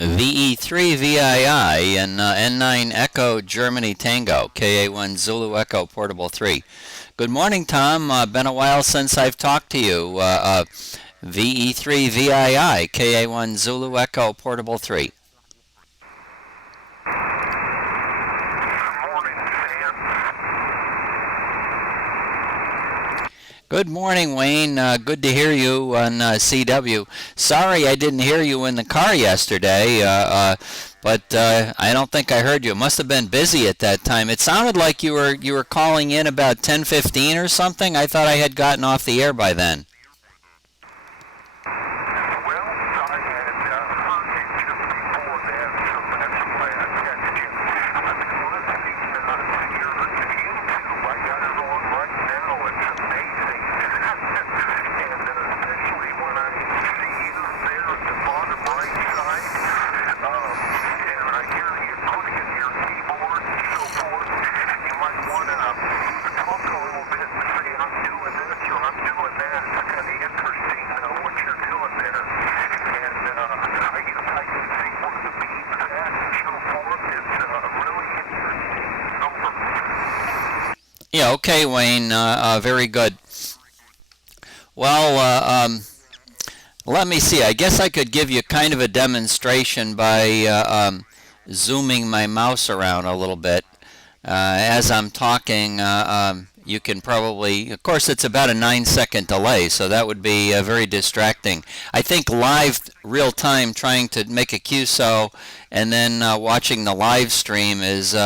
VE3 VII and N9 Echo Germany Tango, KA1 Zulu Echo Portable 3. Good morning, Tom. Been a while since I've talked to you. VE3 VII, KA1 Zulu Echo Portable 3. Good morning, Wayne. Good to hear you on CW. Sorry I didn't hear you in the car yesterday, but I don't think I heard you. It must have been busy at that time. It sounded like you were calling in about 10:15 or something. I thought I had gotten off the air by then. Yeah, okay, Wayne. Very good. Well, let me see. I guess I could give you kind of a demonstration by zooming my mouse around a little bit. As I'm talking, you can probably, of course, it's about a 9-second delay, so that would be very distracting. I think live, real time, trying to make a QSO and then watching the live stream is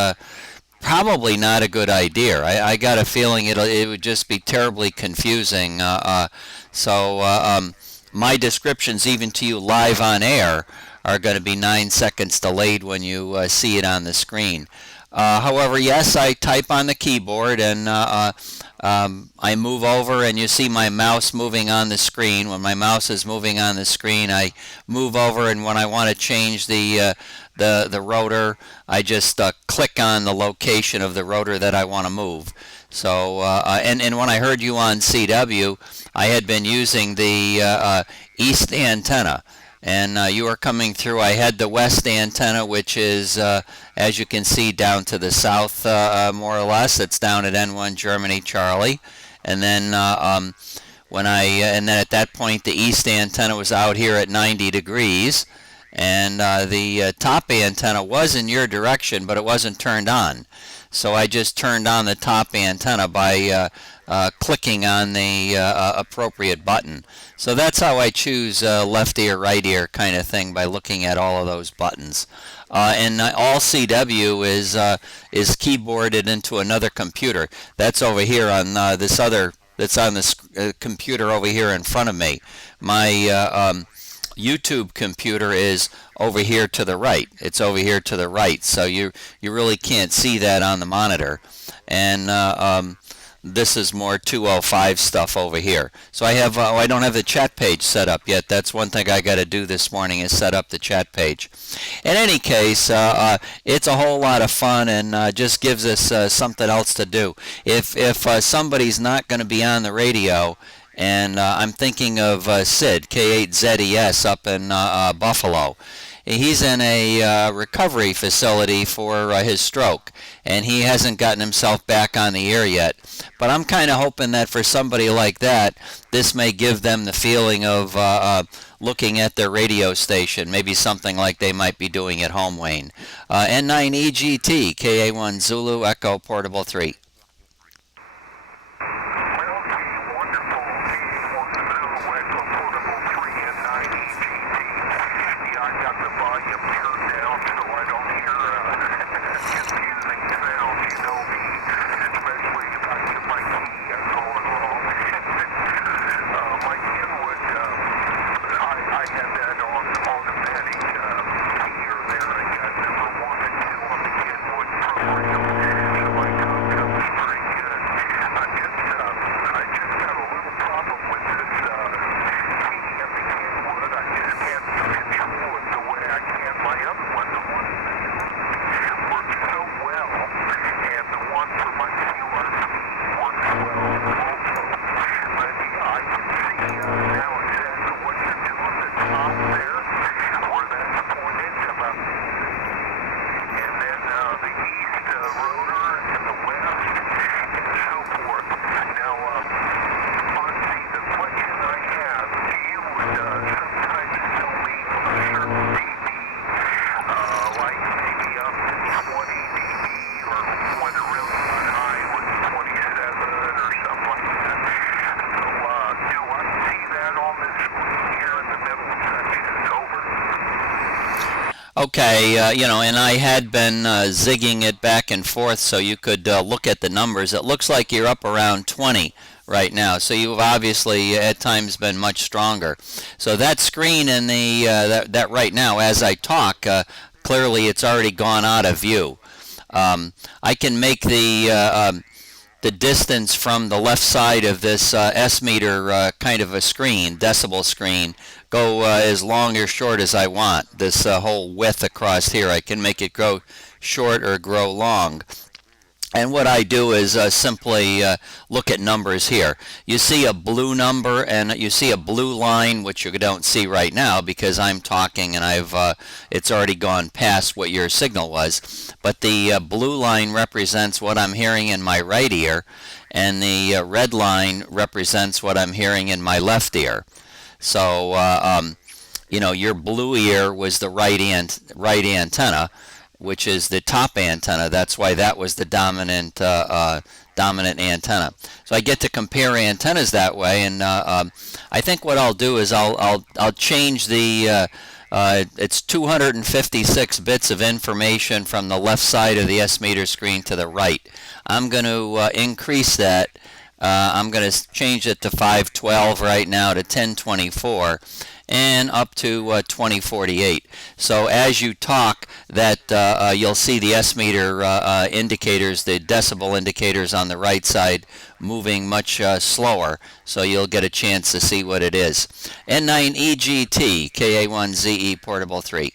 probably not a good idea. I got a feeling it would just be terribly confusing. My descriptions, even to you live on air, are going to be 9 seconds delayed when you see it on the screen. However, yes, I type on the keyboard and I move over and you see my mouse moving on the screen. When my mouse is moving on the screen, I move over, and when I want to change the rotor, I just click on the location of the rotor that I want to move. So, and when I heard you on CW, I had been using the east antenna, and you were coming through. I had the west antenna, which is, as you can see, down to the south, more or less. It's down at N1 Germany Charlie, and then and then at that point, the east antenna was out here at 90 degrees. And the top antenna was in your direction, but it wasn't turned on. So I just turned on the top antenna by clicking on the appropriate button. So that's how I choose left ear, right ear kind of thing, by looking at all of those buttons. And all CW is keyboarded into another computer. That's over here on this other, that's on this computer over here in front of me. My YouTube computer is over here to the right. It's over here to the right, so you really can't see that on the monitor. And this is more 205 stuff over here. So I don't have the chat page set up yet. That's one thing I got to do this morning, is set up the chat page. In any case, it's a whole lot of fun, and just gives us something else to do. If somebody's not going to be on the radio, and I'm thinking of Sid, KA1ZE up in Buffalo. He's in a recovery facility for his stroke, and he hasn't gotten himself back on the air yet. But I'm kind of hoping that for somebody like that, this may give them the feeling of looking at their radio station, maybe something like they might be doing at home, Wayne. N9EGT, KA1 Zulu Echo Portable 3. Okay, and I had been zigging it back and forth so you could look at the numbers. It looks like you're up around 20 right now, so you've obviously at times been much stronger. So that screen in that right now, as I talk, clearly it's already gone out of view. I can make the distance from the left side of this S meter kind of a screen, decibel screen, go as long or short as I want. This whole width across here, I can make it grow short or grow long. And what I do is simply look at numbers here. You see a blue number and you see a blue line, which you don't see right now because I'm talking and it's already gone past what your signal was. But the blue line represents what I'm hearing in my right ear, and the red line represents what I'm hearing in my left ear. So, your blue ear was the right antenna, which is the top antenna. That's why that was the dominant antenna. So I get to compare antennas that way, and I think what I'll do is I'll change the it's 256 bits of information from the left side of the S meter screen to the right. I'm going to increase that. I'm going to change it to 512 right now, to 1024, and up to 2048. So as you talk, that you'll see the S meter indicators, the decibel indicators on the right side, moving much slower. So you'll get a chance to see what it is. N9EGT, KA1ZE Portable 3.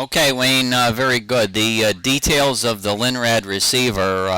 Okay, Wayne, very good. The details of the Linrad receiver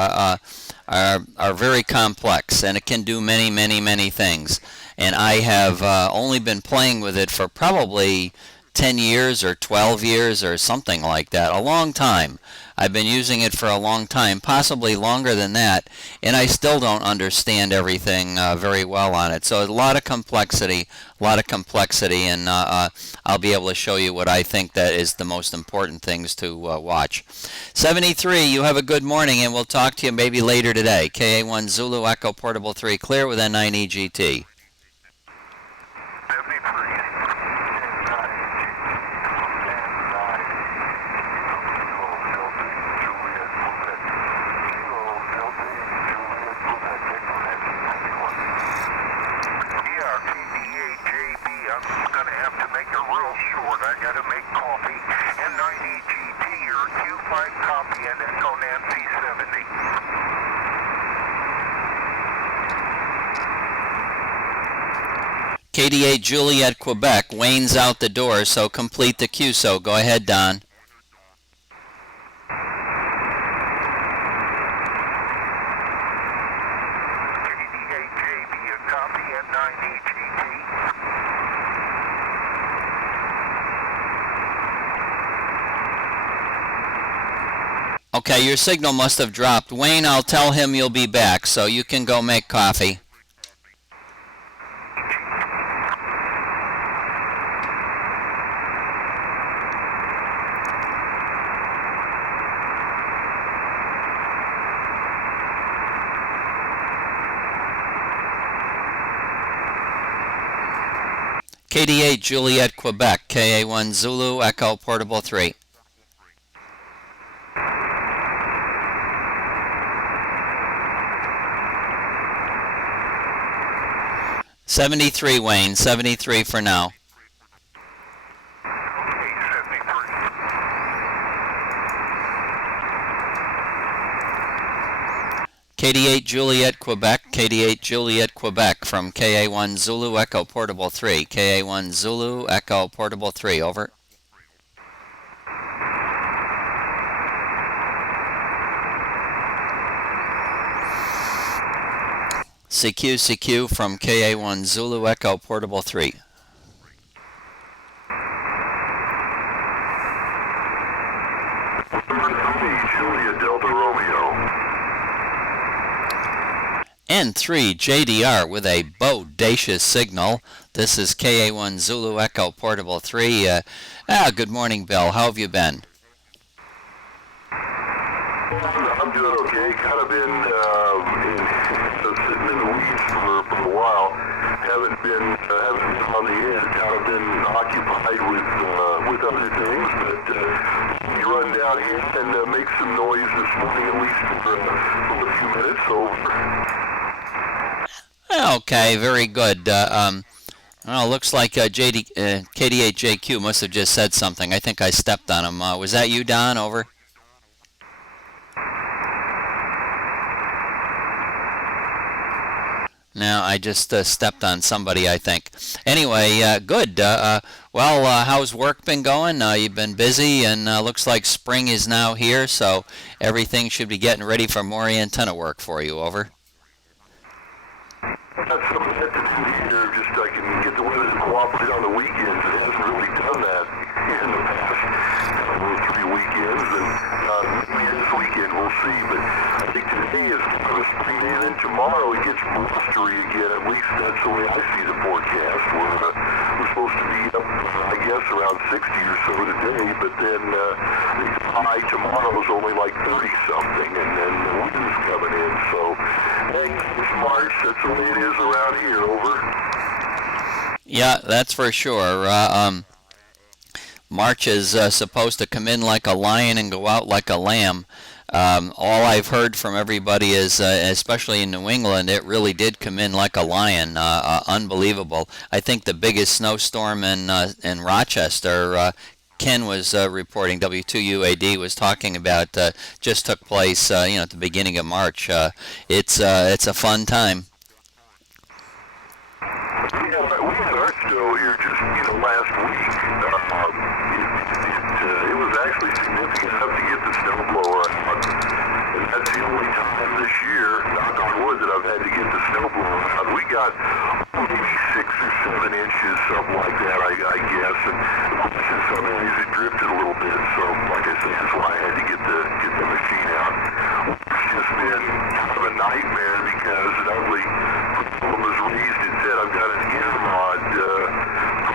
are very complex, and it can do many, many, many things. And I have only been playing with it for probably 10 years or 12 years or something like that, a long time. I've been using it for a long time, possibly longer than that, and I still don't understand everything very well on it. So a lot of complexity, and I'll be able to show you what I think that is the most important things to watch. 73, you have a good morning, and we'll talk to you maybe later today. KA1 Zulu Echo Portable 3 clear with N9EGT. KDA Juliet, Quebec. Wayne's out the door, so complete the QSO. Go ahead, Don. Okay, your signal must have dropped. Wayne, I'll tell him you'll be back, so you can go make coffee. KD8 Juliet, Quebec, KA1 Zulu, Echo, Portable 3. '73, Wayne, 73 for now. KD8 Juliet, Quebec, KD8 Juliet, Quebec from KA1 Zulu, Echo, Portable 3. KA1 Zulu, Echo, Portable 3, over. CQ from KA1 Zulu, Echo, Portable 3. Juliet Delta Romeo. N3 JDR with a bodacious signal. This is KA1 Zulu, Echo, Portable 3. Good morning, Bill. How have you been? I'm doing okay. Kind of been sitting in the weeds for a while. Haven't been on the edge. Kind of been occupied with other things. But we run down here and make some noise this morning, at least for a few minutes. Over. Okay, very good. Well, looks like KD8JQ must have just said something. I think I stepped on him. Was that you, Don? Over. No, I just stepped on somebody, I think. Anyway, good. Well, how's work been going? You've been busy, and looks like spring is now here, so everything should be getting ready for more antenna work for you. Over. That's something that to do here. Just I can get the weather to cooperate on the weekends. It hasn't really done that in the past 3 weekends, and maybe this weekend we'll see. But I think today is kind of a spring day, and then tomorrow it gets blustery again. At least that's the way I see the forecast. We're supposed to be up, I guess, around 60 or so today, but then the high tomorrow is only like 30 something, and then the wind's coming in. So hey, it's March. That's the way it is around here. Over. Yeah, that's for sure. March is supposed to come in like a lion and go out like a lamb. All I've heard from everybody is, especially in New England, it really did come in like a lion. Unbelievable. I think the biggest snowstorm in Rochester, Ken was reporting, W2UAD was talking about, just took place, at the beginning of March. It's a fun time. We had our snow here just last week. It was actually significant enough to get the snowblower out, and that's the only time this year, knock on wood, that I've had to get the snowblower out. We got maybe 6 or 7 inches, something like that, I guess, and in some areas it drifted a little bit. So, like I said, that's why I had to get the machine out. It's just been kind of a nightmare because an ugly problem was raised. It said I've got an ear mod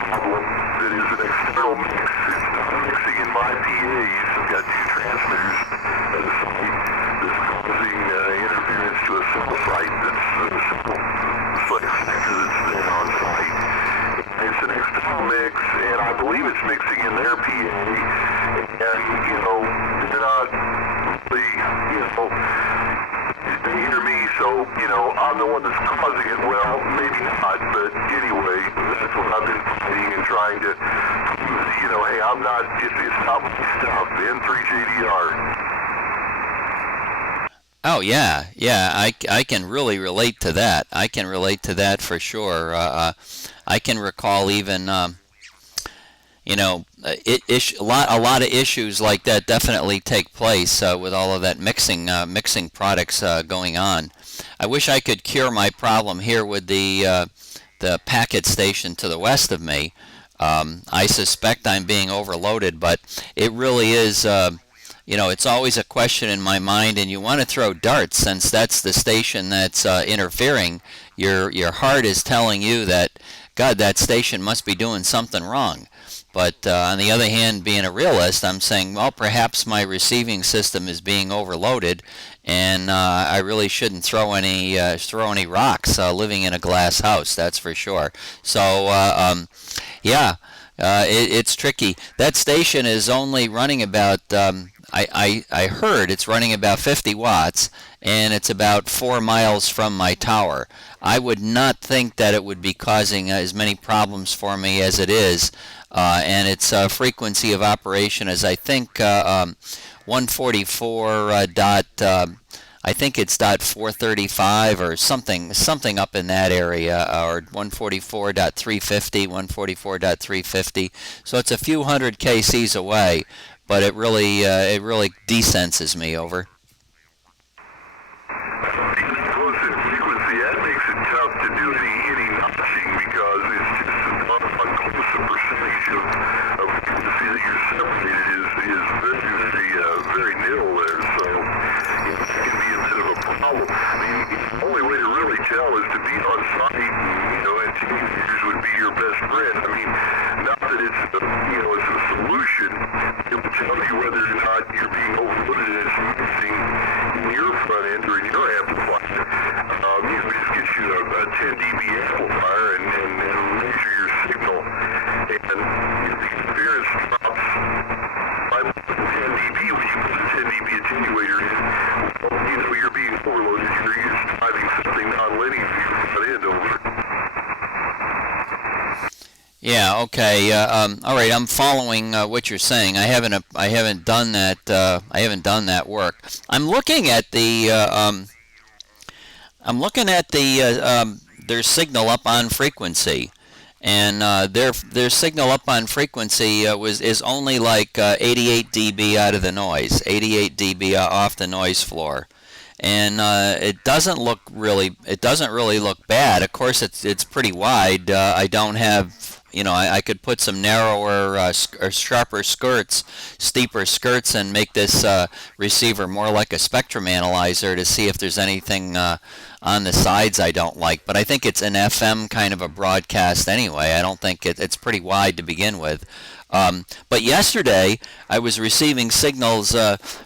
problem that is an external mix. It's not mixing in my PAs. I've got 2 transmitters at the site that's causing interference to a cell site that's like a connector that's there on site. It's an external mix, and I believe it's mixing in their PA, and they're not really, they hear me, so, I'm the one that's causing it. Well, maybe not, but anyway, that's what I've been fighting and trying to, hey, I'm not, it's not my stuff, the N3JDR. Oh, yeah, I can really relate to that. I can relate to that for sure. I can recall even, a lot of issues like that definitely take place with all of that mixing products going on. I wish I could cure my problem here with the packet station to the west of me. I suspect I'm being overloaded, but it really is it's always a question in my mind, and you want to throw darts since that's the station that's interfering. Your heart is telling you that, God, that station must be doing something wrong. But on the other hand, being a realist, I'm saying, well, perhaps my receiving system is being overloaded, and I really shouldn't throw any rocks living in a glass house. That's for sure. So yeah, it's tricky. That station is only running about. I heard it's running about 50 watts, and it's about 4 miles from my tower. I would not think that it would be causing as many problems for me as it is, and its frequency of operation is, I think, 144 I think it's dot 435 or something up in that area, or 144.350, 144.350. So it's a few hundred kcs away, but it really desenses me over. Close in frequency, that makes it tough to do any notching because it's just a close percentage of frequency that you're separated is very nil there. So it can be a bit of a problem. I mean, the only way to really tell is to be on site, and teenagers would be your best friend. I mean, not that it's it's a solution. It will tell you whether or not you're being overloaded and it's missing in your front end or in your amplifier. Just get you a 10 dB amplifier and measure your signal. And if the interference drops by 10 dB when you put a 10 dB attenuator in, well, you're being overloaded. You're just driving something non-linear to your front end over. Yeah. Okay. All right. I'm following what you're saying. I haven't done that. I haven't done that work. I'm looking at the. Their signal up on frequency, and their signal up on frequency is only like 88 dB out of the noise, 88 dB off the noise floor. And it doesn't really look bad. Of course, it's pretty wide. I don't have, I could put some narrower or sharper skirts, steeper skirts, and make this receiver more like a spectrum analyzer to see if there's anything on the sides I don't like. But I think it's an FM kind of a broadcast anyway. I don't think it's pretty wide to begin with. But yesterday I was receiving signals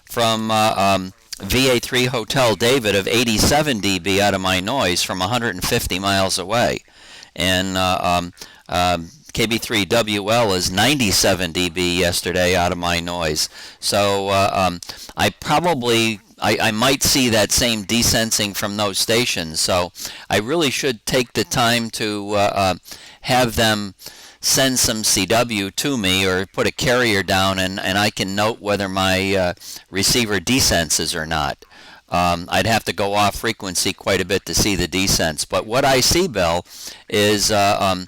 from VA3 Hotel David of 87 dB out of my noise from 150 miles away, and KB3WL is 97 dB yesterday out of my noise. So I might see that same desensing from those stations. So I really should take the time to have them send some CW to me or put a carrier down, and I can note whether my receiver desenses or not. I'd have to go off frequency quite a bit to see the descents. But what I see, Bill, is they're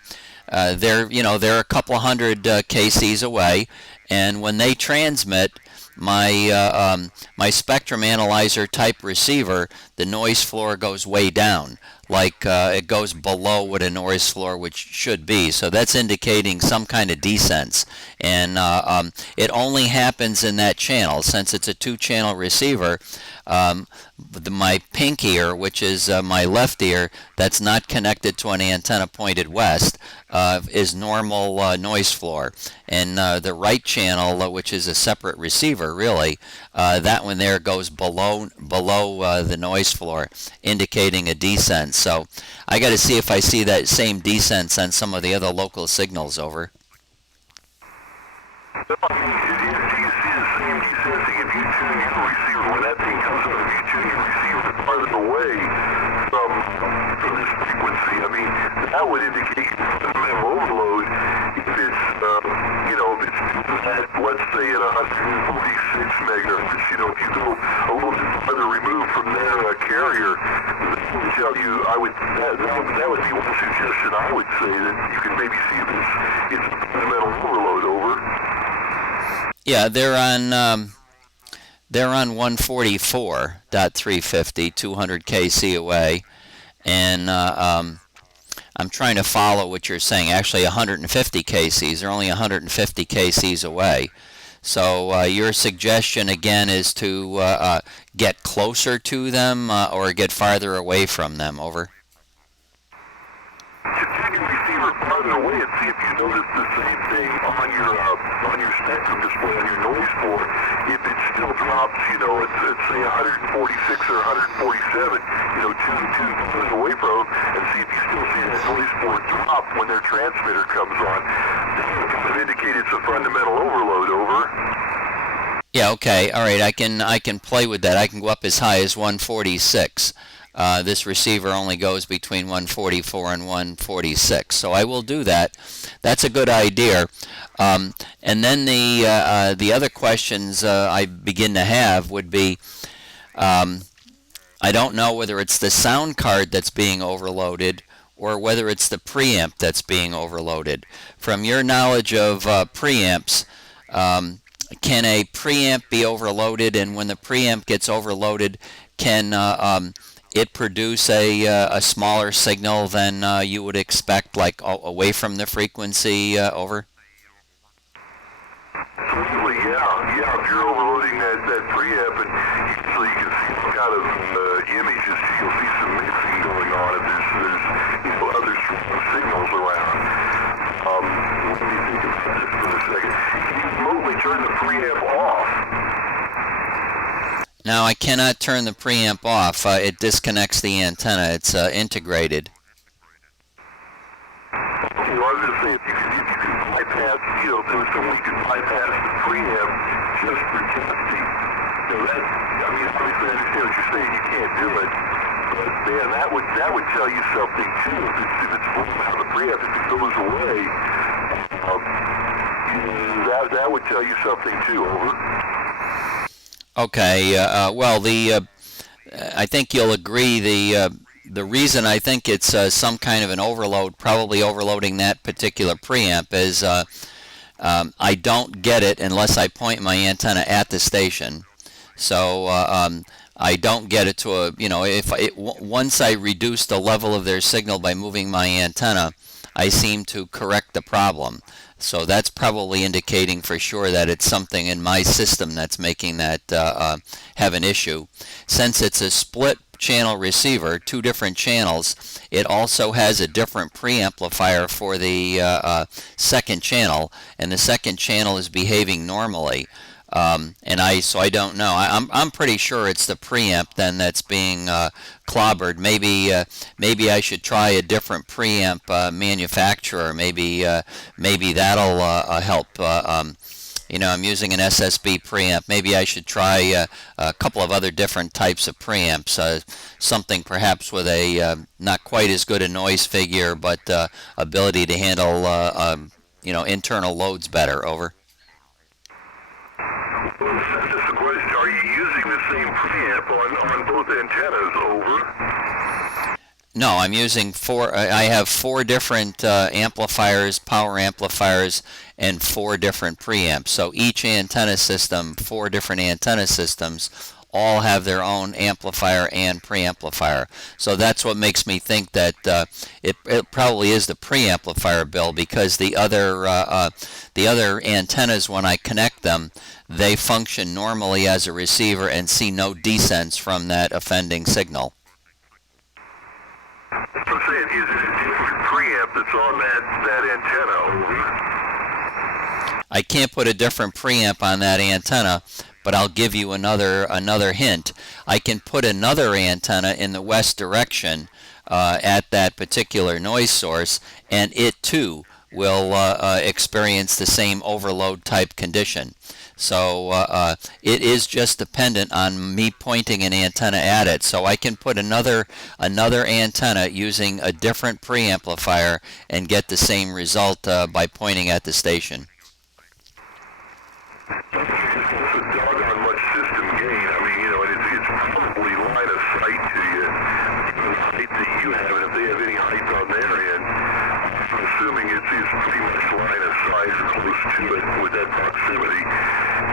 a couple hundred kcs away, and when they transmit, my spectrum analyzer type receiver, the noise floor goes way down, like it goes below what a noise floor which should be. So that's indicating some kind of descents, and it only happens in that channel since it's a two-channel receiver. My pink ear, which is my left ear, that's not connected to an antenna pointed west, is normal noise floor, and the right channel, which is a separate receiver, really, that one there goes below the noise floor, indicating a descent. So I got to see if I see that same descent on some of the other local signals over. If you tune your receiver, when that thing comes up, if you tune your receiver farther away from this frequency, I mean, that would indicate fundamental overload. If it's, if it's at, let's say, at 146 megahertz, if you go a little bit farther removed from their carrier, that would tell you, that would be one suggestion I would say, that you can maybe see if it's fundamental overload over. Yeah, they're on 144.350, 200 kc away, and I'm trying to follow what you're saying. Actually, 150 kcs. They're only 150 kcs away. So your suggestion again is to get closer to them or get farther away from them. Over. To take a receiver farther away and see if you notice the same thing on your spectrum display on your noise port. If it still drops, at say 146 or 147, tune farther away from them and see if you still see that noise port drop when their transmitter comes on. That would kind of indicate it's a fundamental overload. Over. Yeah. Okay. All right. I can play with that. I can go up as high as 146. This receiver only goes between 144 and 146, so I will do that. That's a good idea. And then the other questions I begin to have would be, I don't know whether it's the sound card that's being overloaded or whether it's the preamp that's being overloaded. From your knowledge of preamps, can a preamp be overloaded, and when the preamp gets overloaded, can it produce a smaller signal than you would expect, like away from the frequency? Over. Absolutely, yeah. If you're overloading that preamp, and usually you can see some kind of images, you'll see some mixing going on if there's other strong signals around. Let me think about this for a second. Can you remotely turn the preamp off? Now I cannot turn the preamp off. It disconnects the antenna. It's integrated. Okay, well, I was going to say, if you could bypass, if there was some way you could bypass the preamp just for testing, obviously I understand what you're saying, you can't do it, but man, that would tell you something too. If it's blowing out the preamp, if it goes away, that would tell you something too. Over. Okay. Well, I think you'll agree the reason I think it's some kind of an overload, probably overloading that particular preamp, is I don't get it unless I point my antenna at the station. So I don't get it to once I reduce the level of their signal by moving my antenna, I seem to correct the problem. So that's probably indicating for sure that it's something in my system that's making that have an issue. Since it's a split channel receiver, two different channels, it also has a different preamplifier for the second channel, and the second channel is behaving normally. So I don't know. I'm pretty sure it's the preamp then that's being clobbered. Maybe I should try a different preamp manufacturer. Maybe that'll help. I'm using an SSB preamp. Maybe I should try a couple of other different types of preamps. Something perhaps with a not quite as good a noise figure, but ability to handle internal loads better. Over. That's just a question. Are you using the same preamp on both antennas? Over. No, I'm using I have four different amplifiers, power amplifiers, and four different preamps. So each antenna system, four different antenna systems, all have their own amplifier and preamplifier. So that's what makes me think that it probably is the preamplifier, Bill, because the other antennas, when I connect them, they function normally as a receiver and see no descents from that offending signal. That's what I'm saying. Is it a different preamp that's on that antenna? Over? I can't put a different preamp on that antenna, but I'll give you another hint. I can put another antenna in the west direction at that particular noise source, and it too will experience the same overload type condition. So it is just dependent on me pointing an antenna at it. So I can put another antenna using a different preamplifier and get the same result by pointing at the station. It's a doggone much system gain. It's probably line of sight to you, given the height that you have, and if they have any height on their end, I'm assuming it's pretty much line of sight or close to it with that proximity.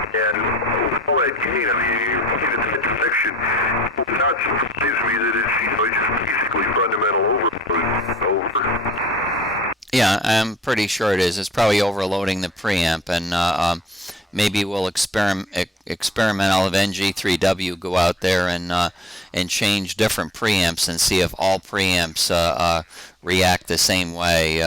And with all that gain, you're looking at that direction, it would not surprise me that it's just basically fundamental overload. Yeah, I'm pretty sure it is. It's probably overloading the preamp, and maybe we'll experiment. I'll have NG3W go out there and change different preamps and see if all preamps react the same way.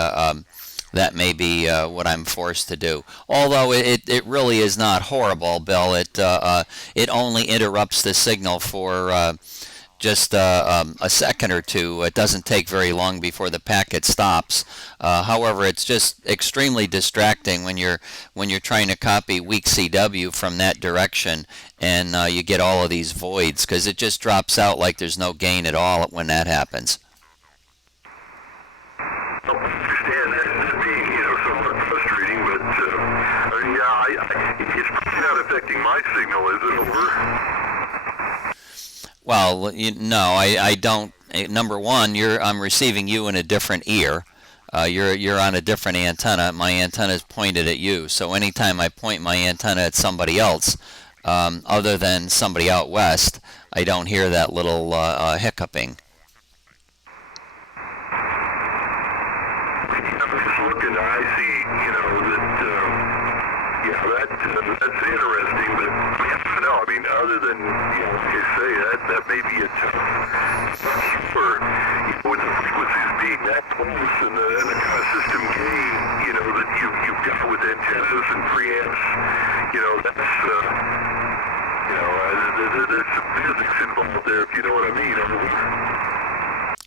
That may be what I'm forced to do. Although it really is not horrible, Bill. It only interrupts the signal for just a second or two. It doesn't take very long before the packet stops. However, it's just extremely distracting when you're trying to copy weak CW from that direction, and you get all of these voids because it just drops out like there's no gain at all when that happens. I understand that being, somewhat frustrating, but it's probably not affecting my signal, is it? Over. Well, no, I don't. Number one, I'm receiving you in a different ear. You're on a different antenna. My antenna is pointed at you. So anytime I point my antenna at somebody else, other than somebody out west, I don't hear that little hiccuping. That's interesting, but no, I mean, other than, like you say, that may be a tough, with the frequencies being that close and the kind of system gain, that you've got with antennas and preamps, that's, there's some physics involved there, if you know what I mean.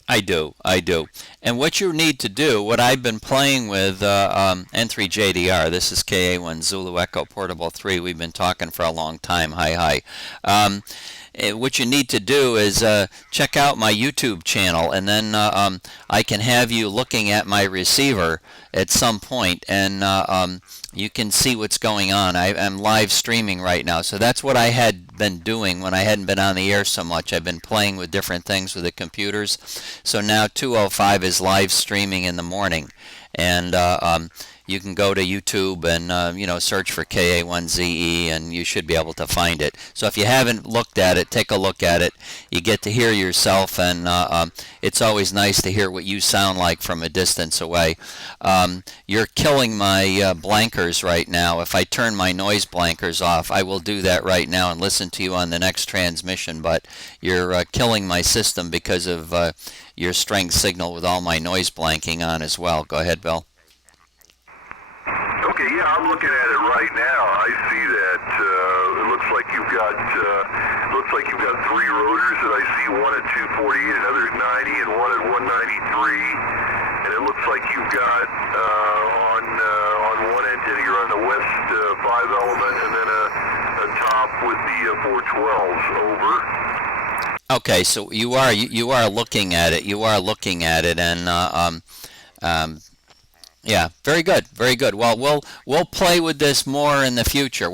I do. And what you need to do, what I've been playing with N3JDR, this is KA1 Zulu Echo Portable 3, we've been talking for a long time, hi. What you need to do is check out my YouTube channel, and then I can have you looking at my receiver at some point, and you can see what's going on. I'm live streaming right now, so that's what I had been doing when I hadn't been on the air so much. I've been playing with different things with the computers. So now 205 is live streaming in the morning, and you can go to YouTube and search for KA1ZE, and you should be able to find it. So if you haven't looked at it, take a look at it. You get to hear yourself, and it's always nice to hear what you sound like from a distance away. You're killing my blankers right now. If I turn my noise blankers off, I will do that right now and listen to you on the next transmission, but you're killing my system because of your strength signal with all my noise blanking on as well. Go ahead, Bill. Okay, yeah, I'm looking at it right now. I see that. It looks like you've got three rotors that I see, one at 248, another at 90, and one at 193. And it looks like you've got on one antenna you're on the west 5 element, and then a top with the 412s. Over. Okay, so you are looking at it. You are looking at it, and yeah, very good, very good. Well, we'll play with this more in the future.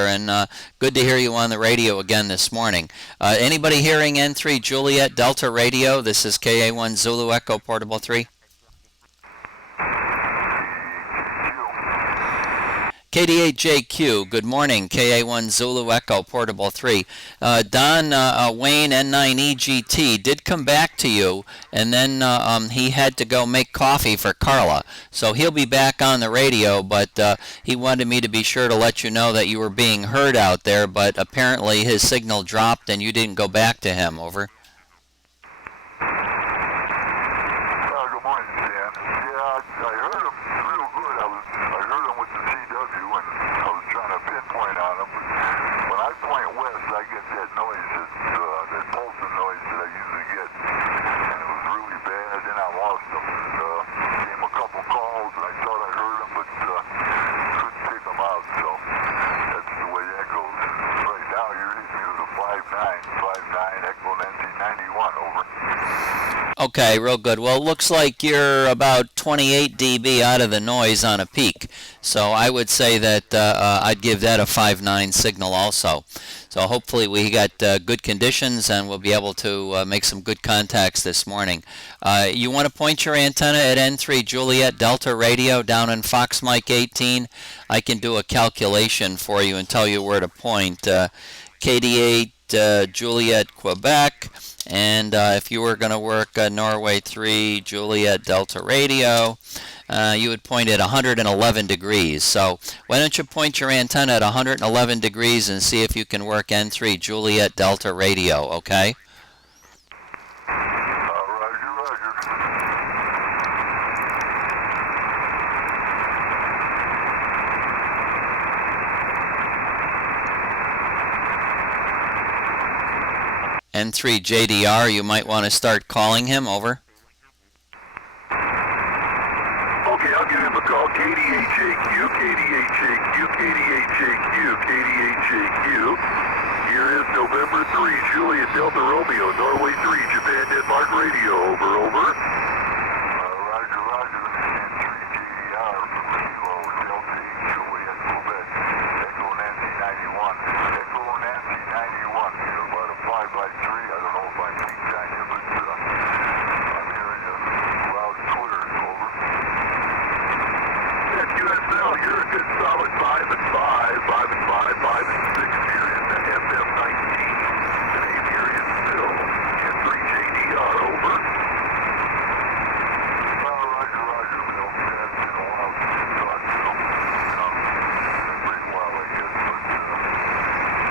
And good to hear you on the radio again this morning. Anybody hearing N3 Juliet Delta Radio? This is KA1 Zulu Echo Portable 3. KD8JQ, good morning, KA1 Zulu Echo Portable 3. Don Wayne N9EGT did come back to you, and then he had to go make coffee for Carla. So he'll be back on the radio, but he wanted me to be sure to let you know that you were being heard out there, but apparently his signal dropped and you didn't go back to him. Over. Okay, real good. Well, it looks like you're about 28 dB out of the noise on a peak. So I would say that I'd give that a 5.9 signal also. So hopefully we got good conditions and we'll be able to make some good contacts this morning. You want to point your antenna at N3 Juliet Delta Radio down in Fox Mike 18. I can do a calculation for you and tell you where to point. KD8 Juliet Quebec. And if you were going to work Norway 3 Juliet Delta Radio, you would point at 111 degrees. So why don't you point your antenna at 111 degrees and see if you can work N3 Juliet Delta radio, okay? Roger, roger. N3 JDR, you might want to start calling him, over. Okay, I'll give him a call. KDHAQ, KDHAQ, KDHAQ, KDHAQ. Here is November 3, Juliet Delta Romeo, Norway 3, Japan Denmark Radio, over, over. Roger, roger. N3 JDR, Kilo Delta, Juliet Quebec, Echo Nancy 91, Echo Nancy 91, you're about a 5x3, I don't know if I'm being on you, but I'm hearing you loud Twitter, over. QSL, you're a good solid 5 and 5, 5 and 5, 5 and 6 here in the FM 19. The name here is Phil. N3 JDR, over. Roger, roger, Bill. That's been a while since we talked to him. Pretty while, I guess, but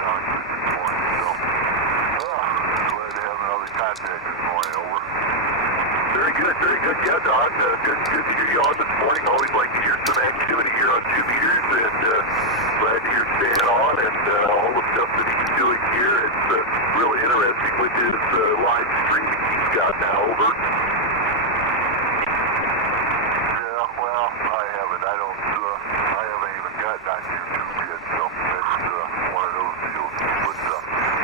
sounds good this morning, so. Glad to have another contact this morning, over. Very good, very good. Yeah, Don, good to hear you on this morning. Always like to hear some activity here on 2 meters, and glad to hear staying on and all the stuff that he's doing here. It's really interesting with his live streaming he's got now, over. Yeah, well, I haven't. I haven't even gotten on YouTube yet, so that's one of those deals. But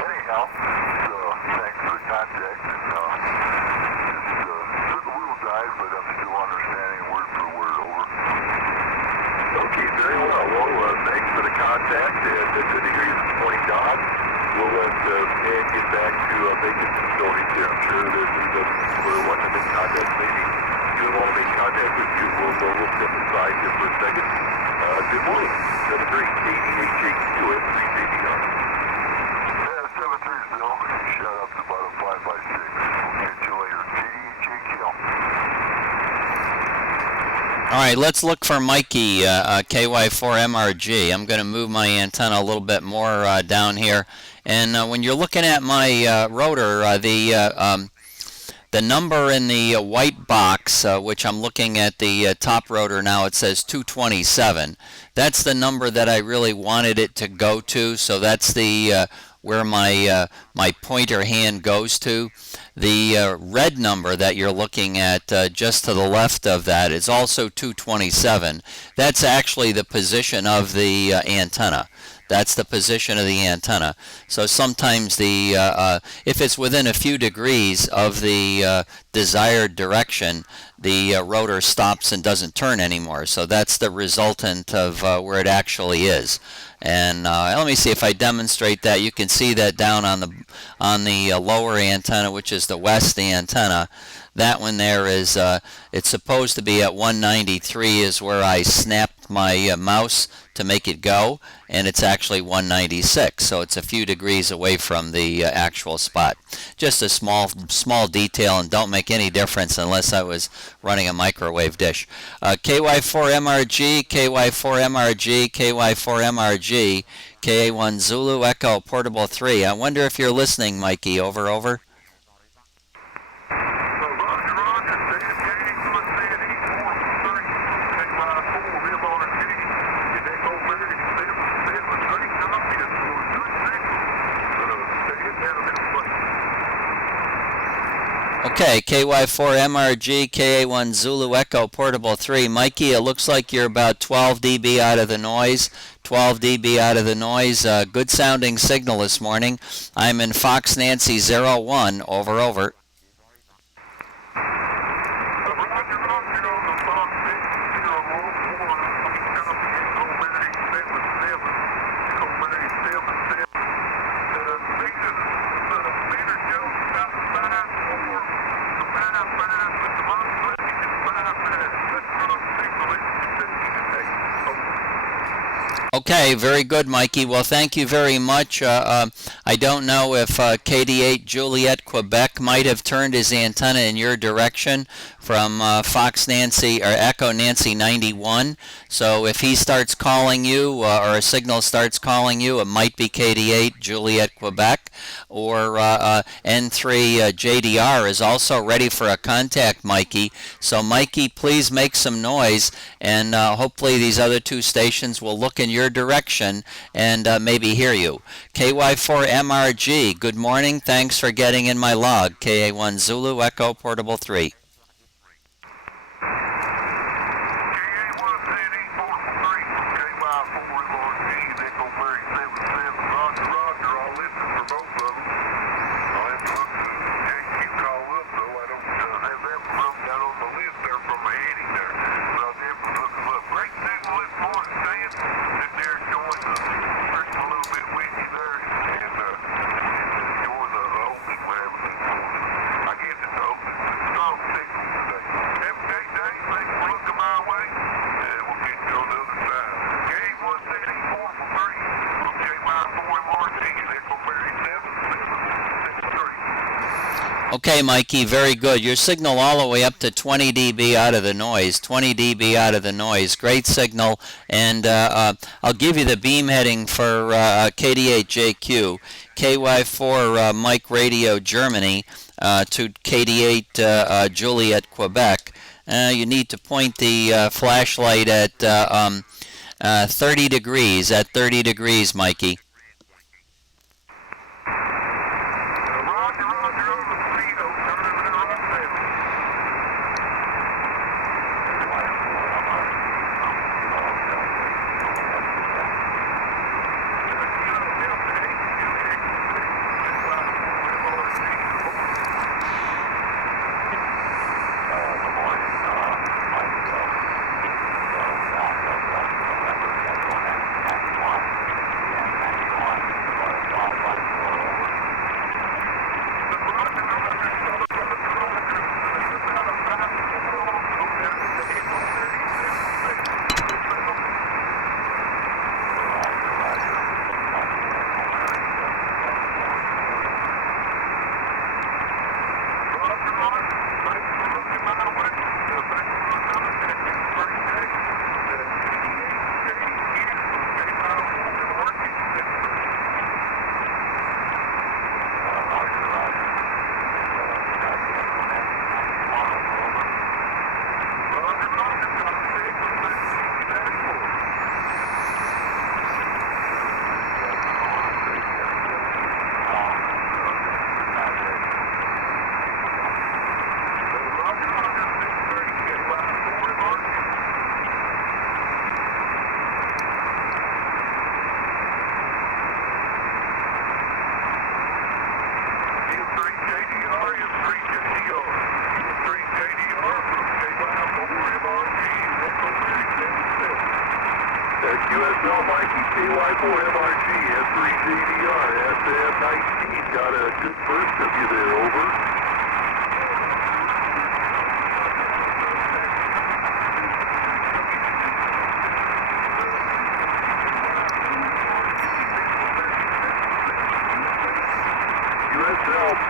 anyhow, thanks for the contact, and took a little dive, but I'm still understanding word for word, over. Okay, very well. Well, thanks for the contact, and good to hear you this morning, Don. We'll let Ed get back to making some stories here. I'm sure there's people that are wanting to make contact. Maybe you don't want to make contact with you. We'll step aside here for a second. Good morning. 73 KDHAQ at 3JDR. Yeah, 73 Bill. Shut up to about a 5x6. We'll catch you later. KDHAQ. All right, let's look for Mikey, KY4MRG. I'm going to move my antenna a little bit more down here. And when you're looking at my rotor, the number in the white box, which I'm looking at the top rotor now, it says 227. That's the number that I really wanted it to go to, so that's the where my pointer hand goes to. The red number that you're looking at just to the left of that is also 227. That's actually the position of the antenna. That's the position of the antenna. So sometimes if it's within a few degrees of the desired direction, the rotor stops and doesn't turn anymore. So that's the resultant of where it actually is. And let me see if I demonstrate that. You can see that down on the lower antenna, which is the west antenna. That one there is, it's supposed to be at 193 is where I snapped my mouse to make it go, and it's actually 196, so it's a few degrees away from the actual spot. Just a small detail, and don't make any difference unless I was running a microwave dish. KY4MRG, KY4MRG, KY4MRG, KA1 Zulu Echo Portable 3. I wonder if you're listening, Mikey. Over, over. Okay, KY4MRG, KA1 Zulu Echo Portable 3. Mikey, it looks like you're about 12 dB out of the noise. 12 dB out of the noise. Good sounding signal this morning. I'm in Fox Nancy 01. Over, over. Okay, very good, Mikey. Well, thank you very much. I don't know if KD8 Juliet Quebec might have turned his antenna in your direction from Fox Nancy or Echo Nancy 91. So if he starts calling you or a signal starts calling you, it might be KD8 Juliet Quebec, or N3 JDR is also ready for a contact, Mikey. So Mikey, please make some noise, and hopefully these other two stations will look in your direction and maybe hear you. KY4MRG, good morning. Thanks for getting in my log. KA1 Zulu Echo Portable 3. Okay, Mikey, very good. Your signal all the way up to 20 dB out of the noise. 20 dB out of the noise. Great signal. And I'll give you the beam heading for KD8JQ, KY4 Mike Radio Germany to KD8 Juliet Quebec. You need to point the flashlight at 30 degrees. At 30 degrees, Mikey. USL Mikey, KY4MRG, N3JDR, SM19, got a good burst of you there, over.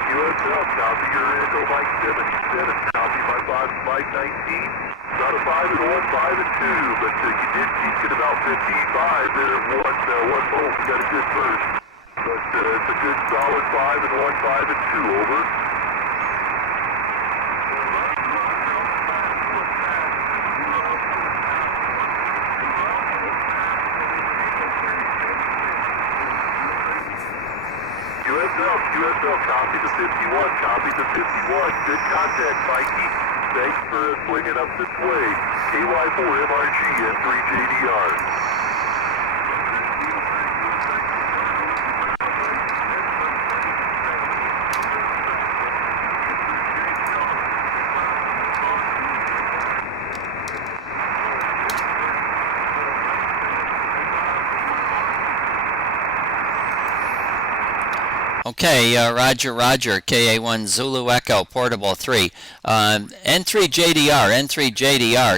USL, copy your Echo Mike 77, copy my box Mike 19. Got a 5 and 1, 5 and 2, but you did peak at about 55 there at one volt. You got a good burst, but it's a good solid 5 and 1, 5 and 2, over. USL, copy the 51, copy the 51. Good contact, Mikey. Thanks for swinging up this way. KY4MRG, N3JDR. Okay, Roger, Roger, KA1 Zulu Echo, Portable 3. N3JDR,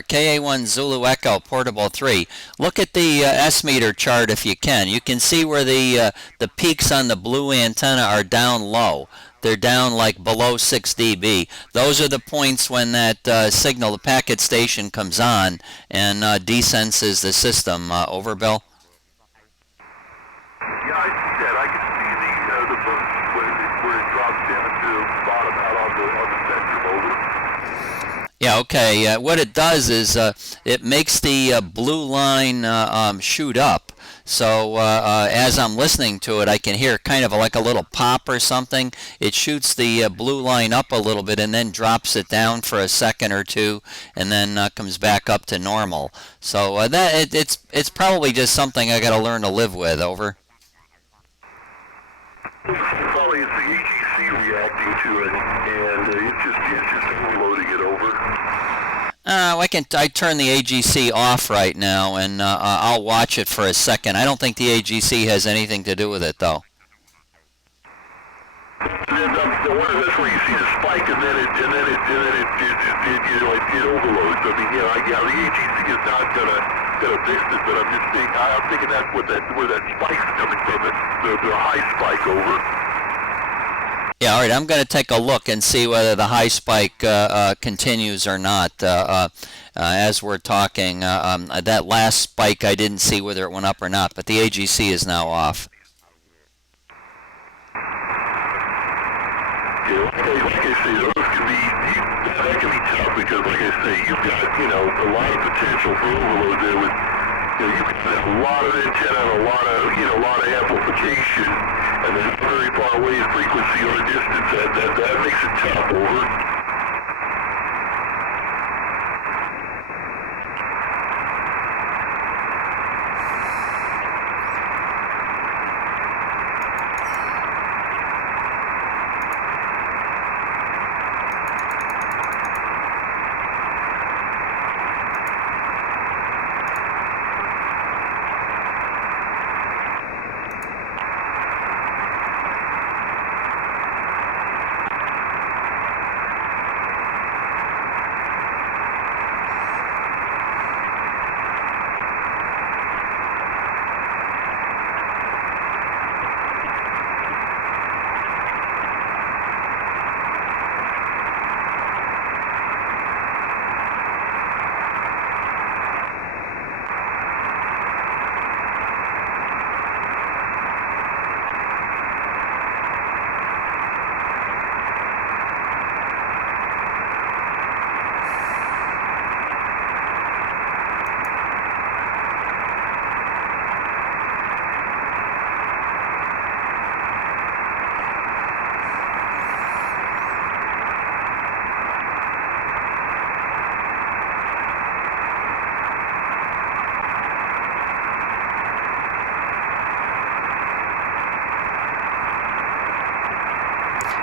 KA1 Zulu Echo, Portable 3. Look at the S-meter chart if you can. You can see where the peaks on the blue antenna are down low. They're down like below 6 dB. Those are the points when that signal, the packet station, comes on and desenses the system. Over, Bill? Yeah, I see that. I can see the first where it drops down to bottom out on the spectrum. Over. Yeah, okay. What it does is it makes the blue line shoot up. So as I'm listening to it, I can hear kind of like a little pop or something. It shoots the blue line up a little bit and then drops it down for a second or two, and then comes back up to normal. So it's probably just something I got to learn to live with. Over. Probably it's the AGC reacting to it, and it's just overloading it. Over. I turn the AGC off right now, and I'll watch it for a second. I don't think the AGC has anything to do with it, though. And the one that's where you see the spike, and then it overloads. I mean, the AGC is not gonna fix it, but I'm thinking that's where that spike's coming from. It's the high spike. Over. Yeah, all right. I'm going to take a look and see whether the high spike continues or not. As we're talking, that last spike, I didn't see whether it went up or not, but the AGC is now off. Yeah, like I say, that can be tough because, like I say, you've got a lot of potential for overload there. With you can have a lot of antenna and a lot of amplification, and then very far away in frequency or distance. That makes it tough. Over.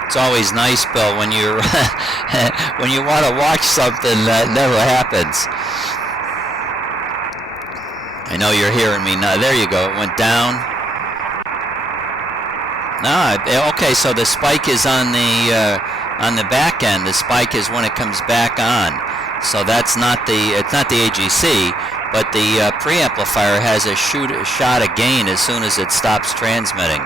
It's always nice, Bill, when you when you want to watch something that never happens. I know you're hearing me now. There you go. It went down. Okay. So the spike is on the back end. The spike is when it comes back on. So it's not the AGC, but the preamplifier has a shot of gain as soon as it stops transmitting.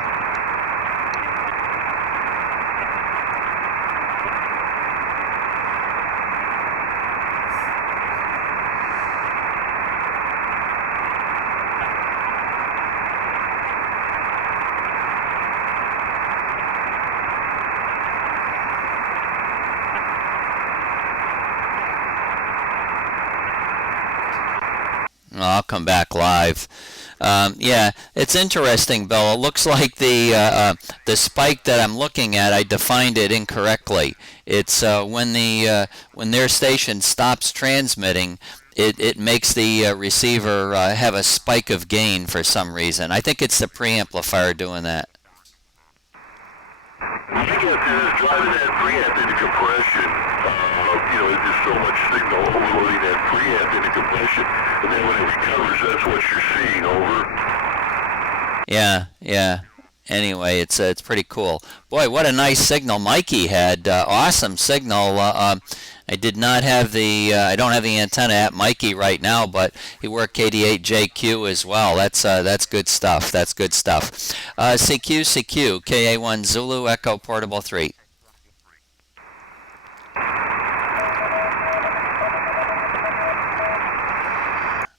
I'll come back live. Yeah, it's interesting, Bill. It looks like the spike that I'm looking at, I defined it incorrectly. It's when their station stops transmitting, it makes the receiver have a spike of gain for some reason. I think it's the preamplifier doing that. I think it's driving that preamp into compression. There's just so much signal overloading that preamp into compression, and then when it recovers, that's what you're seeing. Over. Yeah. Anyway, it's pretty cool. Boy, what a nice signal Mikey had. Awesome signal. I did not have the I don't have the antenna at Mikey right now, but he worked KD8JQ as well. That's good stuff. That's good stuff. CQ KA1 Zulu Echo Portable 3.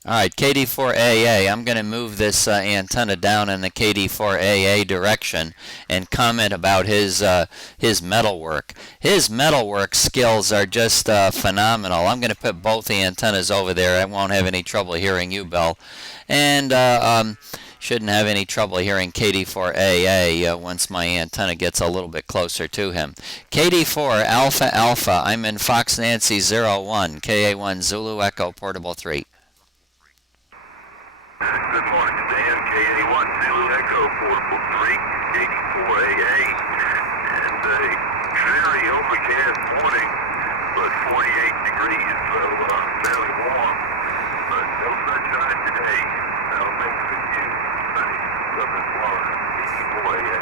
All right, KD4AA, I'm going to move this antenna down in the KD4AA direction and comment about his metalwork. His metalwork skills are just phenomenal. I'm going to put both the antennas over there. I won't have any trouble hearing you, Bill. And shouldn't have any trouble hearing KD4AA once my antenna gets a little bit closer to him. KD4 Alpha Alpha, I'm in Fox Nancy 01, KA1 Zulu Echo Portable 3. Good morning, Stan. KA1ZE Echo Portable 3, 84AA. And a very overcast morning, but 48 degrees, so fairly warm. But no sunshine today. That'll make it with you. Sunny up in Florida, 84AA.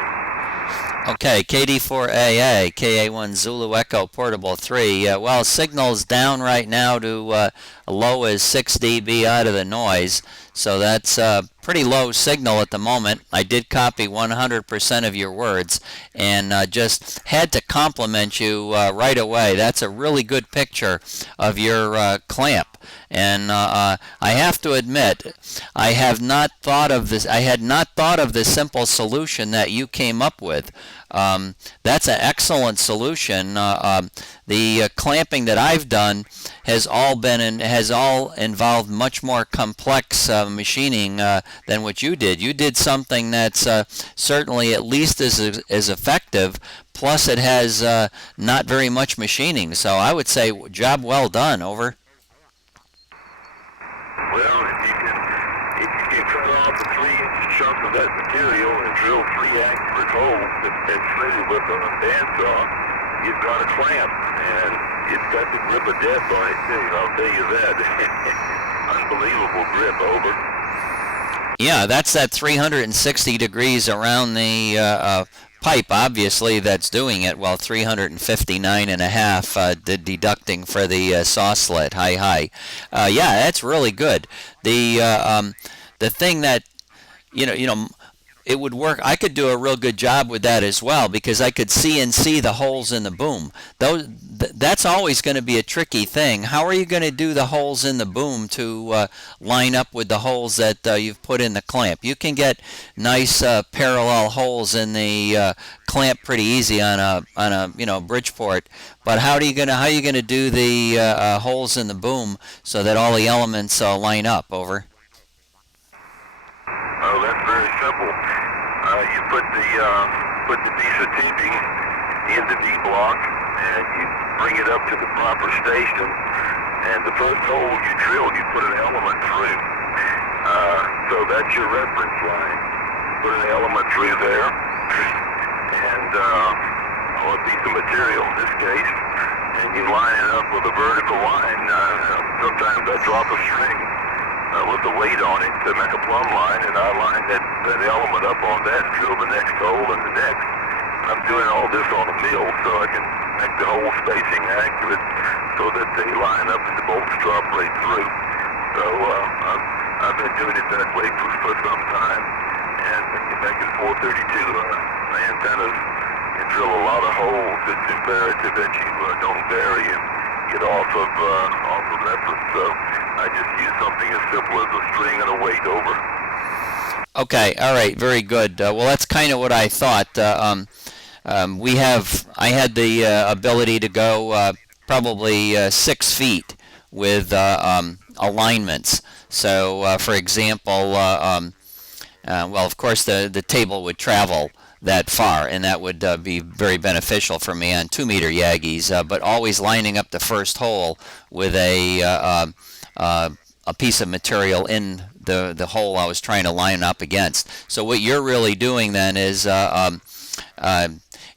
Okay, KD4AA, KA1 Zulu Echo Portable 3. Well, signal's down right now to a low as 6 dB out of the noise, so that's a pretty low signal at the moment. I did copy 100% of your words and just had to compliment you right away. That's a really good picture of your clamp. And I have to admit, I have not thought of this. I had not thought of the simple solution that you came up with. That's an excellent solution. The clamping that I've done has all involved much more complex machining than what you did. You did something that's certainly at least as effective. Plus, it has not very much machining. So I would say, job well done. Over. Well, if you can cut off a 3-inch chunk of that material and drill 3 accurate holes and thread it with a bandsaw, you've got a clamp, and it's got the grip of death on it too, I'll tell you that. Unbelievable grip. Over. Yeah, that's that 360 degrees around the pipe, obviously, that's doing it. Well, 359 and a half deducting for the saw slit. Hi. Yeah, that's really good. The thing that you know it would work. I could do a real good job with that as well because I could CNC the holes in the boom. That's always going to be a tricky thing. How are you going to do the holes in the boom to line up with the holes that you've put in the clamp? You can get nice parallel holes in the clamp pretty easy on a Bridgeport, but how are you going to do the holes in the boom so that all the elements line up? Over. Oh, that's very simple. You put the piece of tubing in the D block, and you bring it up to the proper station. And the first hole you drill, you put an element through. So that's your reference line. Put an element through there, and a piece of material in this case, and you line it up with a vertical line. Sometimes I drop a string with the weight on it to make a plumb line, and I line that element up on that and drill the next hole and the next. I'm doing all this on a mill so I can make the hole spacing accurate so that they line up and the bolts drop right through. So I've been doing it that way for some time, and you're making 432 antennas and drill a lot of holes. It's imperative that you don't vary and get off of reference. So I just use something as simple as a string and a weight. Over. Okay, all right, very good. Well, that's kind of what I thought. I had the ability to go probably 6 feet with alignments. So, for example, well, of course, the table would travel that far, and that would be very beneficial for me on 2-meter Yagis, but always lining up the first hole with a piece of material in the hole I was trying to line up against. So what you're really doing then is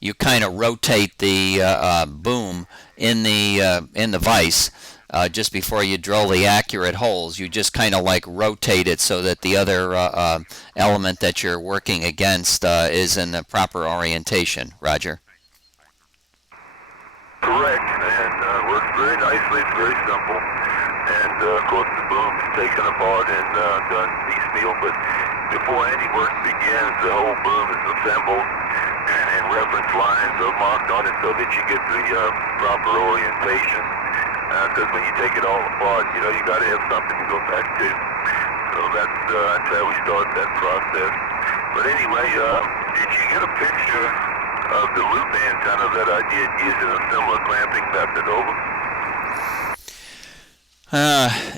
you kind of rotate the boom in the vise just before you drill the accurate holes. You just kind of like rotate it so that the other element that you're working against is in the proper orientation, Roger. Correct, and works very nicely. It's very simple. And of course the boom is taken apart and done piecemeal, but before any work begins, the whole boom is assembled and reference lines are marked on it so that you get the proper orientation. Because when you take it all apart, you got to have something to go back to. So that's how we start that process. But anyway, did you get a picture of the loop antenna that I did using a similar clamping method? Over.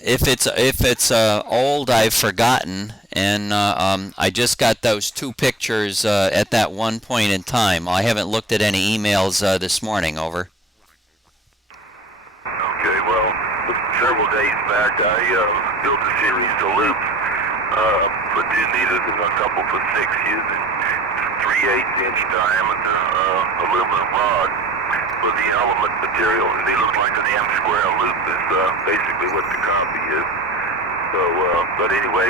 If it's old, I've forgotten, and I just got those two pictures at that one point in time. I haven't looked at any emails this morning. Over. Okay, well, several days back I built a series of loops for 2 meters and a couple for 6 using 3/8-inch diameter aluminum rod for the element material, and they look like an M-square loop is basically what the copy is. So, but anyway,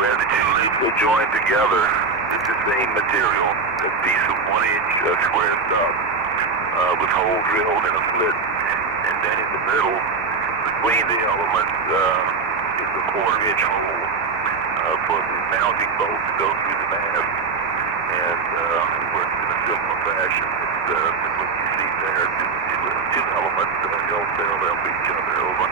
where the 2 loops are joined together, it's the same material, a piece of 1-inch square stuff with holes drilled in a slit. And then in the middle, between the elements, is a 1/4-inch hole for the mounting bolt to go through the mast. And it works in a similar fashion. It's what you see there, two elements that are parallel to each other. Over.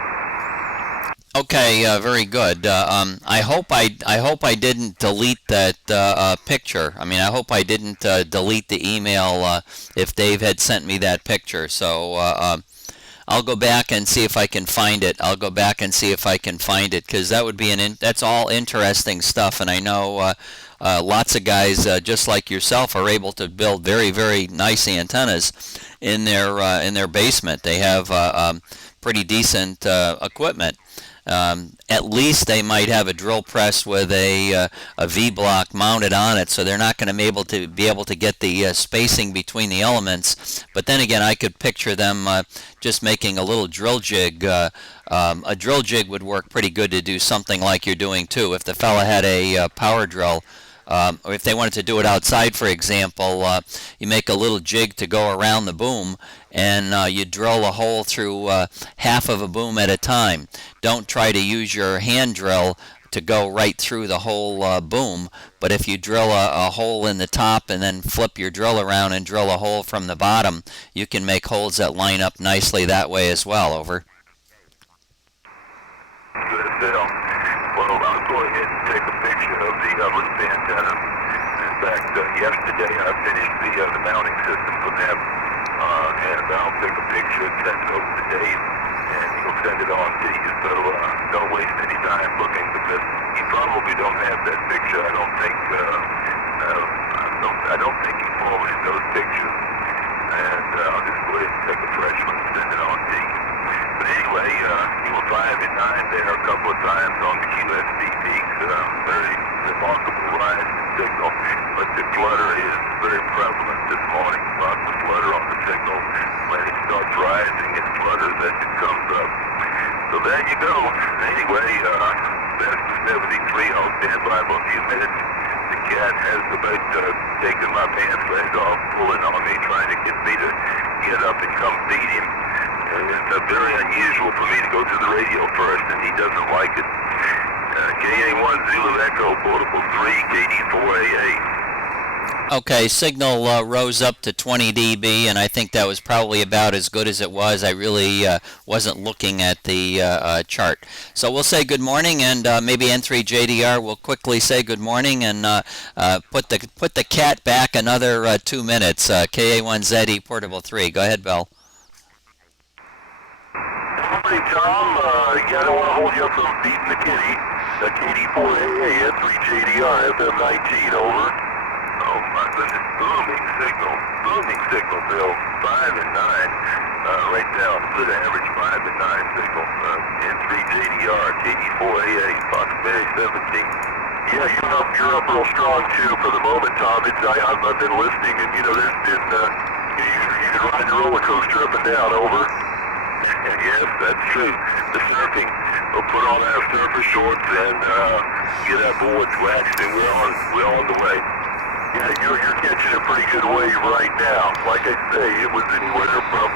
Okay, very good. I hope I didn't delete that picture. I mean, I hope I didn't delete the email if Dave had sent me that picture. So I'll go back and see if I can find it. I'll go back and see if I can find it, because that would be that's all interesting stuff, and I know lots of guys just like yourself are able to build very, very nice antennas in their basement. They have pretty decent equipment. At least they might have a drill press with a V-block mounted on it, so they're not going to be able to get the spacing between the elements. But then again, I could picture them just making a little drill jig. A drill jig would work pretty good to do something like you're doing too. If the fella had a power drill, or if they wanted to do it outside, for example, you make a little jig to go around the boom, and you drill a hole through half of a boom at a time. Don't try to use your hand drill to go right through the whole boom, but if you drill a hole in the top and then flip your drill around and drill a hole from the bottom, you can make holes that line up nicely that way as well. Over. Good, Bill. Well, I'll go ahead and take a picture of the loop antenna. In fact, yesterday I finished the mounting system for them, and I'll take a picture and send it over to Dave, and he'll send it on to you. So don't waste any time looking, because you probably don't have that picture. I don't think you forwarded those pictures, and I'll just go ahead and take a fresh one and send it on to you. But anyway, you will drive at 9 there a couple of times on the QSB peaks. Very remarkable ride signal, but the flutter is very prevalent this morning. Lots of flutter on the signal. When it starts rising, it flutters as it comes up. So there you go. Anyway, that's the 73. I'll stand by for a few minutes. The cat has about taken my pants leg off, pulling on me, trying to get me to get up and come feed him. It's very unusual for me to go to the radio first, and he doesn't like it. KA1ZE Zulu Echo, Portable 3, KD4AA. Okay, signal rose up to 20 dB, and I think that was probably about as good as it was. I really wasn't looking at the chart. So we'll say good morning, and maybe N3JDR will quickly say good morning and put the cat back another 2 minutes. KA1ZE Portable 3. Go ahead, Bill. Morning, Tom. I don't want to hold you up from beating the kitty. The KD4AA, N3JDR, FM19, over. Oh my goodness, booming signal, Bill. 5 and 9, right down, good average 5 and 9 signal. N3JDR, KD4AA, Fox Bay 17. Yeah, you're up real strong too for the moment, Tom. I've been listening, and there's been you can ride the roller coaster up and down. Over. Yes, that's true. The surfing. We'll put on our surfer shorts and get our boards waxed, and we're on the way. Yeah, you're catching a pretty good wave right now. Like I say, it was anywhere from,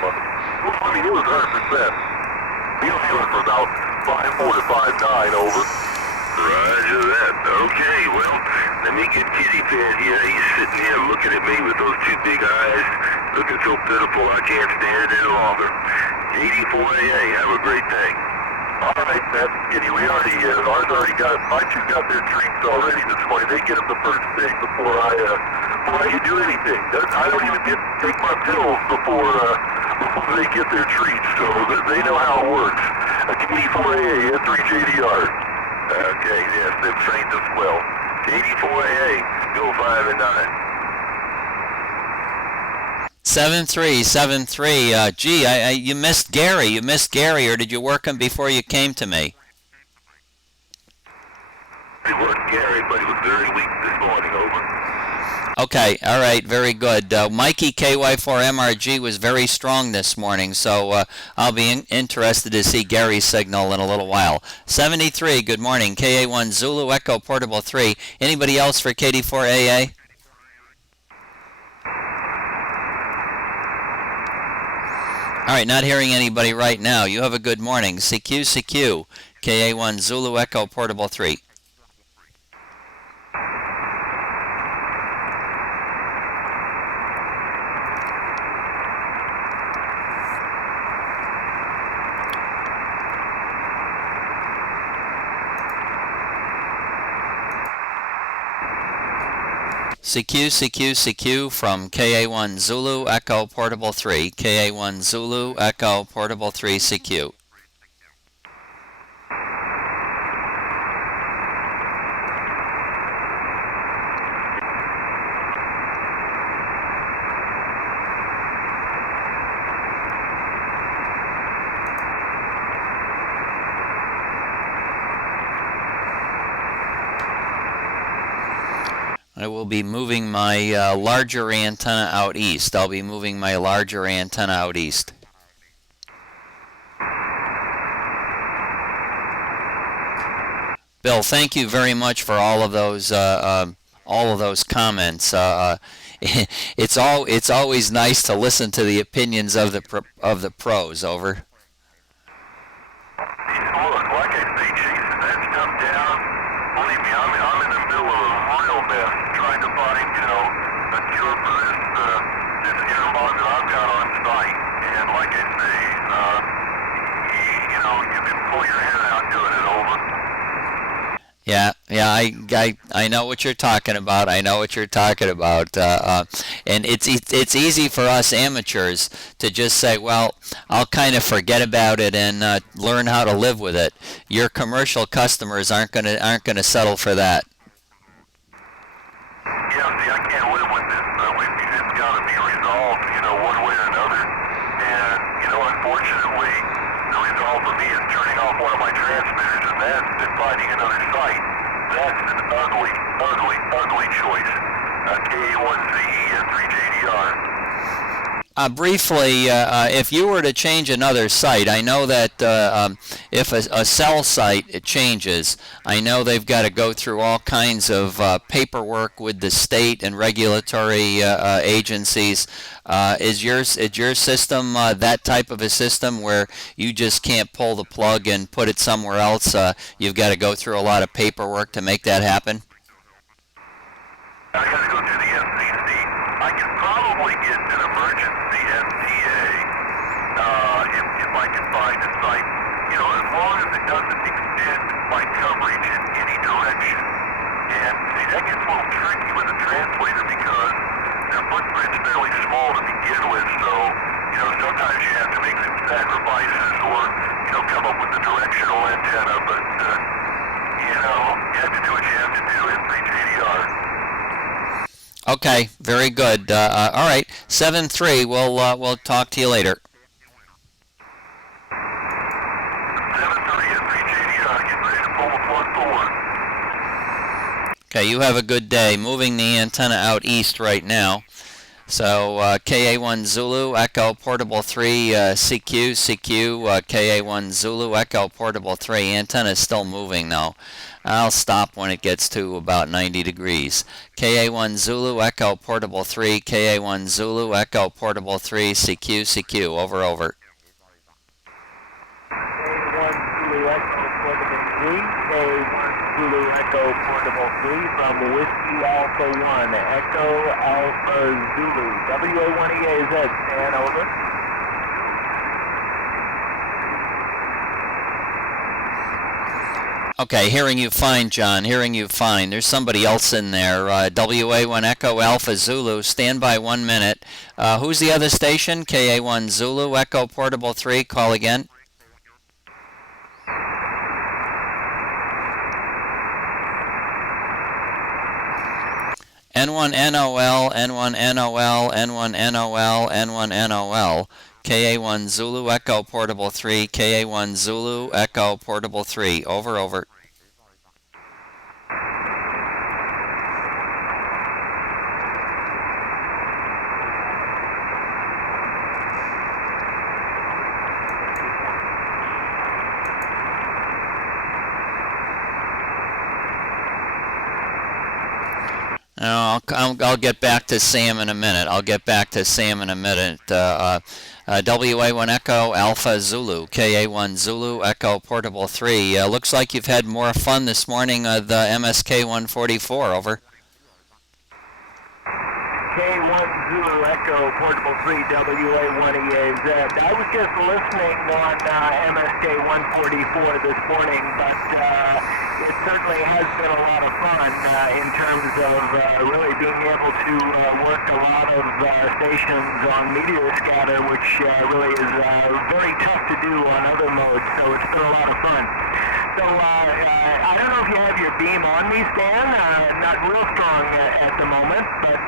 it was 100%. Feeling it for about 5.4 to 5.9 over. Roger that. Okay, well, let me get Kitty fed here. He's sitting here looking at me with those two big eyes, looking so pitiful I can't stand it any longer. 84AA, have a great day. All right, that's Kitty. We already, ours already got, my two got their treats already this morning. They get them the first thing before I can do anything. I don't even get to take my pills before they get their treats, so they know how it works. Kitty 4AA, N3JDR. Okay, yes, they've trained us well. 84AA, go 5 and 9. 7373. Gee, you missed Gary. You missed Gary, or did you work him before you came to me? We worked Gary, but he was very weak this morning, over. Okay, all right, very good. Mikey KY4MRG was very strong this morning, so I'll be interested to see Gary's signal in a little while. 73, good morning. KA1 Zulu Echo Portable 3. Anybody else for KD4AA? All right, not hearing anybody right now. You have a good morning. CQ, KA1 Zulu Echo Portable 3. CQ from KA1 Zulu Echo Portable 3. KA1 Zulu Echo Portable 3 CQ. I will be moving my larger antenna out east. I'll be moving my larger antenna out east. Bill, thank you very much for all of those comments. It's always nice to listen to the opinions of the pros. Over. Yeah, I know what you're talking about. And it's easy for us amateurs to just say, well, I'll kind of forget about it and learn how to live with it. Your commercial customers aren't gonna settle for that. Yeah, see, I can't live with this. It's got to be resolved, one way or another. And, unfortunately, the result for me is turning off one of my transmitters and then finding another site. That's an ugly choice. KA1ZE N3JDR. Briefly, if you were to change another site, I know that if a cell site changes, I know they've got to go through all kinds of paperwork with the state and regulatory agencies. Is your system that type of a system where you just can't pull the plug and put it somewhere else? You've got to go through a lot of paperwork to make that happen? I got to go through the FCC. I can probably get an emergency FTA if I can find a site, as long as it doesn't extend my coverage in any direction. And see, that gets a little tricky with a translator because their footprint's fairly small to begin with, so, sometimes you have to make some sacrifices or, come up with a directional antenna, but, you have to do what you have to do in 3JDR. Okay, very good. All right, 7-3. We'll talk to you later. 7-3 at 3JDR. Getting ready to pull the plug forward. Okay, you have a good day. Moving the antenna out east right now. So KA1 Zulu Echo Portable 3 CQ KA1 Zulu Echo Portable 3. Antenna is still moving now. I'll stop when it gets to about 90 degrees. KA1 Zulu Echo Portable 3 KA1 Zulu Echo Portable 3 CQ over. KA1 Zulu Echo Portable 3, KA1 Zulu Echo Portable 3 from Whiskey Alpha 1, Echo Alpha Zulu, WA1EAZ, stand over. Okay, hearing you fine, John, hearing you fine. There's somebody else in there. WA1 Echo Alpha Zulu, stand by 1 minute. Who's the other station? KA1 Zulu Echo Portable 3, call again. N1NOL, N1NOL, N1NOL, N1NOL. KA1 Zulu Echo Portable 3, KA1 Zulu Echo Portable 3, over. I'll get back to Sam in a minute. WA1 Echo Alpha Zulu, KA1 Zulu Echo Portable 3. Looks like you've had more fun this morning with MSK 144, over. KA1 Zulu Echo Portable 3, WA1EAZ. I was just listening on MSK 144 this morning, but it certainly has been a lot of fun in terms of really being able to work a lot of stations on meteor scatter, which really is very tough to do on other modes, so it's been a lot of fun. So I don't know if you have your beam on me, Stan. Not real strong at the moment, but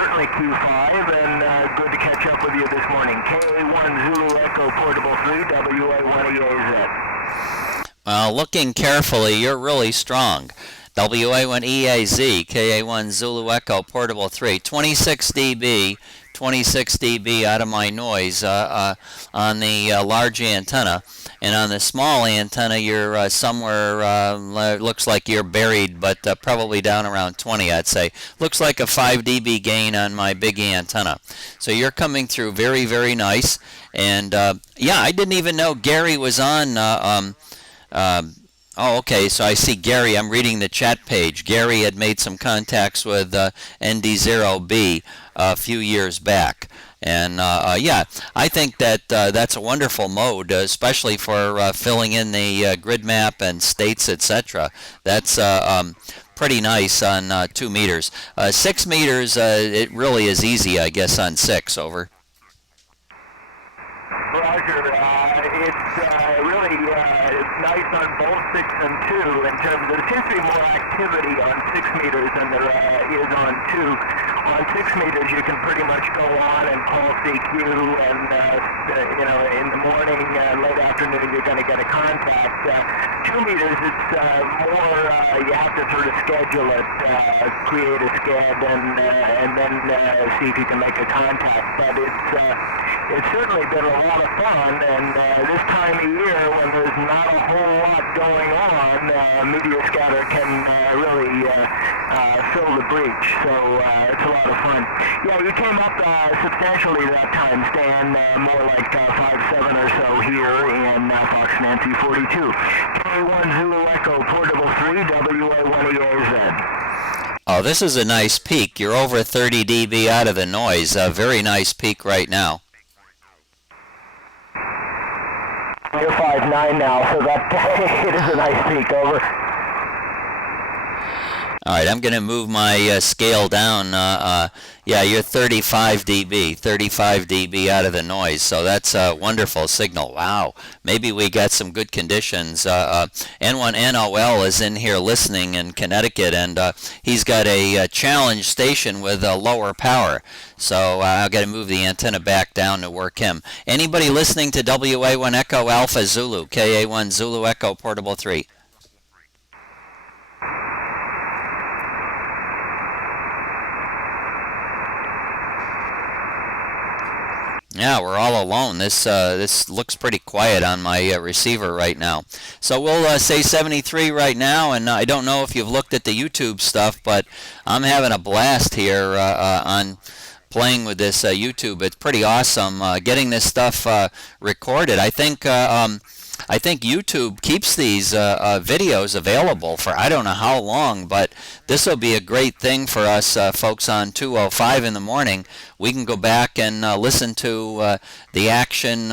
certainly Q5, and good to catch up with you this morning. KA1 Zulu Echo Portable 3, WA1EAZ. Looking carefully, you're really strong. WA1EAZ, KA1 Zulu Echo Portable 3, 26 dB out of my noise on the large antenna. And on the small antenna, you're somewhere, looks like you're buried, but probably down around 20, I'd say. Looks like a 5 dB gain on my big antenna. So you're coming through very, very nice. And yeah, I didn't even know Gary was on. Oh, okay, so I see Gary. I'm reading the chat page. Gary had made some contacts with ND0B a few years back. And yeah, I think that that's a wonderful mode, especially for filling in the grid map and states, etc. That's pretty nice on 2 meters. 6 meters, it really is easy, I guess, on 6, over. Roger. It's really nice on both 6 and 2 in terms of there seems to be more activity on 6 meters than there is on 2. On 6 meters, you can pretty much go on and call CQ, and you know, in the morning, late afternoon, you're going to get a contact. 2 meters, it's more you have to sort of schedule it, create a sched, and then see if you can make a contact. But it's certainly been a lot of fun, and this time of year when there's not a whole lot going on, meteor scatter can really fill the breach. So it's a lot of fun. Yeah, you came up substantially that time, Stan, more like 5.7 or so here in Fox Nancy 42. KA1 Zulu Echo Portable 3, WA1EAZ. Oh, this is a nice peak. You're over 30 dB out of the noise. A very nice peak right now. You're 5.9 now, so that it is a nice peak, over. All right, I'm going to move my scale down. Yeah, you're 35 dB out of the noise, so that's a wonderful signal. Wow, maybe we got some good conditions. N1NOL is in here listening in Connecticut, and he's got a challenge station with a lower power, so I've got to move the antenna back down to work him. Anybody listening to WA1 Echo Alpha Zulu, KA1 Zulu Echo Portable 3? Yeah, we're all alone. This looks pretty quiet on my receiver right now. So we'll say 73 right now, and I don't know if you've looked at the YouTube stuff, but I'm having a blast here on playing with this YouTube. It's pretty awesome getting this stuff recorded. I think YouTube keeps these videos available for I don't know how long, but this will be a great thing for us folks on 205 in the morning. We can go back and listen to the action,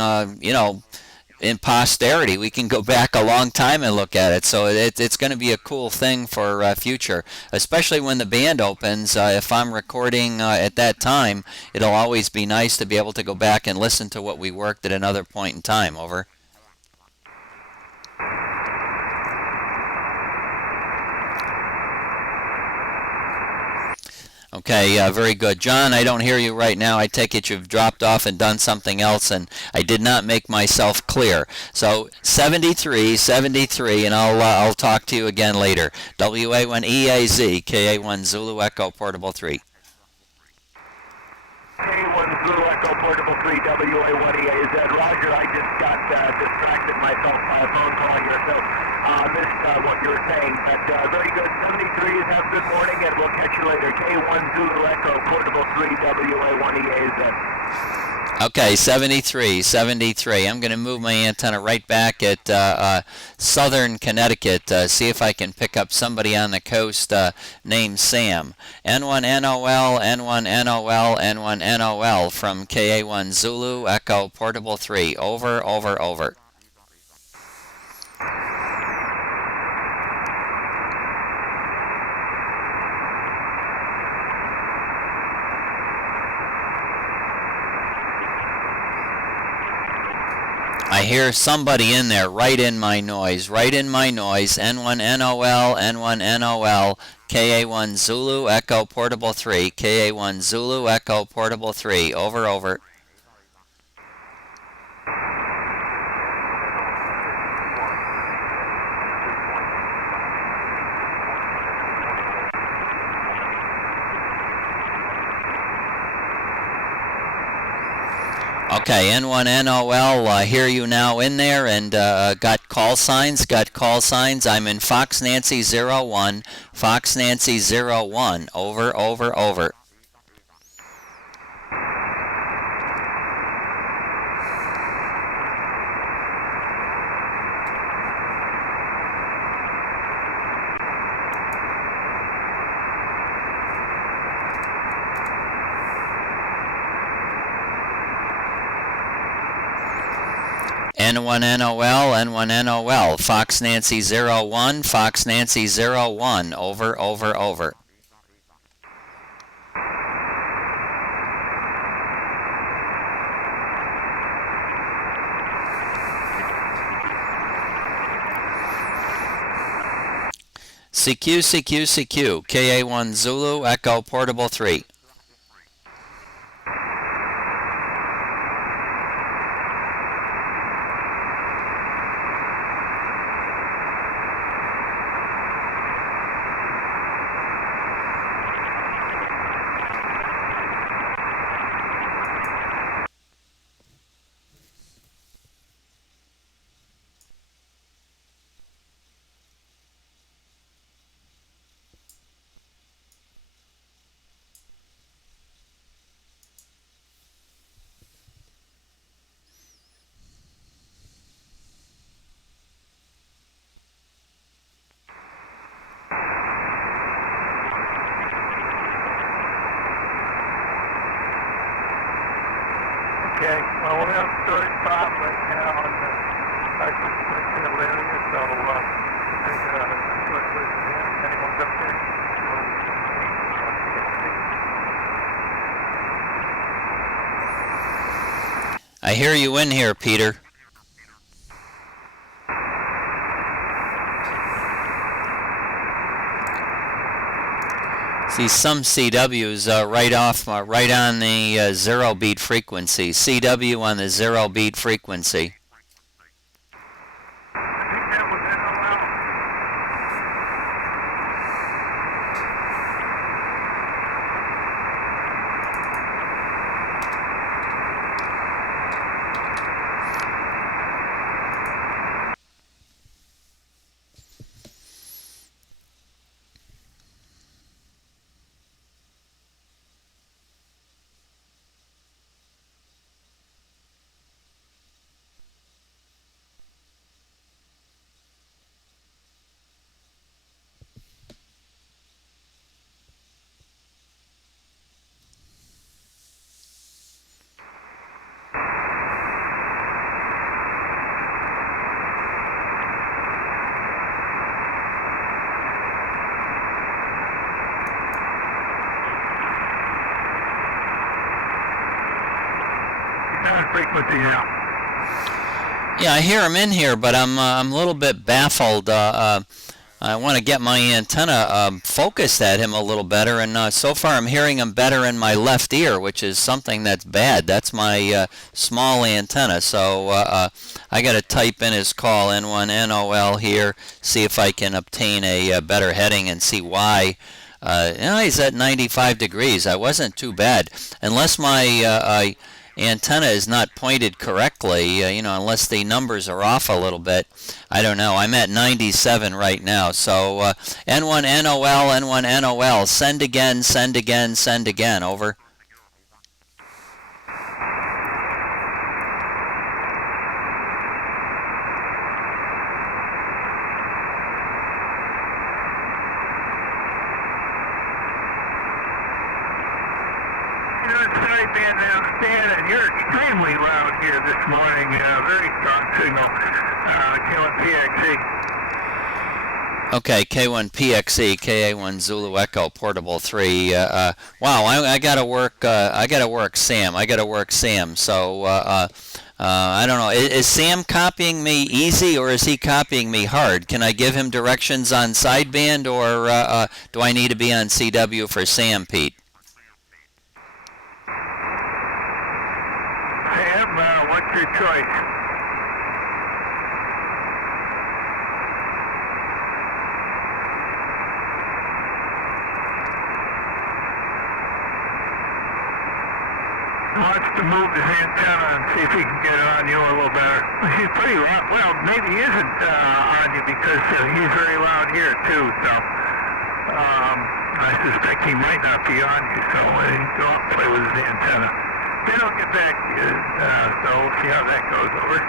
in posterity. We can go back a long time and look at it. So it's going to be a cool thing for future, especially when the band opens. If I'm recording at that time, it'll always be nice to be able to go back and listen to what we worked at another point in time. Over. Okay, very good. John, I don't hear you right now. I take it you've dropped off and done something else, and I did not make myself clear. So 73, and I'll talk to you again later. WA1EAZ, KA1 Zulu Echo Portable 3. KA1 Zulu Echo Portable 3, WA1EAZ. Roger, I just got distracted myself by a phone call here, so missed what you were saying. But very good. 73s, have a good morning, and we'll catch you later. KA1 Zulu Echo Portable 3, WA1EAZ. Okay, 73. I'm going to move my antenna right back at southern Connecticut, see if I can pick up somebody on the coast named Sam. N1NOL, N1NOL, N1NOL from KA1 Zulu Echo Portable 3. Over, over, over. I hear somebody in there right in my noise, N1NOL, N1NOL, KA1 Zulu Echo Portable 3, KA1 Zulu Echo Portable 3, over, over. Okay, N1NOL, I hear you now in there, and got call signs. I'm in Fox Nancy 01, Fox Nancy 01, over, over, over. N1NOL, Fox Nancy 01, Fox Nancy 01, over, over, over. CQ, KA1 Zulu Echo Portable 3. Okay, well, we're on 35 right now in the Springfield area, so I think anyone's up there. I hear you in here, Peter. See some CWs right on the 0 beat frequency. CW on the 0 beat frequency. But Yeah, I hear him in here, but I'm a little bit baffled. I want to get my antenna focused at him a little better, and so far I'm hearing him better in my left ear, which is something that's bad. That's my small antenna, so I got to type in his call N1NOL here, see if I can obtain a better heading and see why. He's at 95 degrees. I wasn't too bad, unless my antenna is not pointed correctly, unless the numbers are off a little bit. I don't know. I'm at 97 right now. So N1NOL, N1NOL, send again, send again, send again. Over. Stan, you're extremely loud here this morning. Very strong signal. K1PXE. Okay, K1PXE, KA1 Zulu Echo, Portable 3. Wow, I gotta work. I gotta work Sam. So I don't know. Is Sam copying me easy or is he copying me hard? Can I give him directions on sideband, or do I need to be on CW for Sam, Pete? What's your choice? He wants to move his antenna and see if he can get it on you a little better. He's pretty loud. Well, maybe he isn't on you because he's very loud here too. So I suspect he might not be on you. So go out and play with his antenna. Then I'll get back to you, so we'll see how that goes. Over.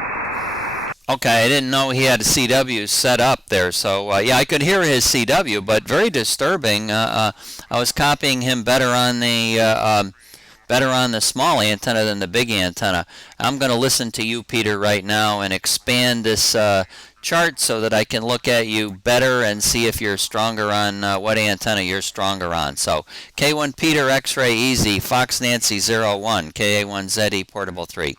Okay, I didn't know he had a CW set up there, so yeah, I could hear his CW, but very disturbing. I was copying him better on the small antenna than the big antenna. I'm going to listen to you, Peter, right now and expand this chart so that I can look at you better and see if you're stronger on what antenna you're stronger on. So K1 Peter X-Ray Easy, Fox Nancy 01, KA1ZE Portable 3.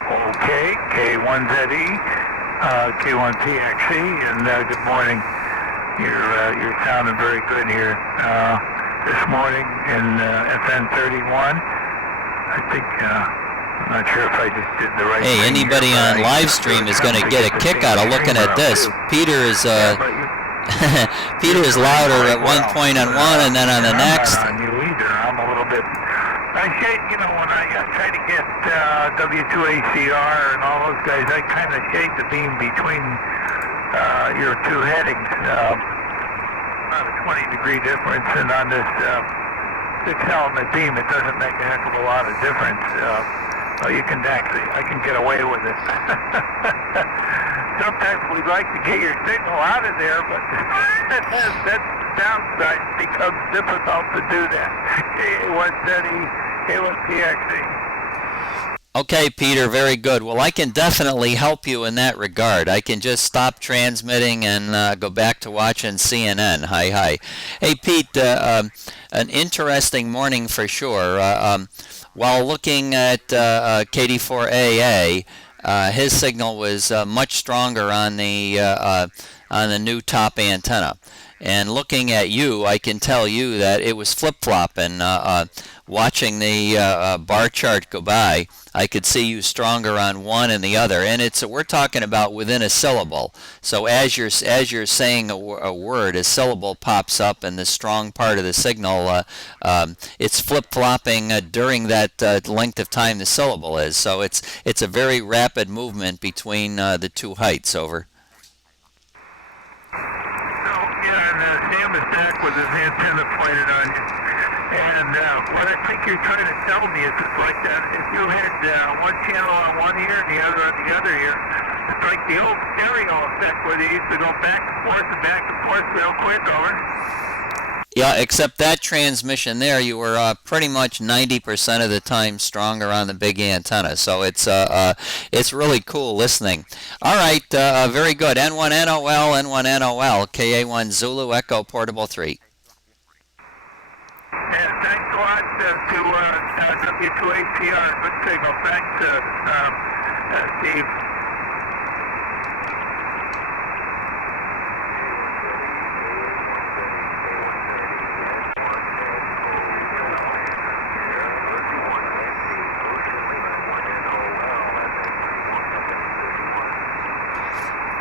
Okay, K1ZE, K1PXE, and good morning. You're sounding very good here this morning in FM 31. I think I'm not sure if I just did the right thing. Hey, anybody on live stream is going to get a kick out of looking at this. Peter is Peter is louder at one point on one and then on the next. I'm not on you either. I'm a little bit. I shade, when I try to get W2ACR and all those guys, I kind of shade the beam between your two headings. About a 20-degree difference, and on this 6-element beam, it doesn't make a heck of a lot of difference. I can get away with it. Sometimes we'd like to get your signal out of there, but that's the downside. It becomes difficult to do that. K1PXE. Okay, Peter, very good. Well, I can definitely help you in that regard. I can just stop transmitting and go back to watching CNN. Hi. Hey, Pete, an interesting morning for sure. While looking at KD4AA, his signal was much stronger on the new top antenna. And looking at you, I can tell you that it was flip-flopping. Watching the bar chart go by, I could see you stronger on one and the other. And we're talking about within a syllable. So as you're saying a word, a syllable pops up in the strong part of the signal. It's flip-flopping during that length of time the syllable is. So it's a very rapid movement between the two heights. Over. And Sam is back with his antenna pointed on you. And what I think you're trying to tell me is it's like that. If you had one channel on one ear and the other on the other ear, it's like the old stereo effect where they used to go back and forth real quick. Over. Yeah, except that transmission there, you were pretty much 90% of the time stronger on the big antenna. So it's really cool listening. All right, very good. N1NOL, KA1 Zulu Echo Portable 3. Yeah, thanks a lot. W2ACR, good signal. Thanks, Steve.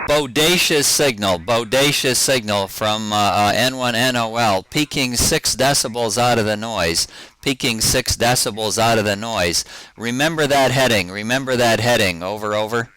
Bodacious signal from N1NOL, peaking 6 decibels out of the noise, peaking 6 decibels out of the noise. Remember that heading, over, over.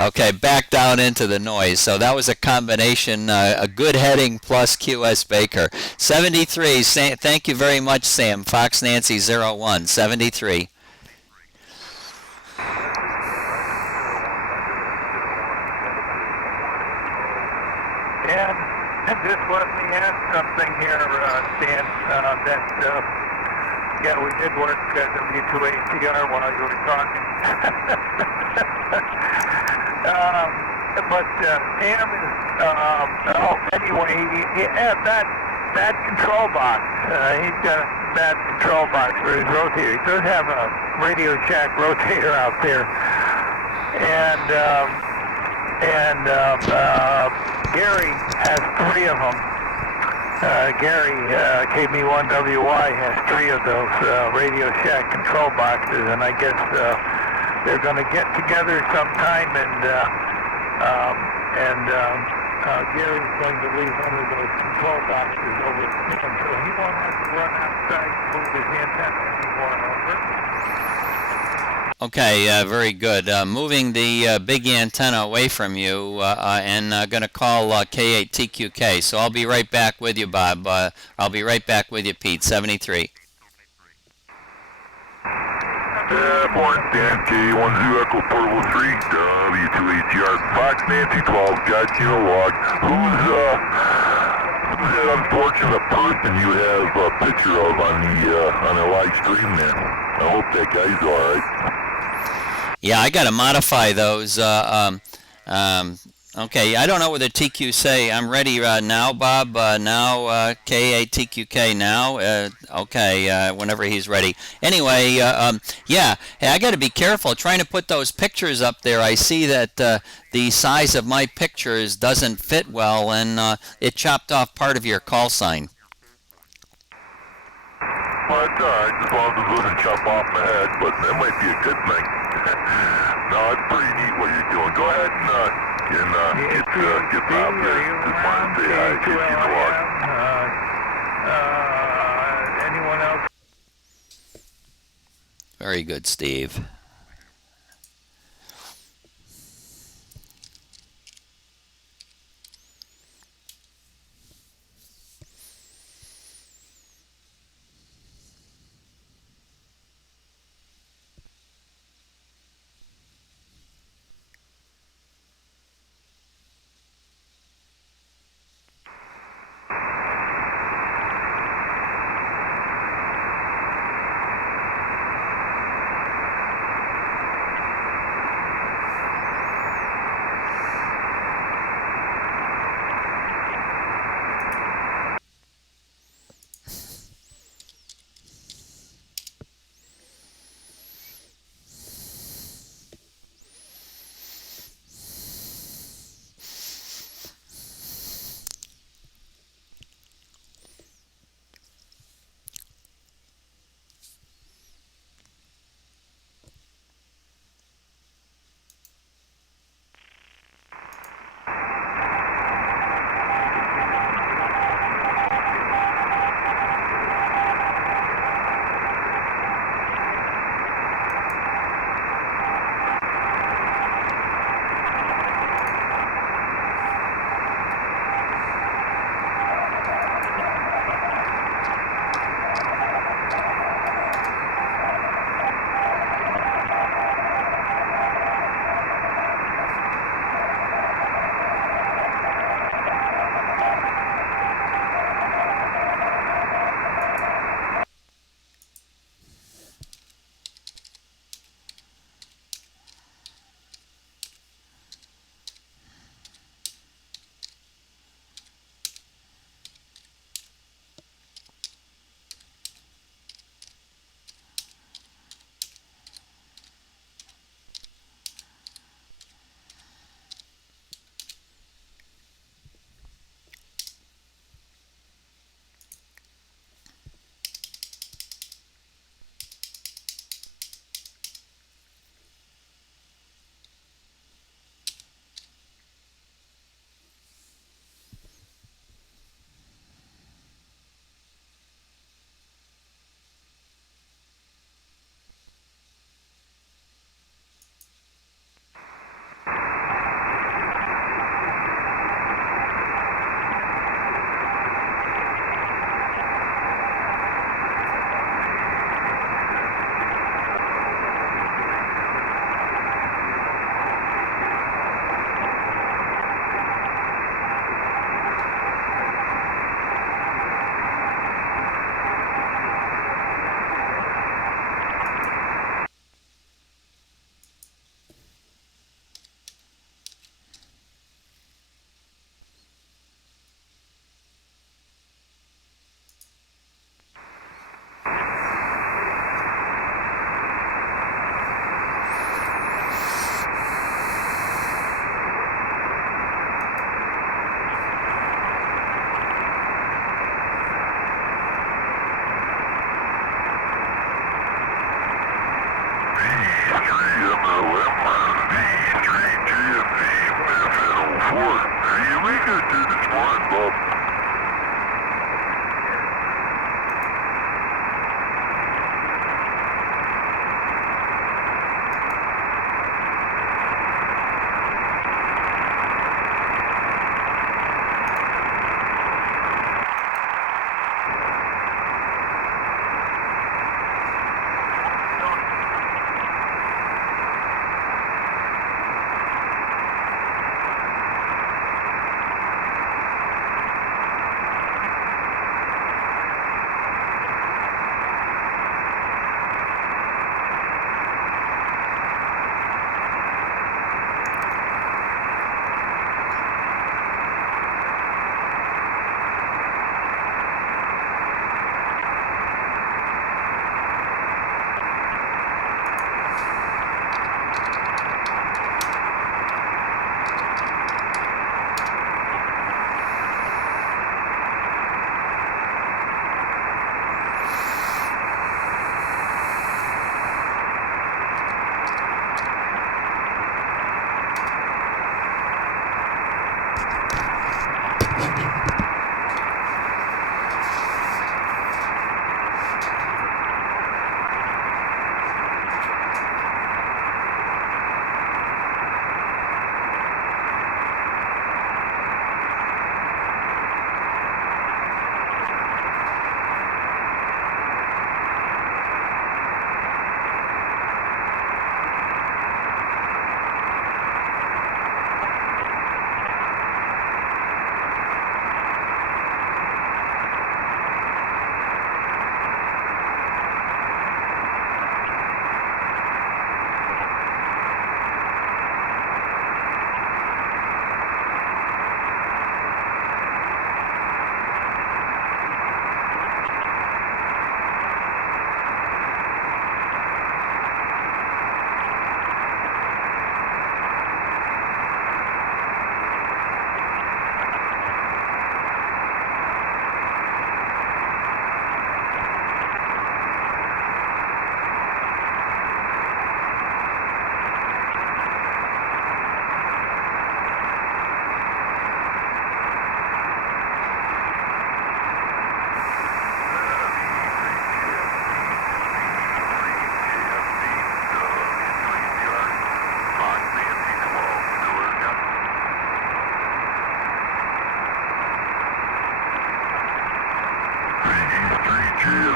Okay, back down into the noise. So that was a combination, a good heading plus QS Baker. 73, thank you very much, Sam. Fox Nancy 01, 73. And just let me add something here, Stan, yeah, we did work W2ACR while you were talking. But Sam is, anyway, that control box, he's got a bad control box for his rotator. He does have a Radio Shack rotator out there. And Gary has 3 of them. Gary, KB1WY, has 3 of those Radio Shack control boxes, and I guess they're going to get together sometime, and Gary's going to leave one of those control boxes over to him, so he won't have to run outside and move his antenna anymore. Over. Okay, very good. Moving the big antenna away from you, and going to call KA1ZE. So I'll be right back with you, Bob. I'll be right back with you, Pete. 73. Morning, Dan. KA1ZE Echo Portable 3, W2ACR, Fox Nancy 12, got you a log. Who's that unfortunate person you have a picture of on the live stream there? I hope that guy's alright. Yeah, I got to modify those. Okay, I don't know whether TQ say I'm ready now, Bob. Now, KA1ZE now. Okay, whenever he's ready. Anyway, yeah, hey, I got to be careful trying to put those pictures up there. I see that the size of my pictures doesn't fit well, and it chopped off part of your call sign. Well, it's alright, as long as it doesn't chop off my head, but that might be a good thing. No, it's pretty neat what you're doing. Go ahead and get Bob there. Just wanted to say hi, give you the log. Anyone else? Very good, Steve.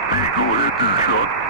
Hey, go ahead there, Sean.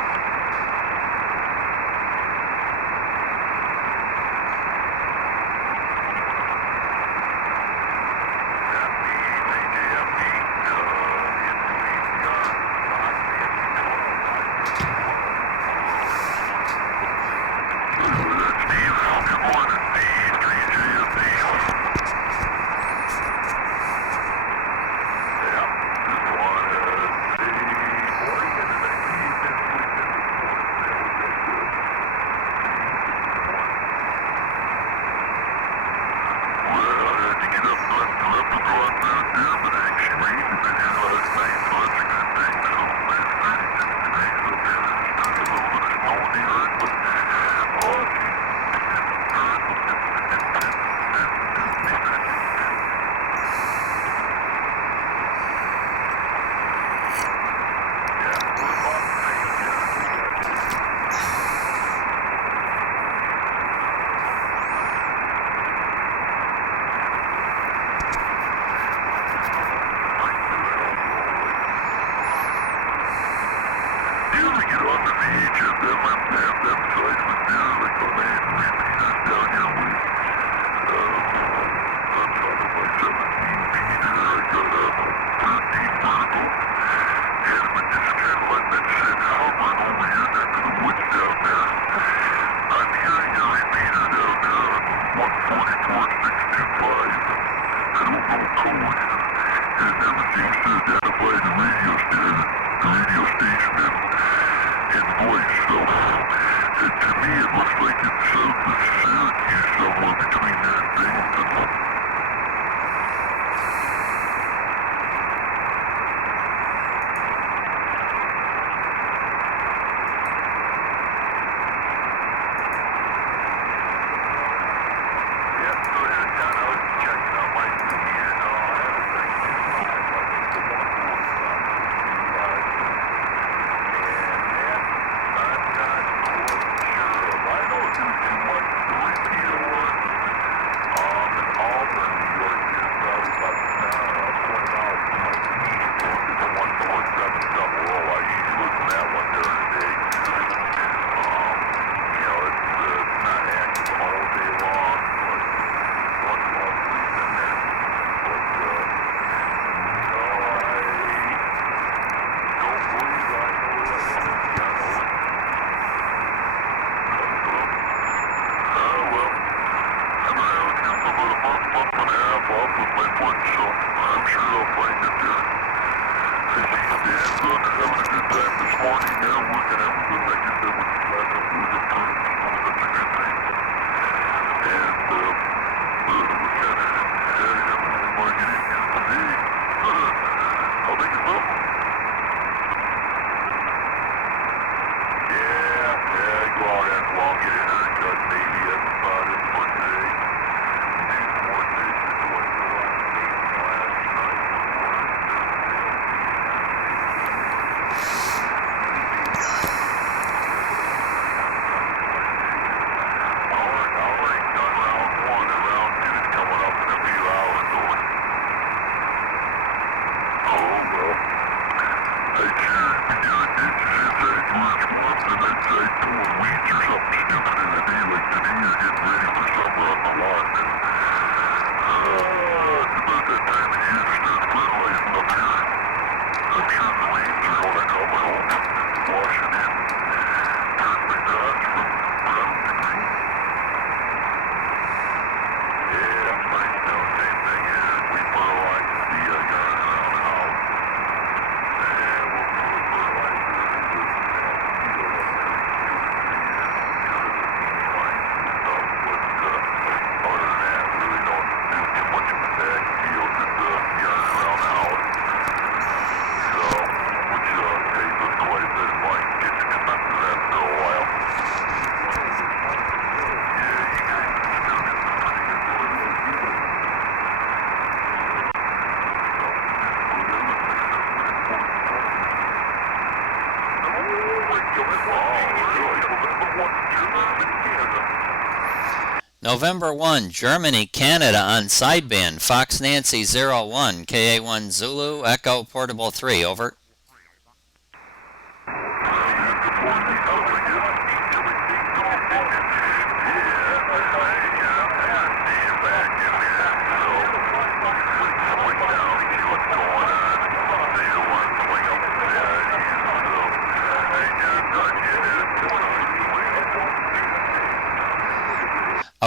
November 1, Germany, Canada on sideband, Fox Nancy 01, KA1 Zulu, Echo Portable 3, over.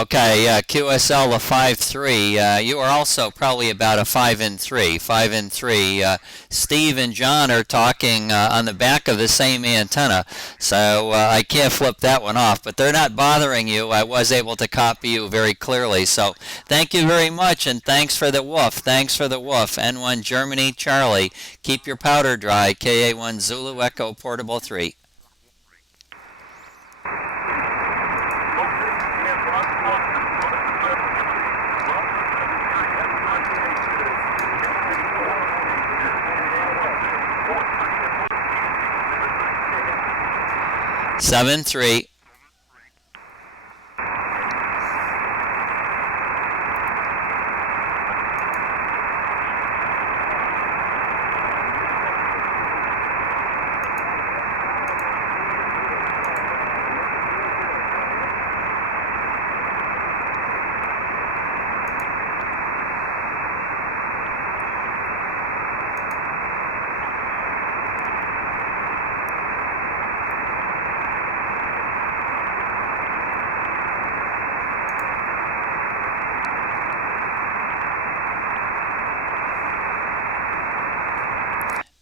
Okay, QSL a 5-3. You are also probably about a 5-3. 5-3. Steve and John are talking on the back of the same antenna, so I can't flip that one off. But they're not bothering you. I was able to copy you very clearly. So thank you very much, and thanks for the woof. Thanks for the woof. N1 Germany Charlie. Keep your powder dry. KA1 Zulu Echo Portable 3. Seven three.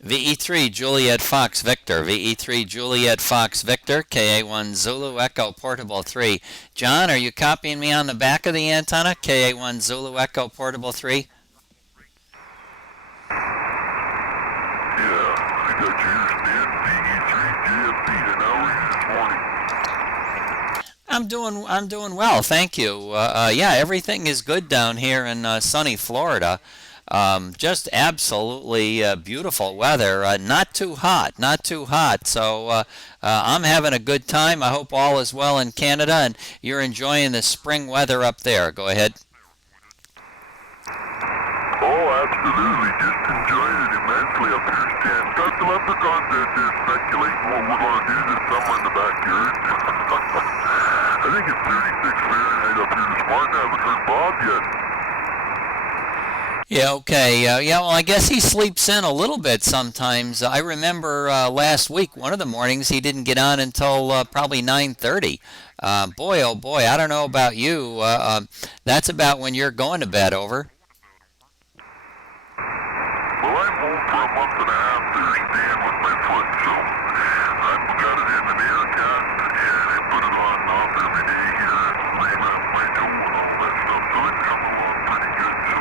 VE3 Juliet Fox Victor, VE3 Juliet Fox Victor, KA1 Zulu Echo Portable 3. John, are you copying me on the back of the antenna? KA1 Zulu Echo Portable 3. Yeah, I got you here, Stan. VE3 JFP, and how are you this morning? I'm doing well, thank you. Yeah, everything is good down here in sunny Florida. Just absolutely beautiful weather. Not too hot, not too hot. So I'm having a good time. I hope all is well in Canada and you're enjoying the spring weather up there. Go ahead. Oh, absolutely. Just enjoying it immensely up here, Stan. Got the leprechauns out there speculating what we're going to do this summer in the backyard. I think it's 36 Fahrenheit up here this morning. I haven't heard Bob yet. Yeah, okay. Yeah, well, I guess he sleeps in a little bit sometimes. I remember last week, one of the mornings, he didn't get on until probably 9:30. Boy, oh boy, I don't know about you. That's about when you're going to bed, over. Well, I'm home for a month and a half there, Stan, with my foot, so I've got it in an air cast, and I put it on and off every day here, and revamp my toe and all that stuff, so it's coming along pretty good, so,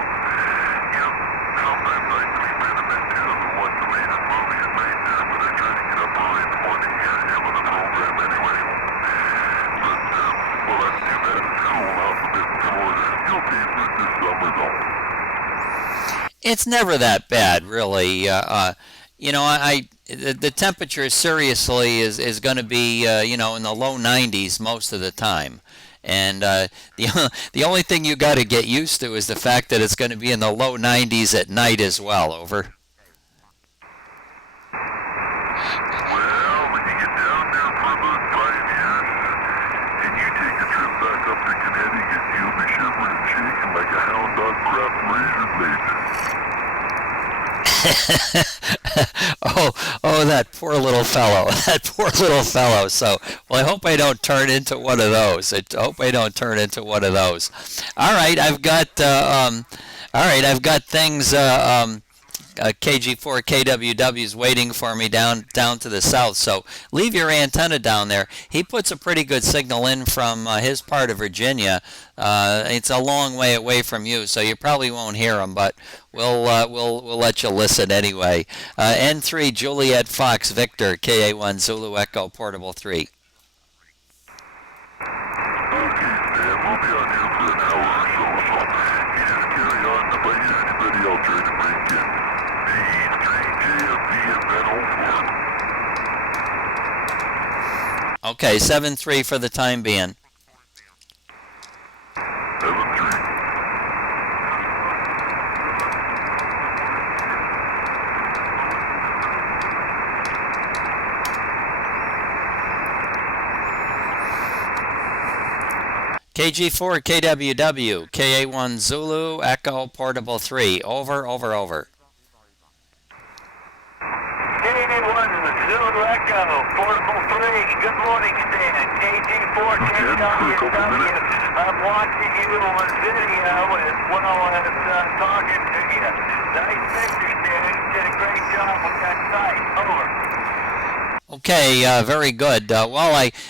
yeah, sometimes I sleep in a bit too. I don't watch the latest movie at night there, but I try to get up early in the morning here and with the program anyway. But, well, that's too bad it's cooling off a bit in Florida. You'll pay for it this summer, though. It's never that bad, really. You know, the temperature seriously is going to be you know, in the low 90s most of the time, and the only thing you got to get used to is the fact that it's going to be in the low 90s at night as well. Over. Well, when you get down there for about 5 years, and you take a trip back up to Connecticut, you'll be shivering and shaking like a hound dog trapped in razor blades. Oh, that poor little fellow, that poor little fellow. So, well, I hope I don't turn into one of those. I hope I don't turn into one of those. All right, I've got things. KG4 KWW is waiting for me down to the south, so leave your antenna down there. He puts a pretty good signal in from his part of Virginia. It's a long way away from you, so you probably won't hear him, but we'll let you listen anyway. N3 Juliet Fox Victor, KA1 Zulu Echo Portable 3. Okay, Stan, we'll be on here for an hour or so, so you just carry on. If I hear anybody, I'll try to break in. VE3JFP and then over. Okay, 7-3 for the time being. 7-3. KG4 KWW, KA1 Zulu Echo Portable 3. Over. KA1 KA1ZE Echo, Portable 3. Good morning, Stan. KG4KWW. I'm watching you on video as well as talking to you. Nice picture, Stan. You did a great job with that site. Over. Okay, very good.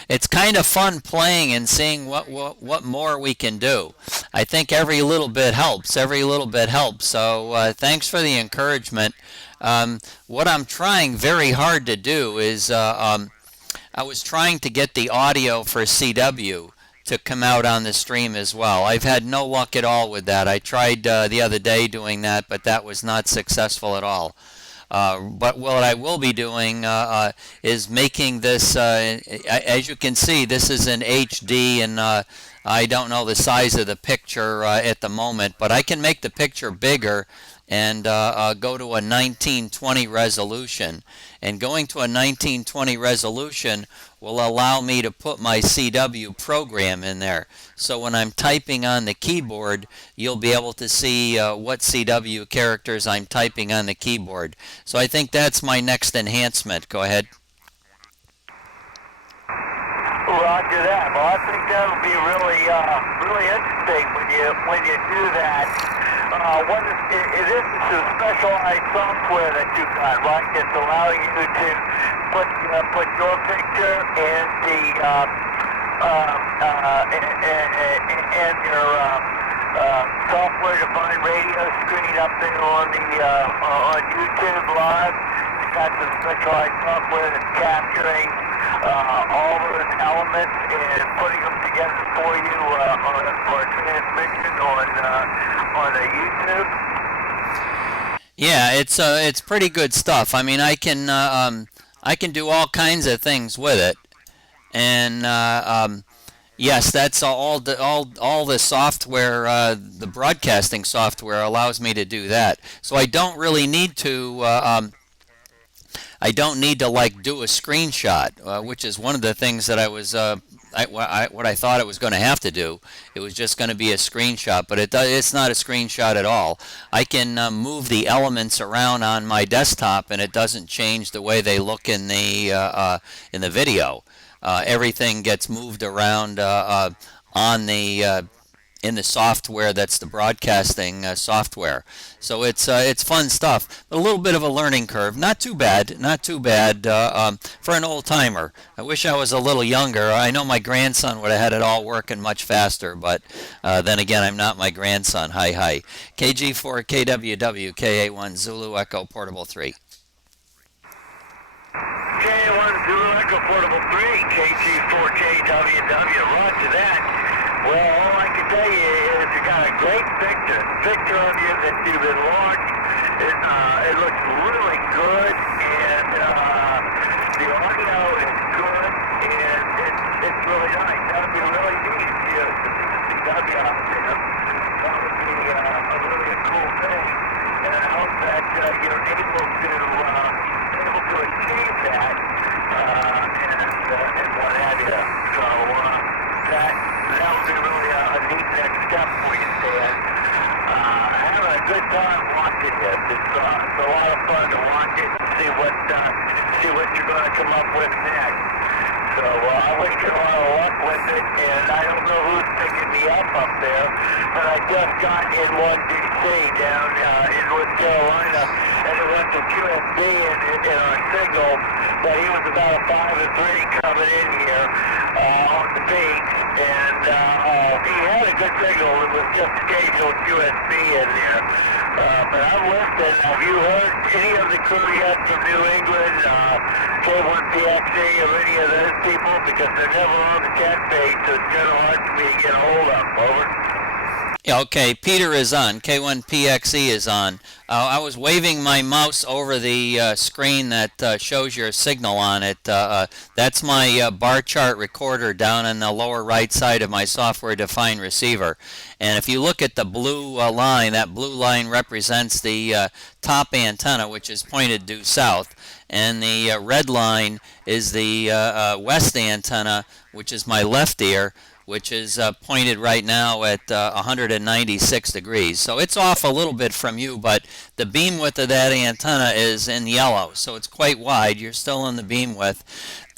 It's kind of fun playing and seeing what more we can do. I think every little bit helps. Every little bit helps. So thanks for the encouragement. What I'm trying very hard to do is I was trying to get the audio for CW to come out on the stream as well. I've had no luck at all with that. I tried the other day doing that, but that was not successful at all. But what I will be doing is making this, as you can see, this is in HD, and I don't know the size of the picture at the moment, but I can make the picture bigger and go to a 1920 resolution. And going to a 1920 resolution will allow me to put my CW program in there. So when I'm typing on the keyboard, you'll be able to see what CW characters I'm typing on the keyboard. So I think that's my next enhancement. Go ahead. Roger that. Well, I think that'll be really interesting when you do that. This is some specialized software that you've got, right? It's allowing you to put your picture and the and your software-defined radio screen up there on YouTube Live. It's got some specialized software that's capturing all those elements and putting them together for you for transmission on the YouTube. Yeah, it's pretty good stuff. I mean, I can do all kinds of things with it, and yes, that's all the software, the broadcasting software allows me to do that. So I don't really need to. I don't need to like do a screenshot, which is one of the things that I was what I thought it was going to have to do. It was just going to be a screenshot, but it's not a screenshot at all. I can move the elements around on my desktop, and it doesn't change the way they look in the video. Everything gets moved around on the in the software that's the broadcasting software. So it's fun stuff, but a little bit of a learning curve. Not too bad, not too bad for an old timer. I wish I was a little younger. I know my grandson would have had it all working much faster, but then again, I'm not my grandson. Hi. KG4KWW, KA1 Zulu Echo Portable 3. KA1ZE Echo Portable 3, KG4KWW, roger that. Well, all I can tell you is you got a great picture of you that you've enlarged. It looks really good, and the audio is good, and it's really nice. That would be really neat to see the CW out there. That would be really a cool thing, and I hope that you're able to achieve that and what have you. So that would be really a neat next step for you, Stan. Having a good time watching this. It's a lot of fun to watch it and see what you're going to come up with next. So I wish you a lot of luck with it, and I don't know who's picking me up there, but I just got in one DC down in North Carolina, and it went to QSB in our signal, but he was about a 5 and 3 coming in here on the peak, and he had a good signal. It was just occasional QSB in there. But I'm listening. Have you heard any of the crew yet from New England, KA1PXE, or any of those people? Because they're never on the chat page, so it's kind of hard for me to get a hold of. Over. Okay, Peter is on. K1PXE is on. I was waving my mouse over the screen that shows your signal on it. That's my bar chart recorder down in the lower right side of my software-defined receiver. And if you look at the blue line, that blue line represents the top antenna, which is pointed due south. And the red line is the west antenna, which is my left ear, which is pointed right now at 196 degrees. So it's off a little bit from you, but the beam width of that antenna is in yellow, so it's quite wide. You're still in the beam width.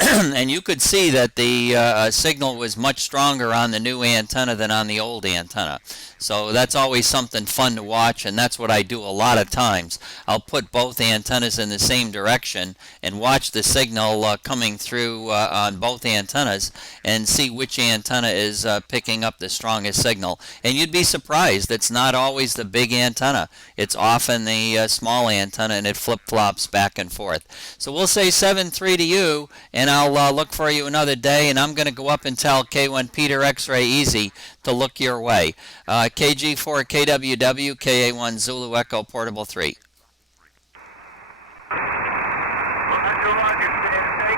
And you could see that the signal was much stronger on the new antenna than on the old antenna. So that's always something fun to watch, and that's what I do a lot of times. I'll put both antennas in the same direction and watch the signal coming through on both antennas and see which antenna is picking up the strongest signal. And you'd be surprised, it's not always the big antenna. It's often the small antenna, and it flip-flops back and forth. So we'll say 7-3 to you, and I'll look for you another day, and I'm going to go up and tell K1 Peter X-Ray Easy to look your way. KG4 KWW, KA1 Zulu Echo Portable 3. Thank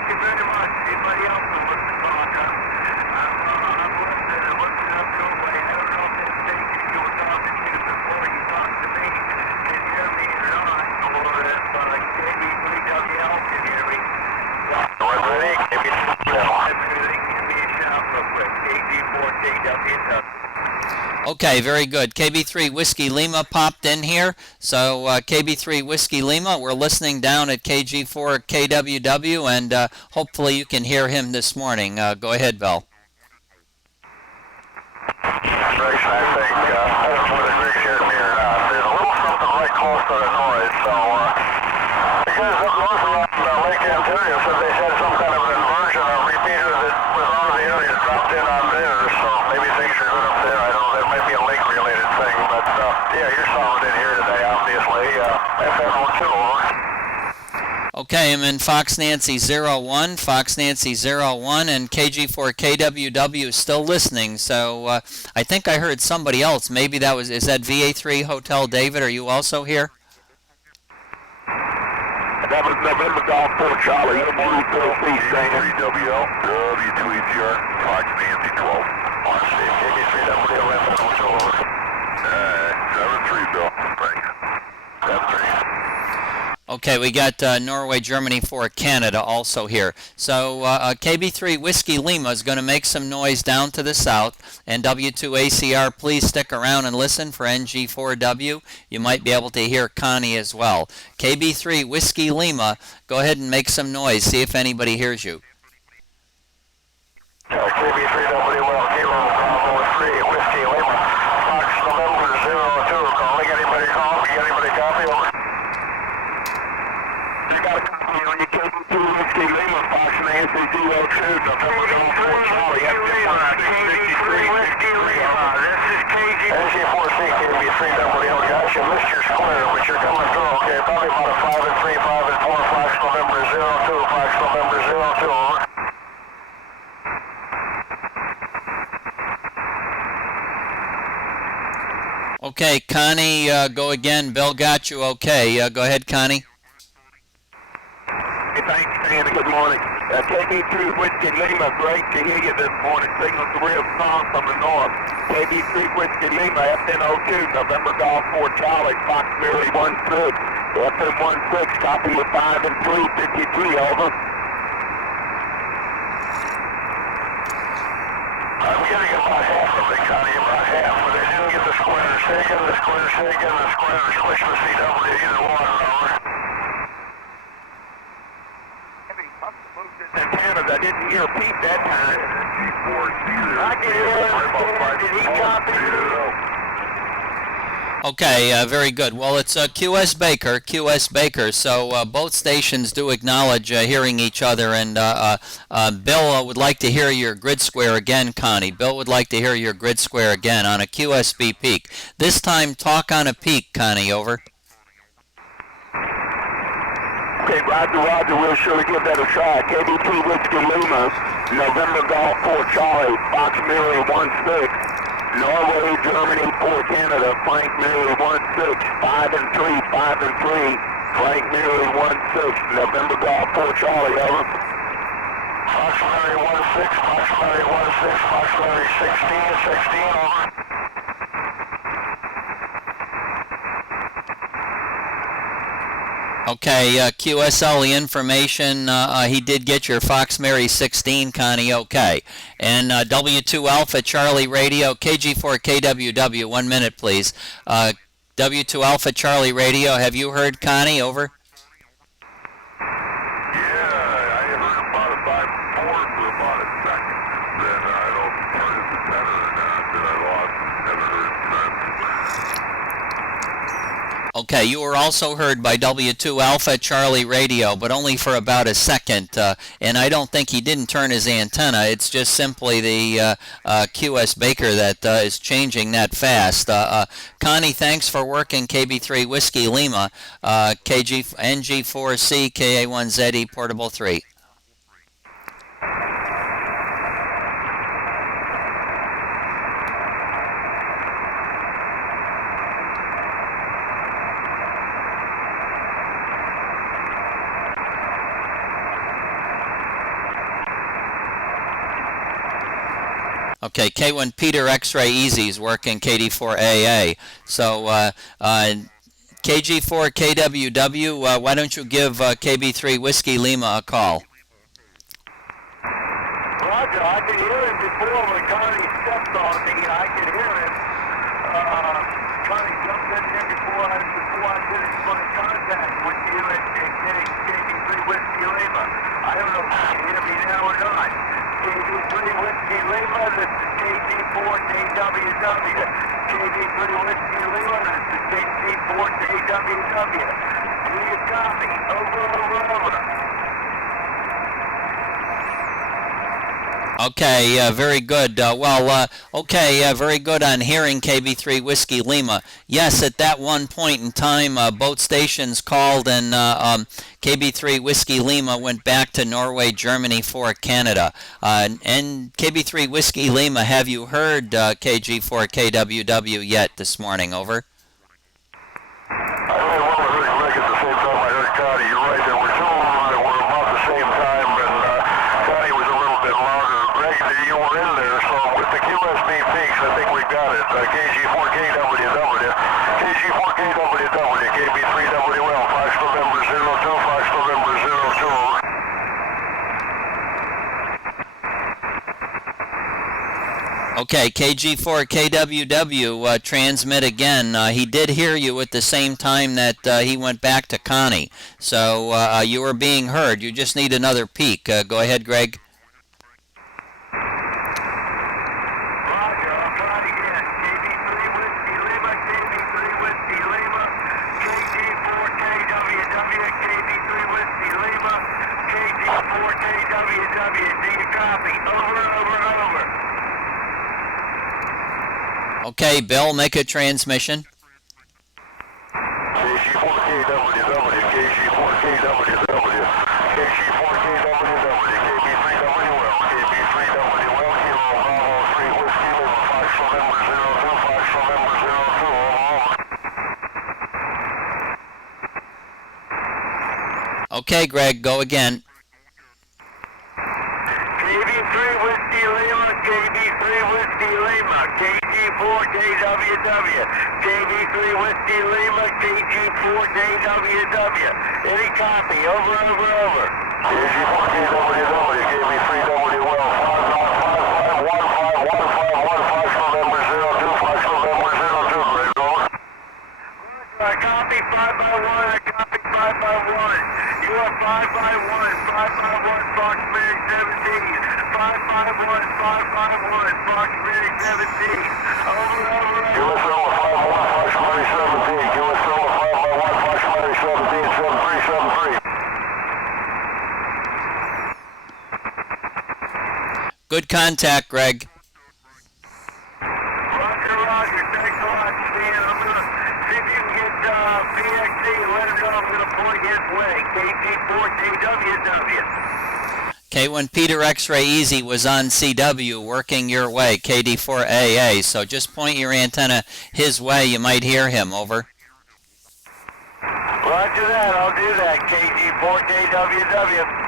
you very much. Anybody else who wants to talk? I'm listening and looking up your way. I don't know if that station you were talking to before you talked to me can hear me or not, or if KB3WL can hear me. Give me a shout real quick. KG4KWW. Okay, very good. KB3 Whiskey Lima popped in here. So KB3 Whiskey Lima, we're listening down at KG4 KWW, and hopefully you can hear him this morning. Go ahead, Bill. Grayson, I think, I don't know whether Greg heard me or not. There's a little something right close to the noise, so the guys up north around Lake Ontario said they had some kind of an inversion or repeater that was out of the area dropped in on theirs, so maybe things are good up there. I don't know, that might be a lake-related thing, but yeah, you're solid in here today, obviously. FM02, over. Okay, I'm in Fox Nancy 01, Fox Nancy 01, and KG4 KWW is still listening. So I think I heard somebody else. Maybe that was, is that VA3 Hotel David? Are you also here? That was November Golf 4 Charlie, W3WL, W2ETR, Fox Nancy 12. On stage, KB3WL, FM02, over. 7-3, Bill. Thanks. 7-3. Okay, we got Norway, Germany, for Canada also here. So KB3 Whiskey Lima is going to make some noise down to the south. And W2ACR, please stick around and listen for NG4W. You might be able to hear Connie as well. KB3 Whiskey Lima, go ahead and make some noise. See if anybody hears you. KB3WL, Kilo Bravo 3, Whiskey Lima, Fox November 02. Calling anybody call? Anybody copy? Over. You got a copy on your KB3 Whiskey Lima, Fox Nancy 02, November Golf 4 Charlie, KB3 Whiskey Lima, this is KG. NG4C, KB3WL, gosh, you missed your square, but you're coming through, okay, probably about a 5 and 3, 5 and 4, Fox November 02, Fox November 02, over. Okay, Connie, go again. Bill got you okay. Go ahead, Connie. Hey, thanks, Stan. Good morning. KB3 Whiskey Lima, great to hear you this morning. Signal's real strong from the north. KB3 Whiskey Lima, FN02, November Golf 4 Charlie, Fox Mary 16, FM16, copy of 5 and 3, 53, over. I'm getting about half of it, Connie, about half, but I didn't get the square shaking, the square shaking, the square switch with CW, either one, over. Antennas, I didn't hear a peep that time. I can hear it. Did he copy? Okay, very good. Well, it's QS Baker. So both stations do acknowledge hearing each other, and Bill would like to hear your grid square again, Connie. Bill would like to hear your grid square again on a QSB peak. This time, talk on a peak, Connie, over. Okay, Roger, we'll surely give that a try. KB2 Whiskey Lima, November Golf 4 Charlie, Fox Mary 16, Norway, Germany, 4 Canada, Frank Mary 16, 5 and 3, 5 and 3, Frank Mary 16, November Golf 4 Charlie, over. Fox Mary 16, Fox Mary 16, Fox Mary 16, over. Okay, QSL, the information, he did get your Fox Mary 16, Connie, okay. And W2 Alpha Charlie Radio, KG4KWW, 1 minute please. W2 Alpha Charlie Radio, have you heard Connie, over? Yeah, I heard about it by four for about a second. Then I don't turn it to center or not. Then I lost. Never heard since. Okay, you were also heard by W2 Alpha Charlie Radio, but only for about a second, and I don't think he didn't turn his antenna. It's just simply the QS Baker that is changing that fast. Connie, thanks for working KB3 Whiskey Lima, KG NG4C KA1ZE Portable 3. Okay, K1 Peter X-Ray Easy is working KD4AA. So KG4 KWW, why don't you give KB3 Whiskey Lima a call? Roger, I could hear him before when Connie stepped on me. I could hear him. Connie jumped in there before I finished my contact with you and getting KB3 Whiskey Lima. I don't know if you can hear me now or not. KB3 Whiskey Lima, this is KG4KWW. KB3 Whiskey Lima, this is KG4KWW. Do you copy? Over. Okay, very good. Very good on hearing KB3 Whiskey Lima. Yes, at that one point in time, both stations called and KB3 Whiskey Lima went back to Norway, Germany for Canada. And KB3 Whiskey Lima, have you heard KG4 KWW yet this morning? Over. I heard Greg at the same time I heard Connie. You're right, there were two of them that were about the same time, and Connie was a little bit louder. Greg, you were in there, so with the QSB peaks, I think we got it. KG4KWW, KG4KWW, KB3WL, Fox November 02, Fox November 02. Okay, KG4KWW, transmit again. He did hear you at the same time that he went back to Connie. So you are being heard. You just need another peak. Go ahead, Greg. Roger, I'll try it again. KB3 Whiskey Lima, KB3 Whiskey Lima, KG4KWW, KB3 Whiskey Lima, KG4KWW. Do you copy? Over. Okay, Bill, make a transmission. KG4KWW, KG4KWW, KG4KWW, KB3WL, KB3WL, Kilo Bravo 3 Whiskey Lima, Fox November 02, Fox November 02, Okay, Greg, go again. KB3 Whiskey Lima, KB3 Whiskey Lima, KG4KWW, KB3 Whiskey Lima, KG4KWW. Any copy? Over. KG4KWW, KB3WL, 55151515, Fox November 02, Fox November 02, Greg, over. I copy 5 by 1, I copy 5 by 1. You are 5 by 1, 5 by 1, Fox Mary 17. 5 by 1, 5 by 1, Fox Mary 17. Over. QSL 5-1, Fox Mary 17, QSL 5-1, Fox Mary 17, 7373. Good contact, Greg. Roger. Thanks a lot, Stan. I'm going to see if you can get PXC and let him know I'm going to point his way. KG4KWW. K1 Peter X-Ray Easy was on CW working your way, KD4AA. So just point your antenna his way. You might hear him. Over. Roger that. I'll do that. KG4KWW.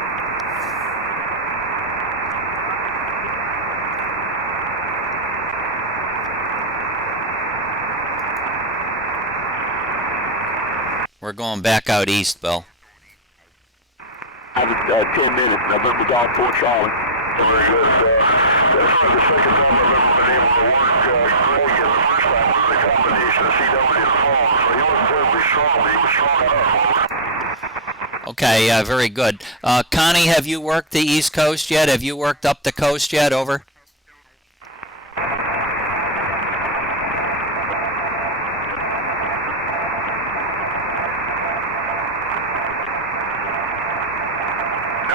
We're going back out east, Bill. I was 10 minutes, November Golf Fort Charlie. Very good. That's the second time I've ever been able to work Greg, and the first time was the combination of CW and Falls. So he wasn't terribly strong, but he was strong enough. Okay, very good. Connie, have you worked the East Coast yet? Have you worked up the coast yet? Over?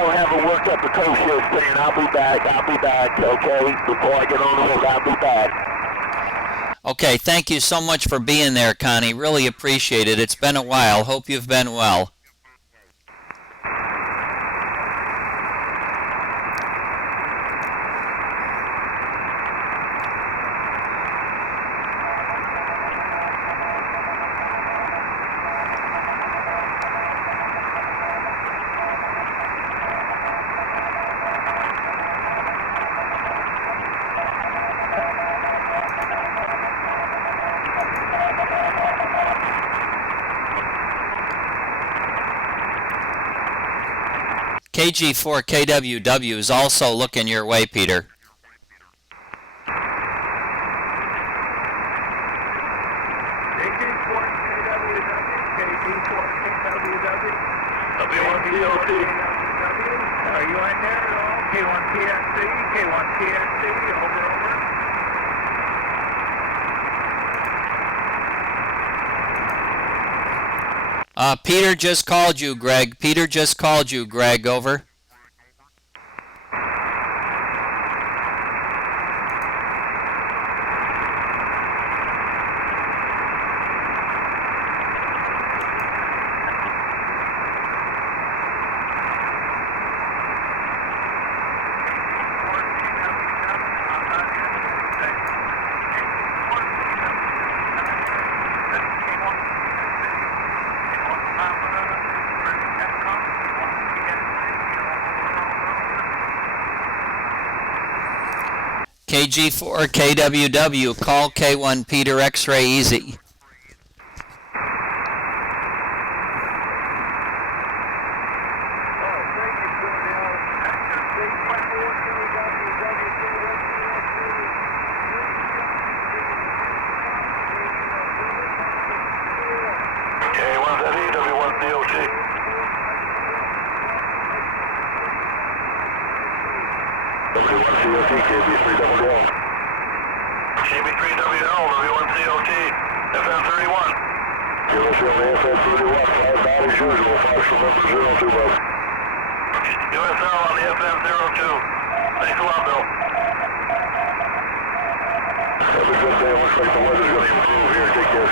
I haven't worked up the coast yet, Stan. I'll be back, okay? Before I get on the road, I'll be back. Okay, thank you so much for being there, Connie. Really appreciate it. It's been a while. Hope you've been well. KG4 KWW is also looking your way, Peter. K1DOT. Are you in there at all? K1TSC, over. Peter just called you, Greg. Peter just called you, Greg. Over. KG4 KWW, call K1 Peter X-Ray Easy. KA1ZE, W1DOT. W1COT, KB3WL. KB3WL, W1COT, FM31. USL, FM31, 5 out as usual, 5 from number 02, bud. USL on the FM02. Thanks a lot, Bill. Have a good day. Looks like the weather's going to improve here. Take care.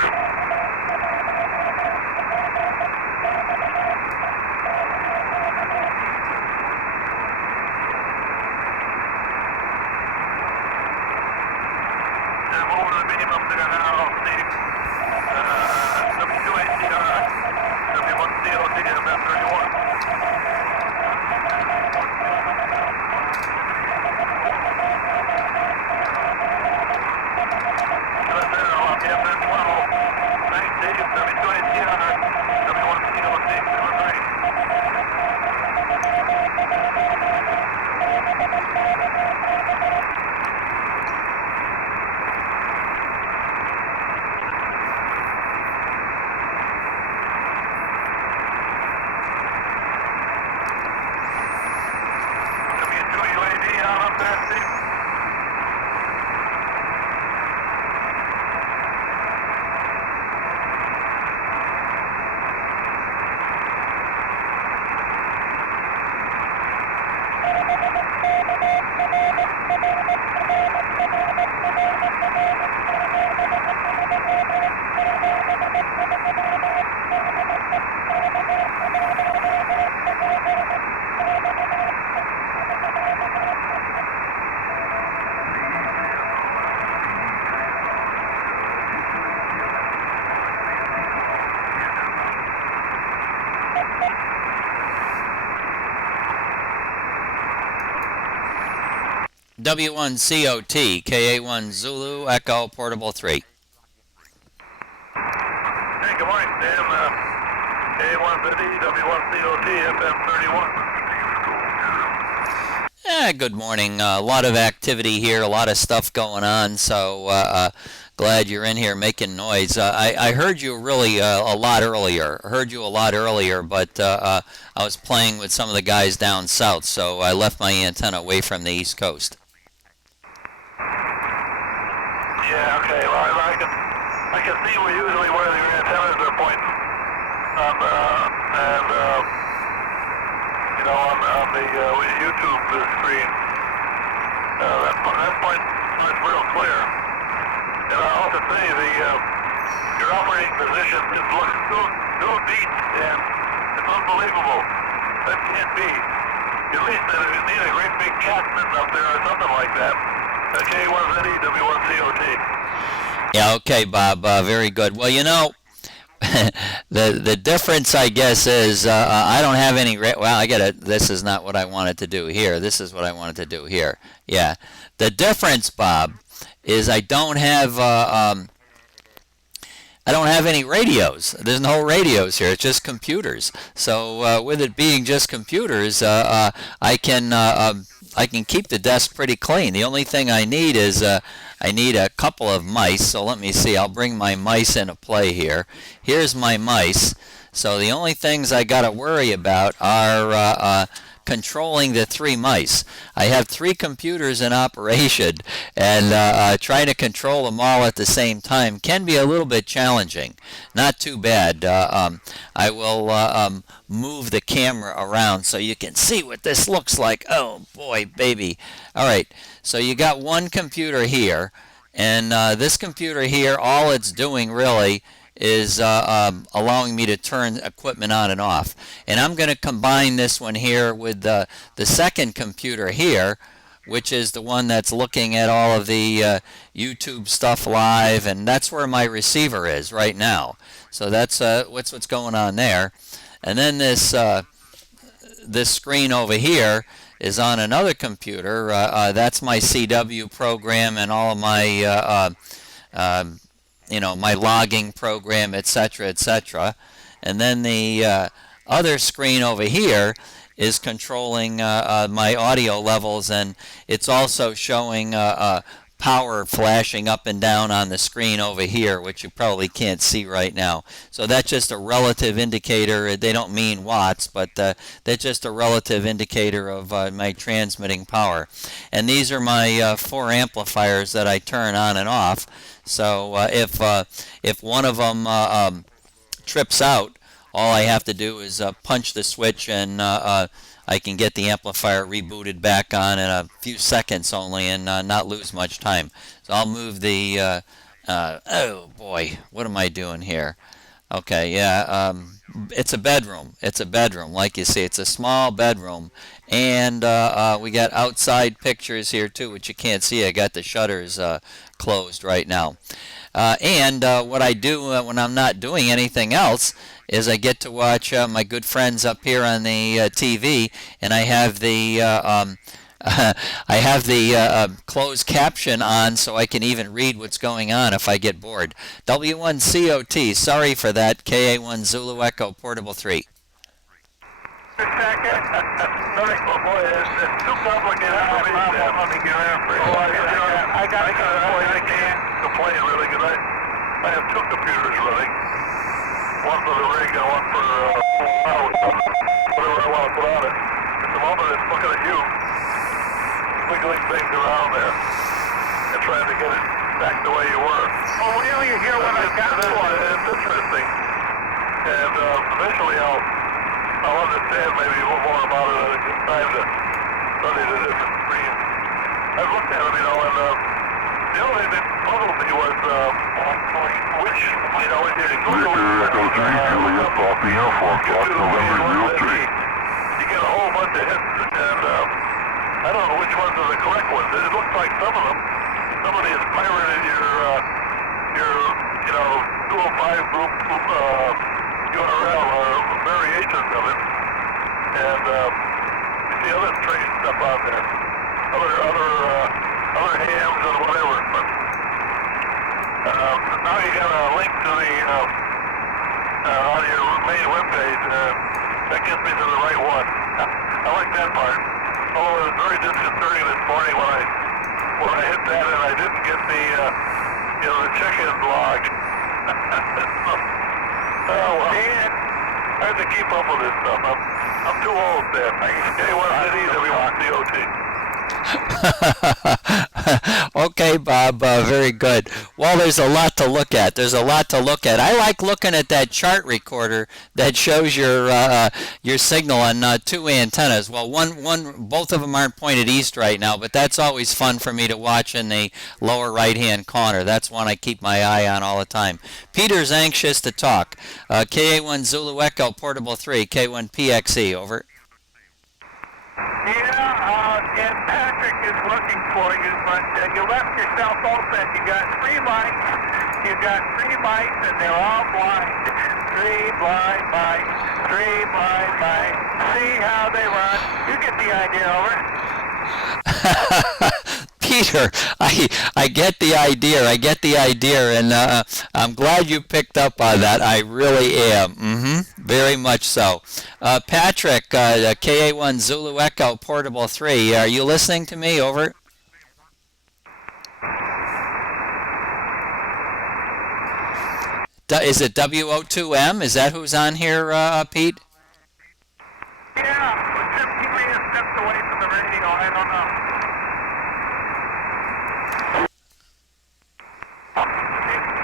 W1COT, KA1 Zulu, Echo, Portable 3. Hey, good morning, Sam. KA1ZE, W1COT, FM 31. Good morning. A lot of activity here, a lot of stuff going on, so glad you're in here making noise. I heard you really a lot earlier. But I was playing with some of the guys down south, so I left my antenna away from the East Coast. Yeah, okay. Well, I can see usually where your antennas are pointing on the, and on the YouTube screen. That point is real clear. And I also say your operating position just looks so neat, and it's unbelievable. That can't be. At least you need a great big cat sitting up there or something like that. KA1ZE, W1COT. Yeah, okay, Bob. Very good. Well, the difference, I guess, is I don't have any. This is not what I wanted to do here. This is what I wanted to do here. Yeah. The difference, Bob, is I don't have any radios. There's no radios here. It's just computers. So with it being just computers, I can keep the desk pretty clean. The only thing I need is I need a couple of mice. So let me see. I'll bring my mice into play here. Here's my mice. So the only things I got to worry about are controlling the three mice. I have three computers in operation, and trying to control them all at the same time can be a little bit challenging. Not too bad. I will move the camera around so you can see what this looks like. Oh boy, baby. All right, so you got one computer here, and this computer here, all it's doing really is allowing me to turn equipment on and off. And I'm going to combine this one here with the second computer here, which is the one that's looking at all of the YouTube stuff live, and that's where my receiver is right now. So that's what's going on there. And then this screen over here is on another computer. That's my CW program and all of my my logging program, etc., etc. And then the other screen over here is controlling my audio levels, and it's also showing power flashing up and down on the screen over here, which you probably can't see right now. So that's just a relative indicator. They don't mean watts, but that's just a relative indicator of my transmitting power. And these are my 4 amplifiers that I turn on and off. So if one of them trips out, all I have to do is punch the switch, and I can get the amplifier rebooted back on in a few seconds only, and not lose much time. So I'll move the oh boy, what am I doing here? Okay, yeah, it's a bedroom. It's a bedroom, like you see. It's a small bedroom, and we got outside pictures here too, which you can't see. I got the shutters closed right now. And what I do when I'm not doing anything else is I get to watch my good friends up here on the TV, and I have the closed caption on, so I can even read what's going on if I get bored. W1COT, sorry for that. KA1 Zulu Echo Portable 3. Sorry, oh boy, it's too complicated for me. Let me get in for you. I can't complain really, because I have 2 computers running. One for the rig and one for whatever I want to put on it. At the moment, it's looking at you, wiggling things around there, and trying to get it back the way you were. Oh, well, you hear what I've got for it. It's interesting. And eventually I'll understand maybe a little more about it. It's time to study the different screens. I've looked at them, and the only thing that puzzled me was which, Echo 3, Juliet, off the Air Forecast, November 03. You get a whole bunch of hits, and I don't know which ones are the correct ones. It looks like some of them, somebody has pirated your 205 group URL or variations of it, and you see other strange stuff out there, other hams or whatever. But now you got a link to the on your main webpage. That gets me to the right one. I like that part. Although it was very disconcerting this morning when I hit that and I didn't get the the check-in log. Oh well. I have to keep up with this stuff. I'm too old, man. KA1ZE, W1COT. Okay, Bob, very good. Well, there's a lot to look at. I like looking at that chart recorder that shows your signal on two antennas. Well, both of them aren't pointed east right now, but that's always fun for me to watch in the lower right-hand corner. That's one I keep my eye on all the time. Peter's anxious to talk. KA1 Zulu Echo Portable 3, K1PXE, over. And Patrick is looking for you, but you left yourself open. You got three mics, and they're all blind. Three blind mics. See how they run. You get the idea, over. Peter, I get the idea, and I'm glad you picked up on that. I really am. Very much so. Patrick, KA1 Zulu Echo Portable 3, are you listening to me? Over. Is it WO2M? Is that who's on here, Pete? Yeah, except he may have stepped away from the radio. I don't know.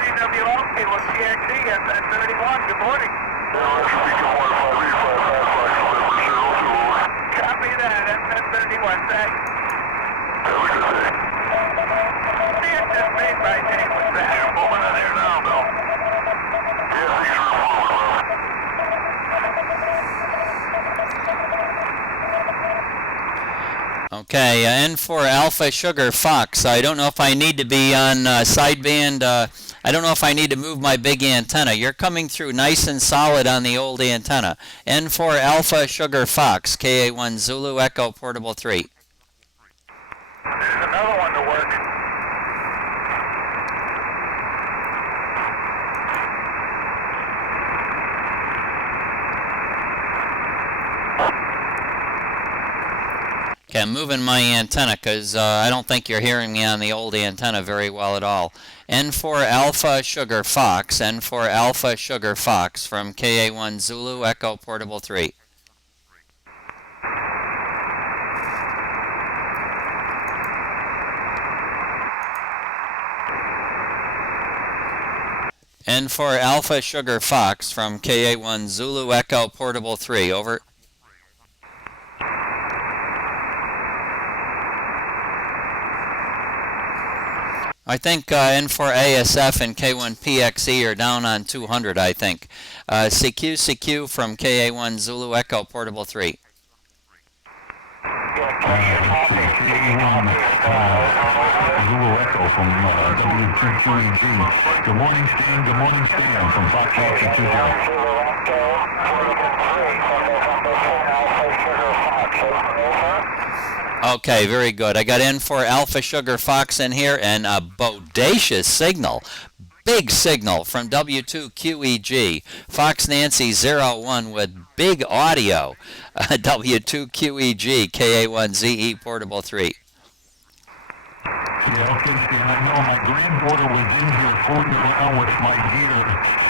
CWO, KA1PXE, FN31. Good morning. Copy that, FN31. Thanks. It's just made by name. What's that? You're moving in here now, Bill. Okay, N for Alpha Sugar Fox. I don't know if I need to be on sideband. I don't know if I need to move my big antenna. You're coming through nice and solid on the old antenna. N for Alpha Sugar Fox, KA1 Zulu Echo Portable 3. There's another one to work. Okay, I'm moving my antenna because I don't think you're hearing me on the old antenna very well at all. N for Alpha Sugar Fox, N for Alpha Sugar Fox from KA1 Zulu Echo Portable 3. N for Alpha Sugar Fox from KA1 Zulu Echo Portable 3, over. I think N for ASF and K1PXE are down on 200, I think. CQ from KA1 Zulu Echo Portable 3. Zulu Echo from W2QEG. Good morning, Stan. Good morning, Stan from Fox Alpha 20. Okay, very good. I got N for Alpha Sugar Fox in here, and a bodacious signal. Big signal from W2QEG. Fox Nancy 01 with big audio. W2QEG, KA1ZE Portable 3. Yeah, okay, Stan. I know my granddaughter was in here fooling around with my gear,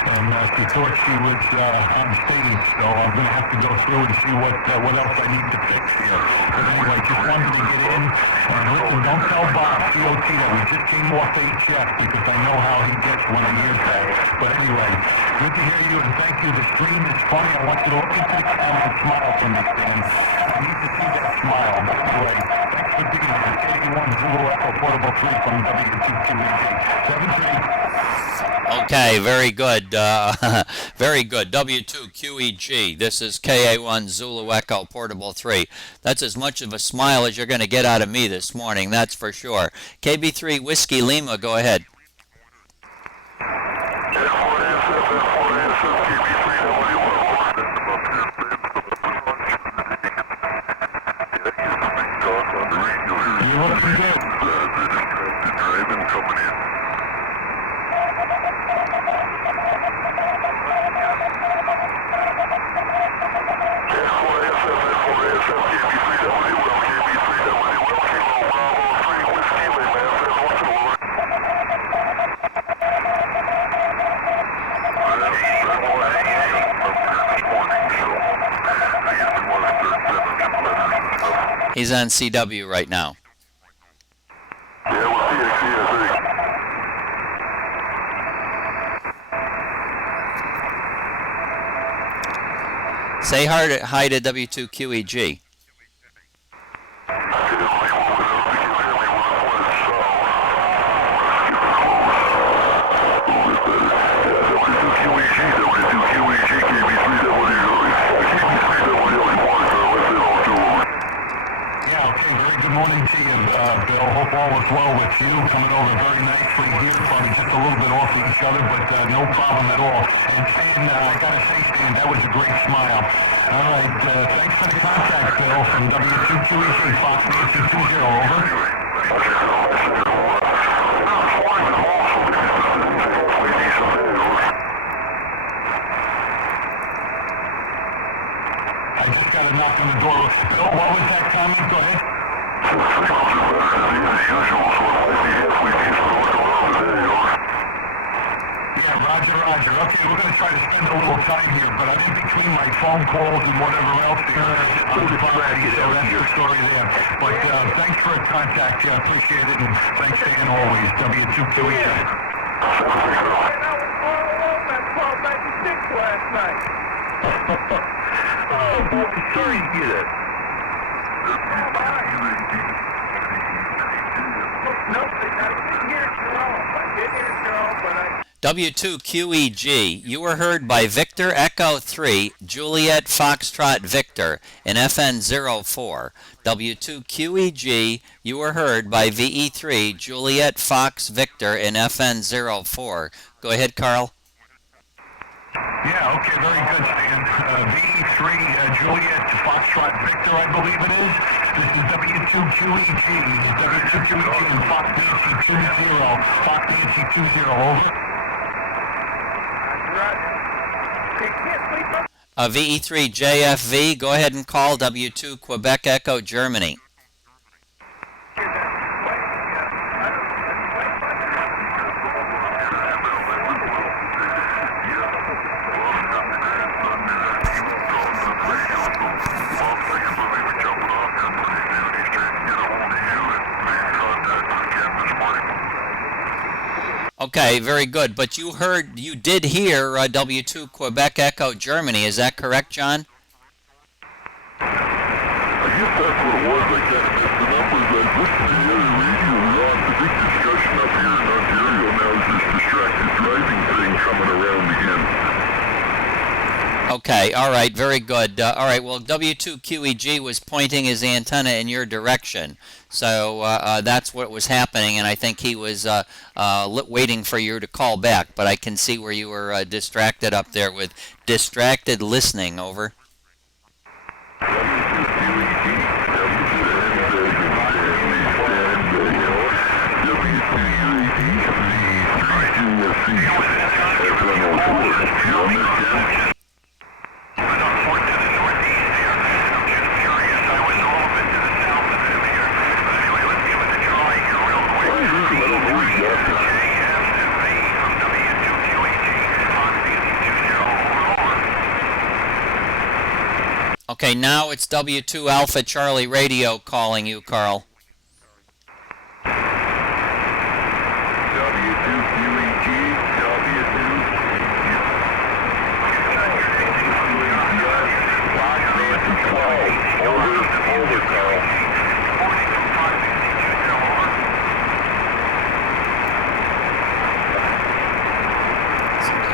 and she thought she was on stage, so I'm going to have to go through and see what else I need to fix here. But anyway, just wanted to get in, and listen, don't tell Bob COT that we just came off HF, because I know how he gets when he hears that. But anyway, good to hear you, and thank you. The stream is funny. I want you to look at and smile from me, Stan. I need to see that smile. But anyway, thanks for being here. KA1 Zulu Echo Portable 3 from W2QEG. 7-3. Okay, very good. Very good. W2QEG. This is KA1 Zulu Echo Portable 3. That's as much of a smile as you're going to get out of me this morning, that's for sure. KB3 Whiskey Lima, go ahead. You're looking good. He's on CW right now. Yeah, we'll see you. Say hi to W2QEG. Good morning to you, Bill. Hope all is well with you. Coming over very nicely here, probably just a little bit off each other, but no problem at all. And Stan, I gotta say, Stan, that was a great smile. All right, thanks for the contact, Bill, from W2QEG, Fox Nancy 20, over. I just got a knock on the door. Bill, what was that comment? Go ahead. Yeah, Roger. Okay, we're going to try to spend a little time here, but I'm in between my phone calls and whatever else here on the property, so that's the story there. But thanks for the contact. Appreciate it, and thanks, Dan, always. W2QE. last night. Sorry to hear that. W2QEG, you were heard by Victor Echo 3, Juliet Foxtrot Victor in FN04. W2QEG, you were heard by VE3, Juliet Fox Victor in FN04. Go ahead, Carl. Yeah, okay, very good, Stan. VE3, Juliet Foxtrot Victor, I believe it is. This is W2QEG. W2QEG and Fox Nancy 20. Fox Nancy 20, over. VE3 JFV, go ahead and call W2 Quebec Echo Germany. Okay, very good. But you did hear W2 Quebec Echo Germany. Is that correct, John? I guess that's what it was. I kind of missed the numbers. I listened to the other radio. We're on the big discussion up here in Ontario. Now is this distracted driving thing coming around again. Okay, all right, very good. All right, well, W2QEG was pointing his antenna in your direction. So that's what was happening, and I think he was waiting for you to call back. But I can see where you were distracted up there with distracted listening, over. Okay, now it's W2 Alpha Charlie Radio calling you, Carl.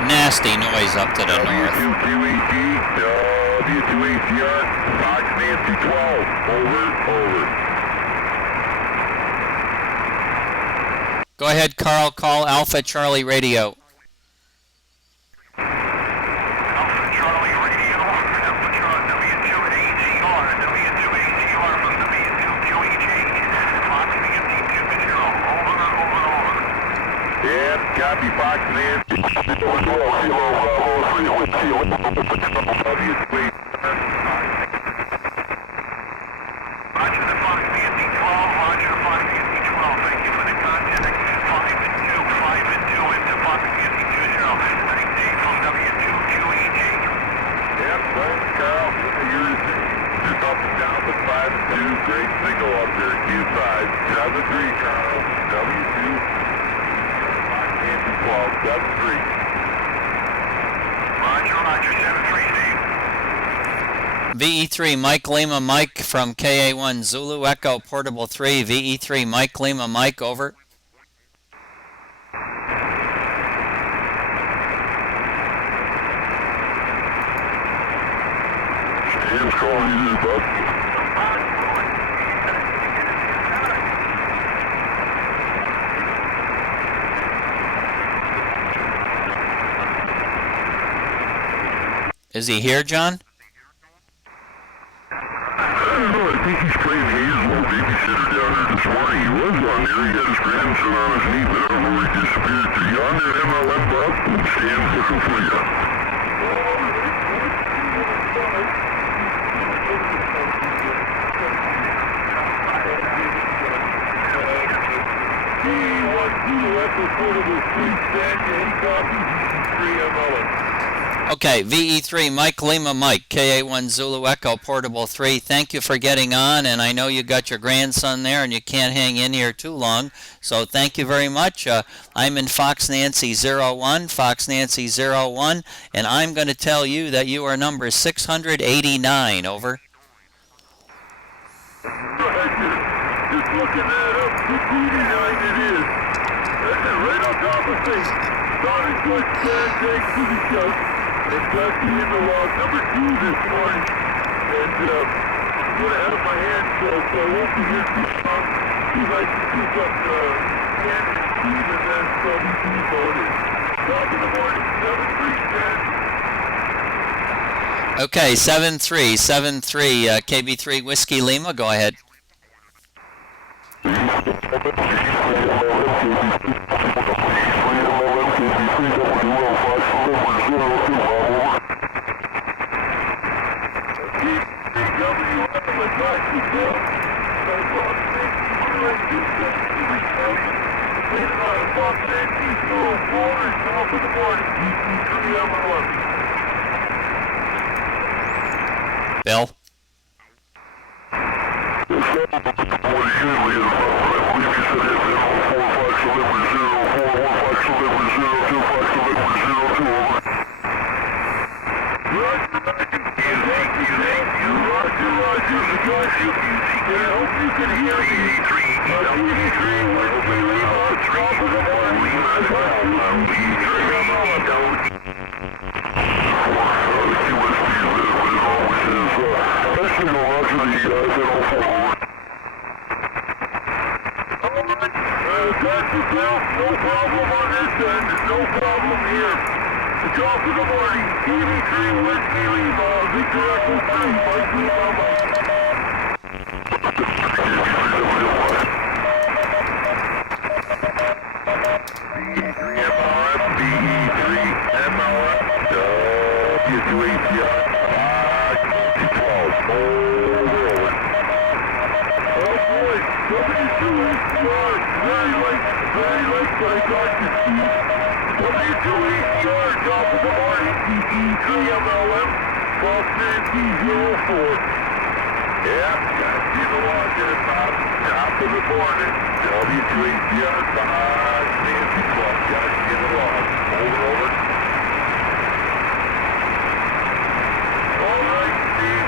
Nasty noise up to the north. W2ACR, Fox Nancy 12, over. Go ahead, Carl, call Alpha Charlie Radio. Alpha Charlie Radio, Alpha Charlie W2ACR, W2ACR from W2QEG, Fox Nancy 20, over. Yeah, copy Fox Nancy. Roger the Fox Nancy 12, Roger Fox Nancy 12. Thank you for the contact. 5 and 2 into Fox Nancy 20. Nice day from W2QEG. Yep, thanks, Carl. You're just up and down 5-2, great signal up there, Q5. 7-3, Carl. W2, Fox Nancy 12, 7-3. Roger, Roger, 7-3, Steve. VE3 Mike Lima Mike from KA1 Zulu Echo Portable 3. VE3 Mike Lima Mike, over. Stan's calling you, bud. Is he here, John? I don't know, I think he's playing Hazel, babysitter down there this morning. He was on there, he had his grandson on his knee, but I don't know where he disappeared to. You on that MLM, Bob? Stan's looking for you. Okay, VE3 Mike Lima Mike, KA1 Zulu Echo Portable 3. Thank you for getting on, and I know you got your grandson there and you can't hang in here too long, so thank you very much. I'm in Fox Nancy 01, Fox Nancy 01, and I'm going to tell you that you are number 689, over. Just looking that up, 689 it is. That's it, right on top of things. Sorry, good, thanks to the show. And Dusty in the log, number 2 this morning. And I'm going to have my hand, so I won't be here too long. He likes to pick up Ken and Steve and then WB bonus. Top of the morning, 7-3, Ken. Okay, 7-3, KB3 Whiskey Lima, go ahead. Bill? No problem on this end, no problem here. The top of the morning, TV3 Whiskey Lima, Victor Echo 3, Mike Lima. BE3 MLM, BE3 MLM, W2ACR, 12, rolling. Oh boy, W2ACR, very late, but I got to see. W2ACR, top of the morning, BE3 MLM, Fox Nancy 04. Yep, gotta see the log there, Bob. Top of the morning, W2ACR, Fox Nancy 12. Gotta see the log. Over. All right, Steve.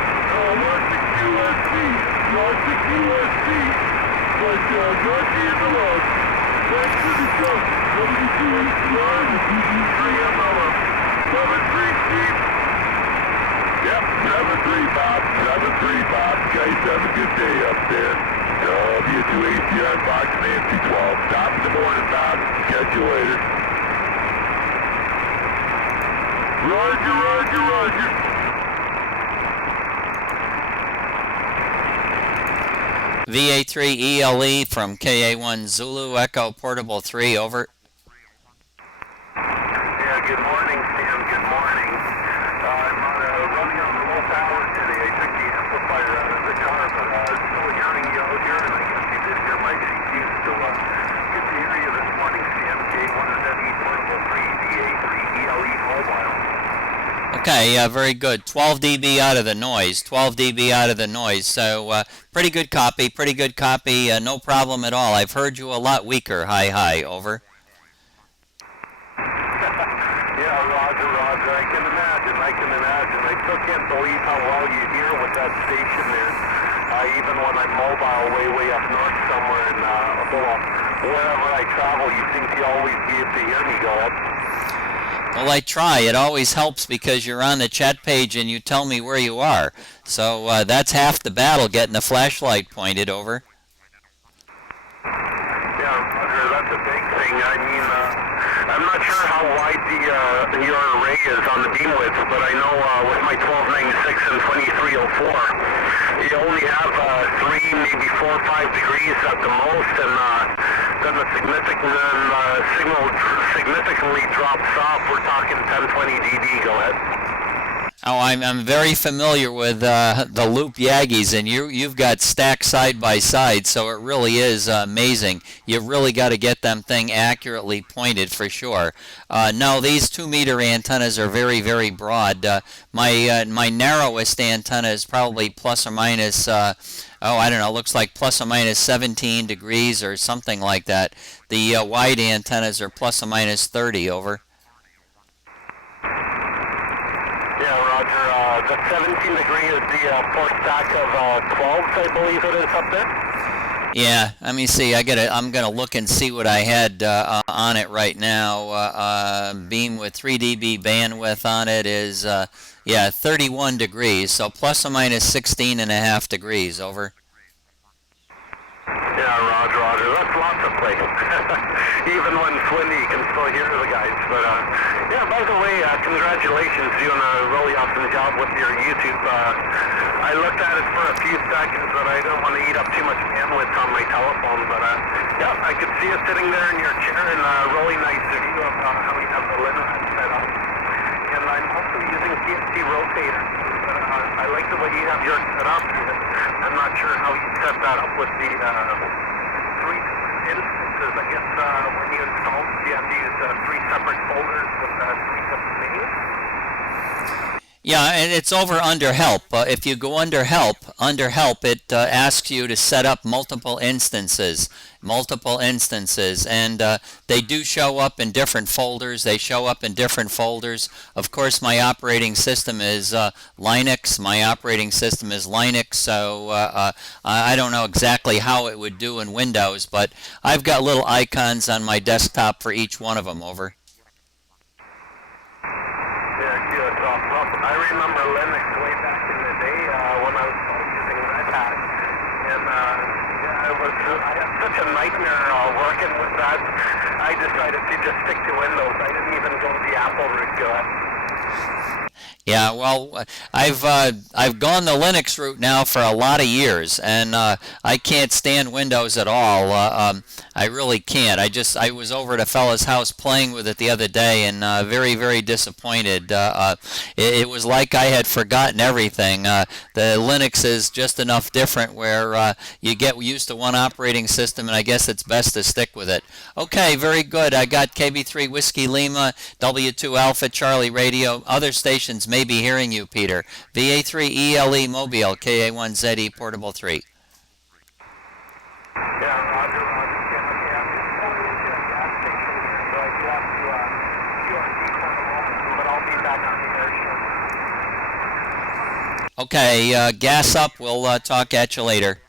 Not the QSC. But not seeing the log. Thanks for the show. W2ACR and the BE3 MLM. 7-3, Steve. Yep, 7-3, Bob. 7-3, Bob. Guys, have a good day up there. W2ACR, Fox Nancy 12. Top of the morning, Bob. Catch you later. Roger. VA3 ELE from KA1 Zulu Echo Portable 3, over. Yeah, good morning, Sam. Good morning. I'm running on low power today. I took the amplifier out of the car, but still hearing you out here, and I guess you did hear my CQ. So good to hear you this morning, Sam. K1ZE Portable 3, VA3 ELE Mobile. Okay, very good. 12 dB out of the noise. 12 dB out of the noise. So pretty good copy. Pretty good copy. No problem at all. I've heard you a lot weaker. Hi, hi. Over. Yeah, Roger, Roger. I can imagine. I can imagine. I still can't believe how well you hear with that station there. Even when I'm mobile, way up north somewhere, and wherever I travel, you seem to always be able to hear me. Go ahead. Well, I try. It always helps because you're on the chat page and you tell me where you are. So that's half the battle, getting the flashlight pointed. Over. Yeah, Roger, that's a big thing. I mean, I'm not sure how wide your array is on the beam width, but I know with my 1296 and 2304, you only have 3, maybe 4 or 5 degrees at the most, and then the signal significantly drops off. We're talking 10, 20 dB. Go ahead. Oh, I'm very familiar with the loop Yagis, and you've got stacked side by side, so it really is amazing. You've really got to get them thing accurately pointed for sure. No, these 2-meter antennas are very, very broad. My narrowest antenna is probably plus or minus, I don't know, looks like plus or minus 17 degrees or something like that. The wide antennas are plus or minus 30. Over. Yeah, Roger. The 17 degree is the port stack of 12s, I believe it is up there. Yeah, let me see. I'm gonna look and see what I had on it right now. Beam with 3 dB bandwidth on it is 31 degrees, so plus or minus 16.5 degrees. Over. Yeah, Roger. That's lots of play. Even when it's windy, you can still hear the guys. But yeah, by the way, congratulations, doing a really awesome job with your YouTube. I looked at it for a few seconds, but I don't want to eat up too much bandwidth on my telephone. But yeah, I could see you sitting there in your chair, and really nice view of how you have the Linux set up. And I'm also using CNC rotator. But I like the way you have yours set up. I'm not sure how you set that up with the 3 instances. I guess when you install, you have to use 3 separate folders with 3 different menus. Yeah, and it's over under help. If you go under help, it asks you to set up multiple instances, and they do show up in different folders. Of course, my operating system is Linux. So I don't know exactly how it would do in Windows, but I've got little icons on my desktop for each one of them. Over. I remember Linux way back in the day when I was using Red Hat, and I had such a nightmare working with that. I decided to just stick to Windows. I didn't even go the Apple route. Yeah, well, I've gone the Linux route now for a lot of years, and I can't stand Windows at all. I really can't. I was over at a fella's house playing with it the other day, and very, very disappointed. It was like I had forgotten everything. The Linux is just enough different where you get used to one operating system, and I guess it's best to stick with it. Okay, very good. I got KB3 Whiskey Lima, W2 Alpha Charlie Radio. Other stations may be hearing you, Peter. VA3 ELE Mobile, KA1ZE Portable 3. Okay, gas up. We'll talk at you later.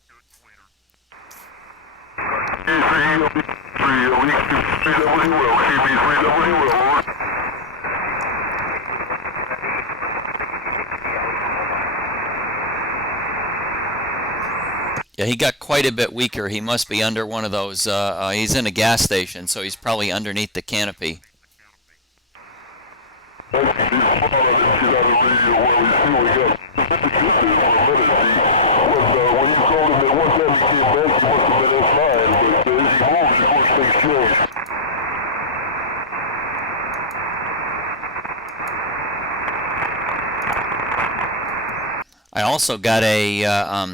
Yeah, he got quite a bit weaker. He must be under one of those. He's in a gas station, so he's probably underneath the canopy. I also got a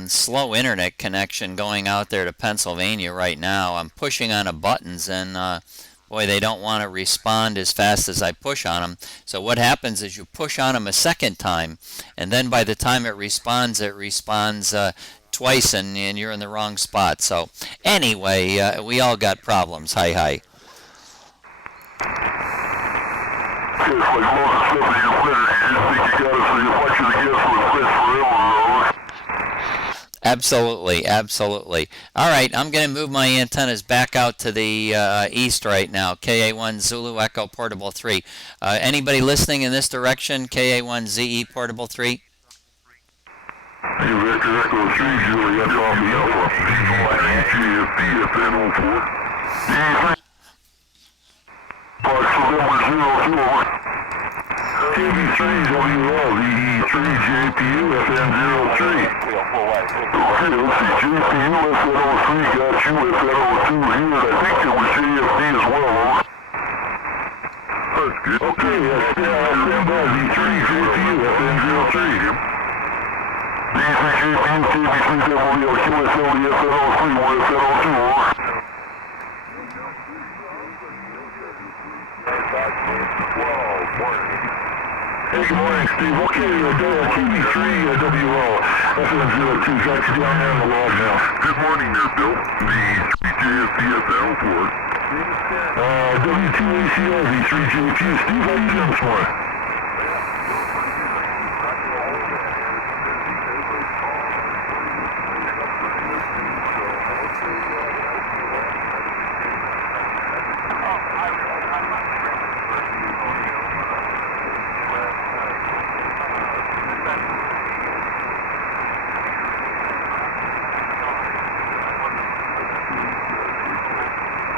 slow internet connection going out there to Pennsylvania right now. I'm pushing on the buttons, and boy, they don't want to respond as fast as I push on them. So what happens is you push on them a second time, and then by the time it responds twice, and you're in the wrong spot. So anyway, we all got problems. Hi, hi. It's like most stuff that you're better. You just think you got it, so you watch it again so it quits forever. Absolutely, absolutely. All right, I'm going to move my antennas back out to the east right now. KA1 Zulu Echo Portable 3. Anybody listening in this direction? KA1ZE Portable 3? Hey, Victor Echo 3, Juliet Coffee Alpha. GFB, FN04. KB3WL, VE3JPU, FN03. Okay, let's see, JPU, FN03, got you, FN02 here, I think it was JFD as well. That's good. Okay, stand by, V3JPU, FN03. V3JPU, KB3WL, QSLD, FN03, we're FN02. Hey, good morning, Steve. Okay, KB3WL, FN02, got you down there in the log now. Good morning there, Bill. The 3JFPFL for W2ACL, V3JQ. Steve, how you doing this morning?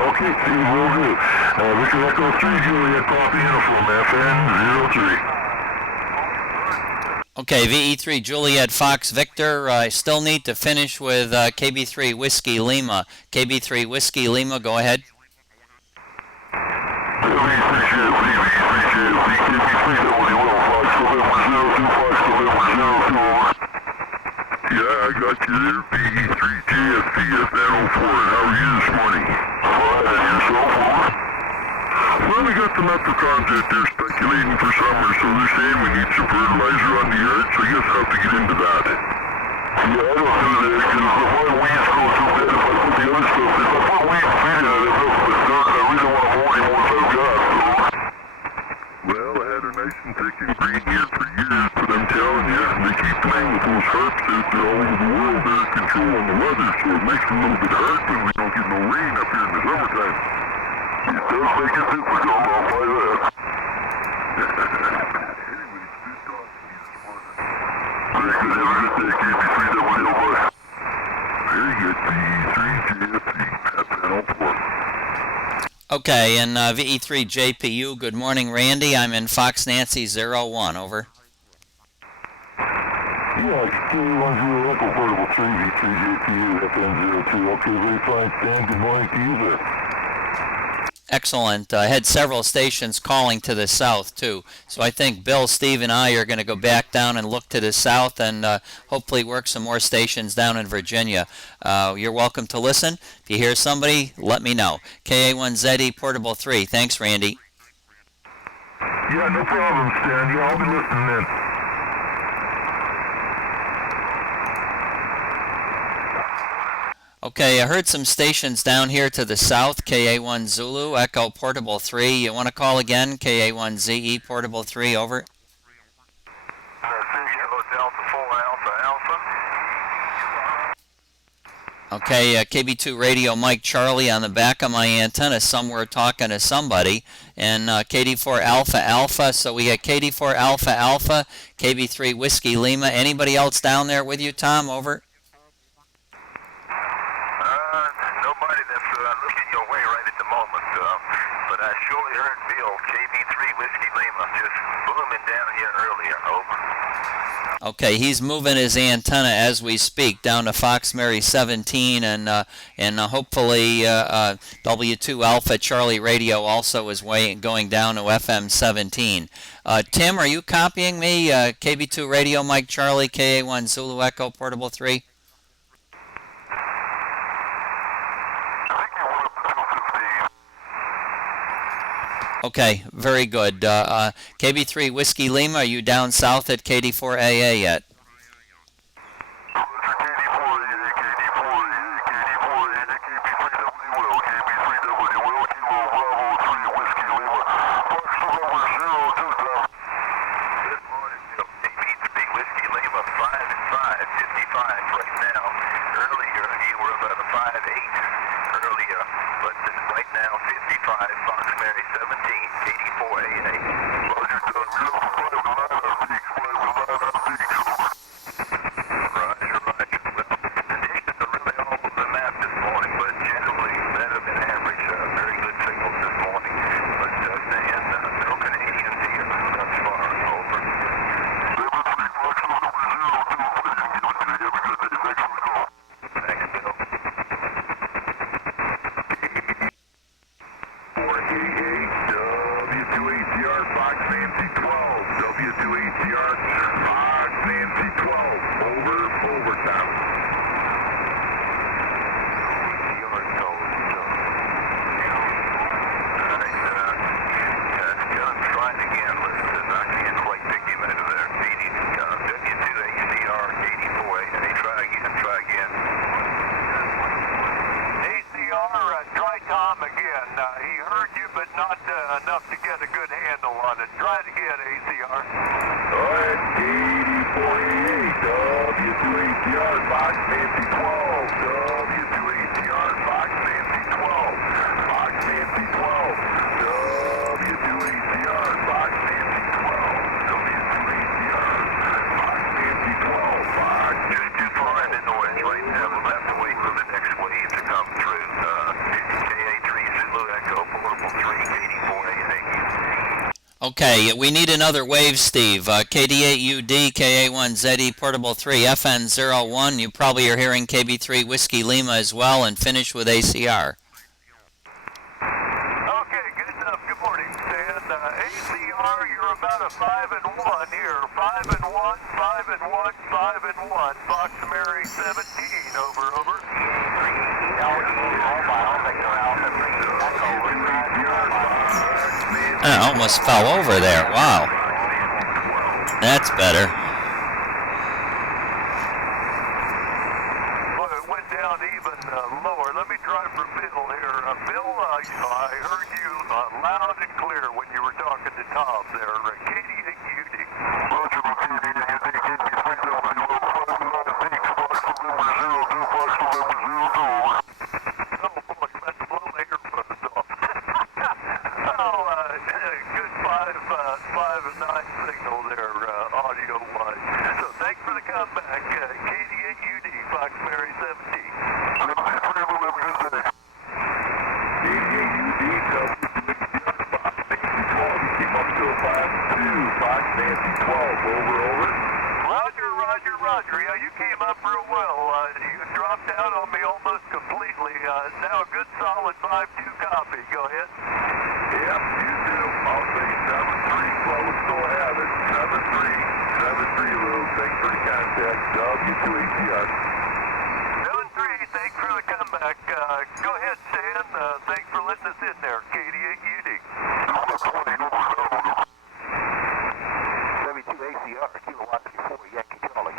Okay, Steve, will do. Victor Echo 3, Juliet Coffee Uniform, FN03. Okay, VE3 Juliet Fox Victor. I still need to finish with KB3 Whiskey Lima. KB3 Whiskey Lima, go ahead. Yeah, I got you there, VE3JFPFN04. How are you this morning? Fine, and yourself, over? Well, we got the leprechauns out there speculating for summer, so they're saying we need some fertilizer on the yard, so I guess I'll have to get into that. Yeah, I don't do that, because if my weeds grow so bad, if I put the other stuff, if I put weeds feeding it, it's up with dirt, and I really don't want to mow anymore if I've got, so. Well, I had her nice and thick and green here for years, but I'm telling you, they keep playing with those harps out there all over the world. They're controlling the weather, so it makes it a little bit hard when we don't get no rain up here in the summertime. It does make it difficult, I'll buy that. Anyway, it's good talking to you this morning. Very good, have a good day, KB3WL, bye. Very good, VE3JFP, at panel 4. Okay, and VE3 JPU, good morning, Randy. I'm in Fox Nancy 01, over. Yeah, KA1ZE Echo Portable 3, V3JPU, FN02. Okay, very fine, Stan. Good morning to you there. Excellent. I had several stations calling to the south, too. So I think Bill, Steve, and I are going to go back down and look to the south and hopefully work some more stations down in Virginia. You're welcome to listen. If you hear somebody, let me know. KA1ZE Portable 3. Thanks, Randy. Yeah, no problem, Stan. Yeah, I'll be listening in. Okay, I heard some stations down here to the south, KA1 Zulu, Echo Portable 3. You want to call again, KA1ZE Portable 3, over. Okay, KB2 Radio Mike Charlie on the back of my antenna somewhere talking to somebody. And KD4 Alpha Alpha, so we got KD4 Alpha Alpha, KB3 Whiskey Lima. Anybody else down there with you, Tom, over? Nobody that's looking your way right at the moment, but I surely heard Bill, KB3 Whiskey Lima, just booming down here earlier, over. Okay, he's moving his antenna as we speak down to Fox Mary 17, and hopefully W2 Alpha Charlie Radio also is going down to FM 17. Tim, are you copying me? KB2 Radio Mike Charlie, KA1 Zulu Echo Portable 3? Okay, very good. KB3 Whiskey Lima, are you down south at KD4AA yet? Okay, we need another wave, Steve. KD8UD, KA1ZE, Portable 3, FN01. You probably are hearing KB3 Whiskey Lima as well, and finish with ACR. Okay, good enough. Good morning, Stan. ACR, you're about a 5 and 1 here. 5 and 1, 5 and 1, 5 and 1. Fox Mary 17, over. I almost fell over there. Wow. That's better. Well, it went down even lower. Let me try for Bill here. Bill, I heard you loud and clear when you were talking to Tom there. KD8UD. Roger. Yeah, you came up real well. You dropped out on me almost completely. Now a good solid 5-2 copy. Go ahead. Yep, you do. I'll say 7-3. Well, let's go ahead. It's 7-3. 7-3, Lou. Thanks for the contact. W2ATR. 7-3. Thanks for the comeback. Go ahead, Stan. Thanks for letting us in there. KD8UD. W2ACR. Kilo Whiskey 4, Yankee Charlie.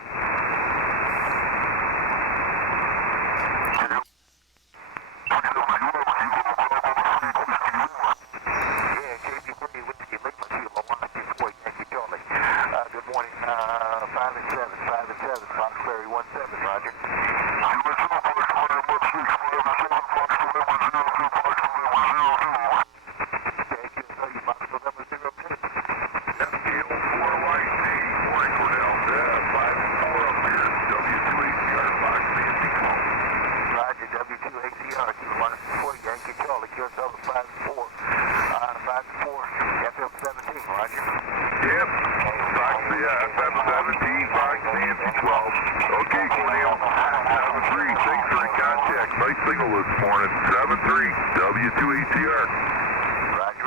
Nice signal this morning. 7-3, W2ATR.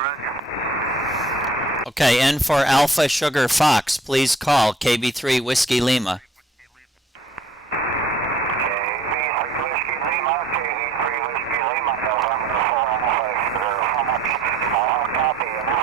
Roger. Okay, and for Alpha Sugar Fox, please call KB3 Whiskey Lima. Copy.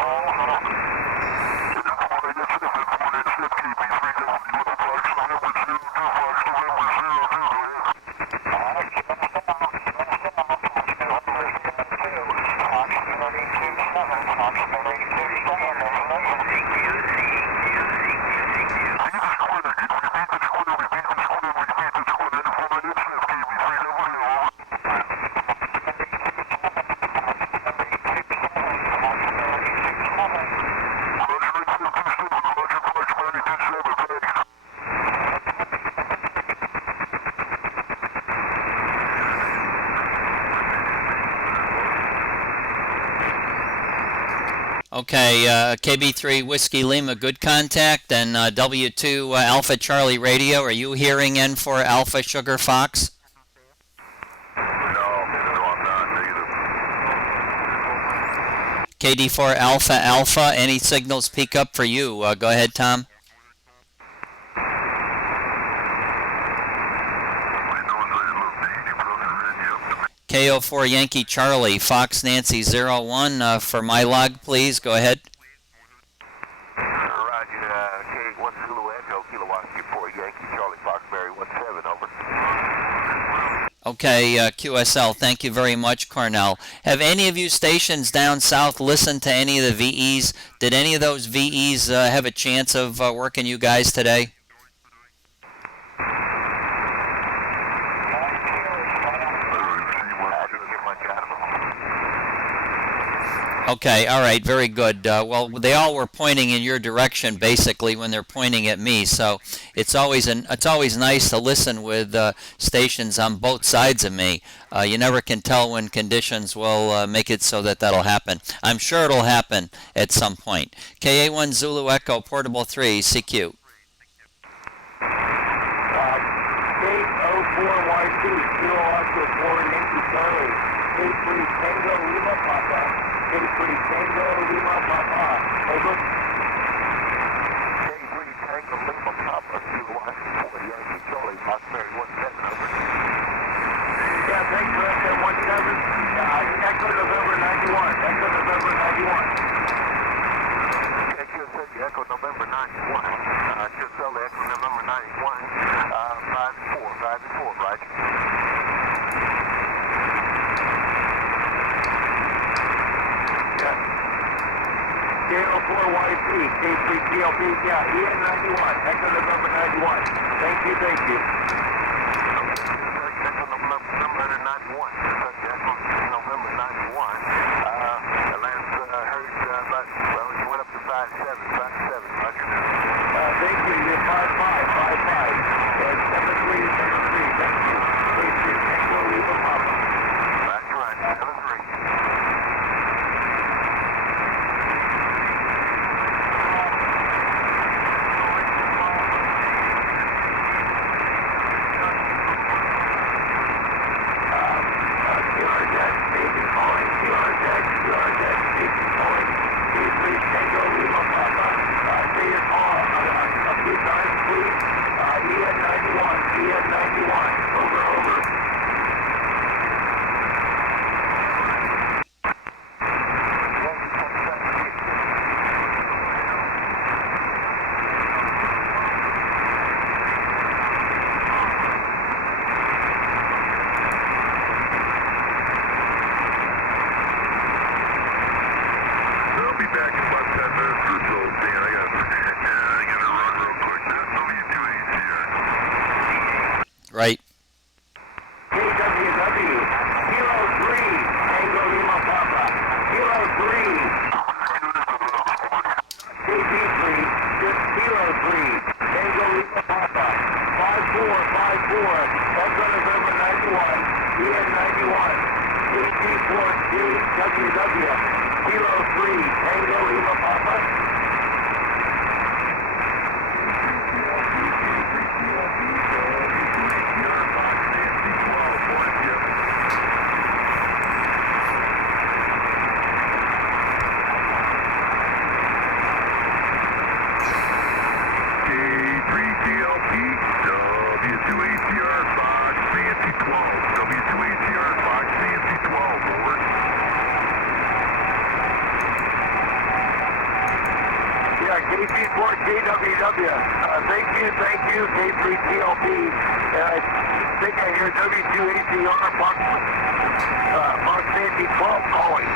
Okay, KB3 Whiskey Lima, good contact, and W2 Alpha Charlie Radio. Are you hearing N4 Alpha Sugar Fox? No, I'm not either. KD4 Alpha Alpha, any signals peak up for you? Go ahead, Tom. KO4 Yankee Charlie, Fox Nancy 01 for my log, please. Go ahead. Roger, KA1ZE Echo, Kilo Whiskey 4 Yankee Charlie Fox Mary 17, over. Okay, QSL, thank you very much, Cornell. Have any of you stations down south listened to any of the VEs? Did any of those VEs have a chance of working you guys today? Okay, all right, very good. Well, they all were pointing in your direction basically when they're pointing at me. So it's always nice to listen with stations on both sides of me. You never can tell when conditions will make it so that'll happen. I'm sure it'll happen at some point. KA1 Zulu Echo Portable 3 CQ. K04YT Kilo Oscar 4 Yankee Charlie. K3 Tango Lima Papa. K3 Tango Lima Papa. Over. K3 Tango Lima Papa, Kilo Whiskey 4 Yankee Charlie Fox Mary 17, over. Yeah, thanks for that 17. Echo November 91. Echo November 91. Echo November 91. QSL Echo November 91. 5-4, right? Yeah. K04YT, K3 TLP, yeah, EN91, Echo November 91. Thank you. Echo November 91. November 91. The last heard about, well, it went up to 5-7, Roger. Thank you, you're 5555. That's 73. Thank you. K3 Tango Lima Papa. That's right, 7-3. I'll be back in about 10 minutes or so, Dan. I gotta run real quick. W2ACR. Right. KWW, Kilo 3, Tango Lima Papa. Kilo 3. KP3, just Kilo 3, Tango Lima Papa. 5454, Echo November 91, EN91. KP4JWW, Kilo 3, Tango Lima Papa. K3TLP, W2ACR, Fox Nancy 12. W2ACR, Fox Nancy 12, over. Yeah, KP4JWW. Thank you, K3TLP. I think I hear W2ACR, Fox Nancy 12 calling.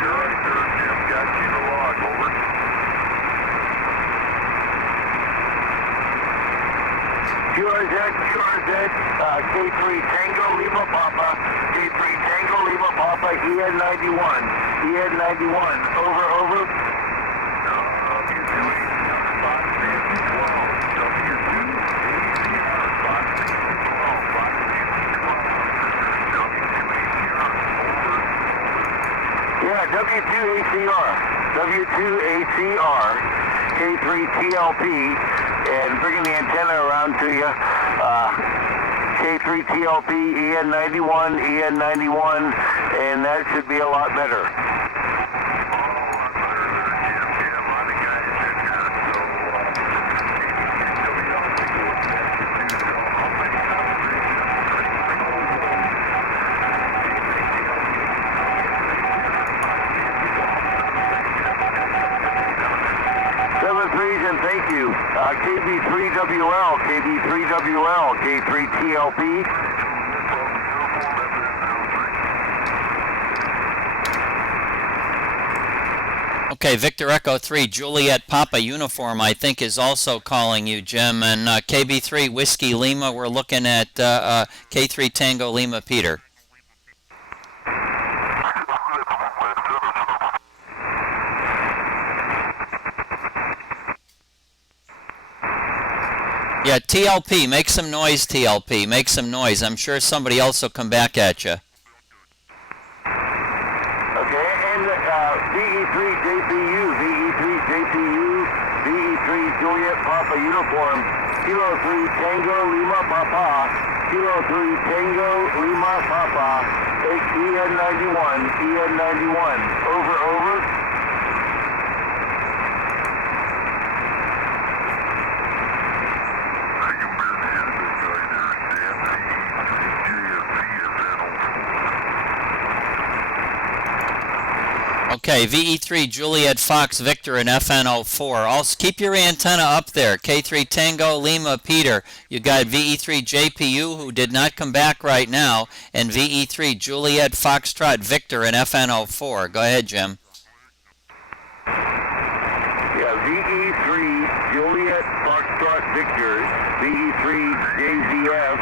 You're right there, Jim. Got you the log, over. QRZ, K3 Tango Lima Papa, K3 Tango Lima Papa, EN91, over. W2ACR, Fox Nancy 12. W2ACR, W2ACR, K3TLP, and bringing the antenna around to you. K3TLP, EN91, EN91, and that should be a lot better. And thank you. KB3WL, KB3WL, K3TLP. Okay, Victor Echo 3, Juliet Papa Uniform, I think, is also calling you, Jim. And KB3 Whiskey Lima, we're looking at K3 Tango Lima Peter. Yeah, TLP, make some noise, TLP, make some noise. I'm sure somebody else will come back at you. Okay, and VE3JPU, VE3JPU, VE3 Juliet Papa Uniform, Kilo 3 Tango Lima Papa, Kilo 3 Tango Lima Papa, EN91, EN91, over. Okay, VE3 Juliet Fox Victor and FN04. Also, keep your antenna up there. K3 Tango Lima Peter. You got VE3 JPU, who did not come back right now, and VE3 Juliet Foxtrot Victor and FN04. Go ahead, Jim. Yeah, VE3 Juliet Foxtrot Victor, VE3 JZF,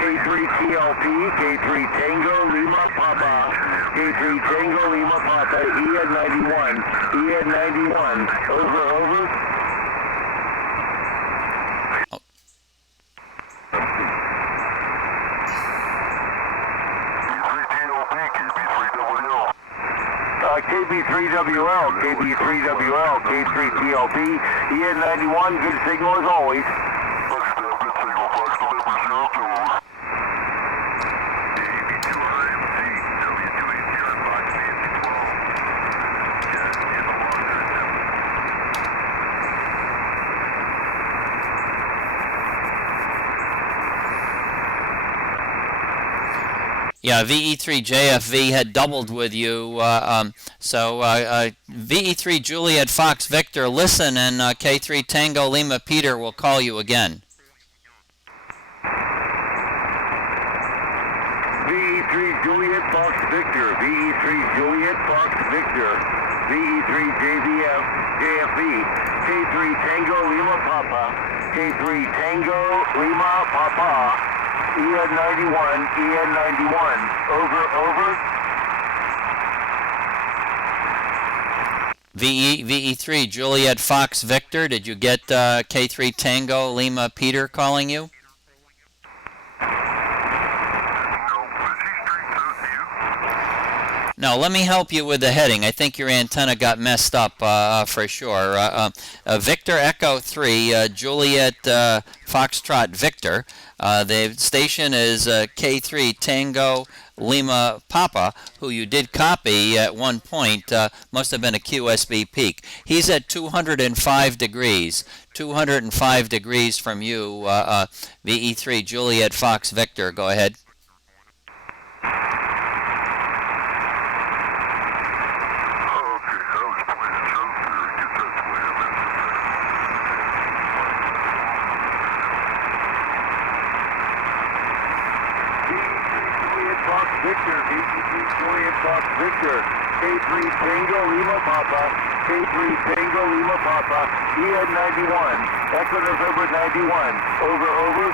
K3 TLP, K3 Tango Lima Papa, K3 Tango Lima Papa, EN91, EN91, over. KB3WL, KB3WL, K3TLP, EN91, good signal as always. Yeah, VE3 JFV had doubled with you, VE3 Juliet Fox Victor, listen, and K3 Tango Lima Peter will call you again. VE3 Juliet Fox Victor, VE3 Juliet Fox Victor, VE3 JVF, JFV, K3 Tango Lima Papa, K3 Tango Lima Papa, EN91, EN91, over. VE3 Juliet Fox Victor, did you get K3 Tango Lima Peter calling you? No, let me help you with the heading. I think your antenna got messed up for sure. Victor Echo 3, Juliet Foxtrot Victor. The station is K3 Tango Lima Papa, who you did copy at one point. Must have been a QSB peak. He's at 205 degrees. 205 degrees from you, VE3 Juliet Fox Victor. Go ahead. Victor, VE3 Juliet Fox Victor, K3 Tango Lima Papa, K3 Tango Lima Papa, EN91, Echo November 91, over.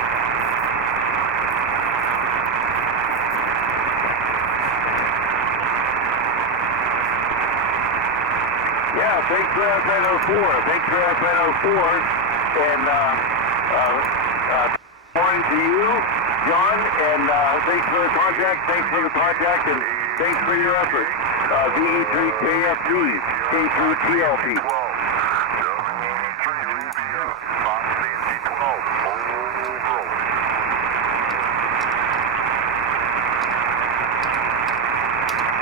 Yeah, thanks for FN04, and morning to you, John, and thanks for the contact, and thanks for your effort. VE3JFD, K3TLP.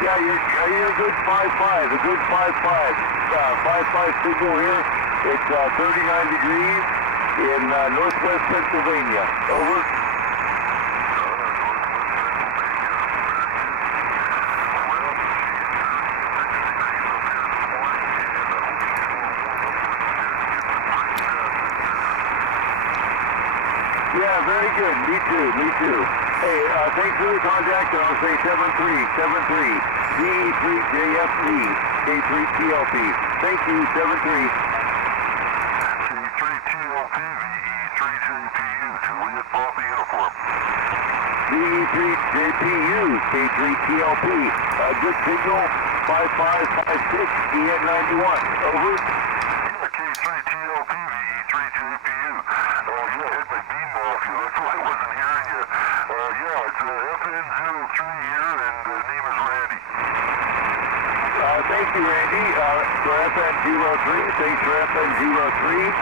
Yeah, you're a good 5-5, a good 5-5. 5-5 signal here. It's 39 degrees in northwest Pennsylvania. Over. Yeah, very good. Me too, me too. Hey, thanks for the contact, and I'll say 7373 VE3JFD, K3TLP. Thank you, 73. K3TLP, VE3JPU, Juliet Papa Uniform. VE3JPU, K3TLP. Good signal, 5556, EN91. Over. K3TLP, VE3JPU. Yeah, hit my beam off you. That's why I wasn't hearing you. Yeah, it's FN03 here, and the name is Randy. Thank you, Randy, for FN03. Thanks for FN03.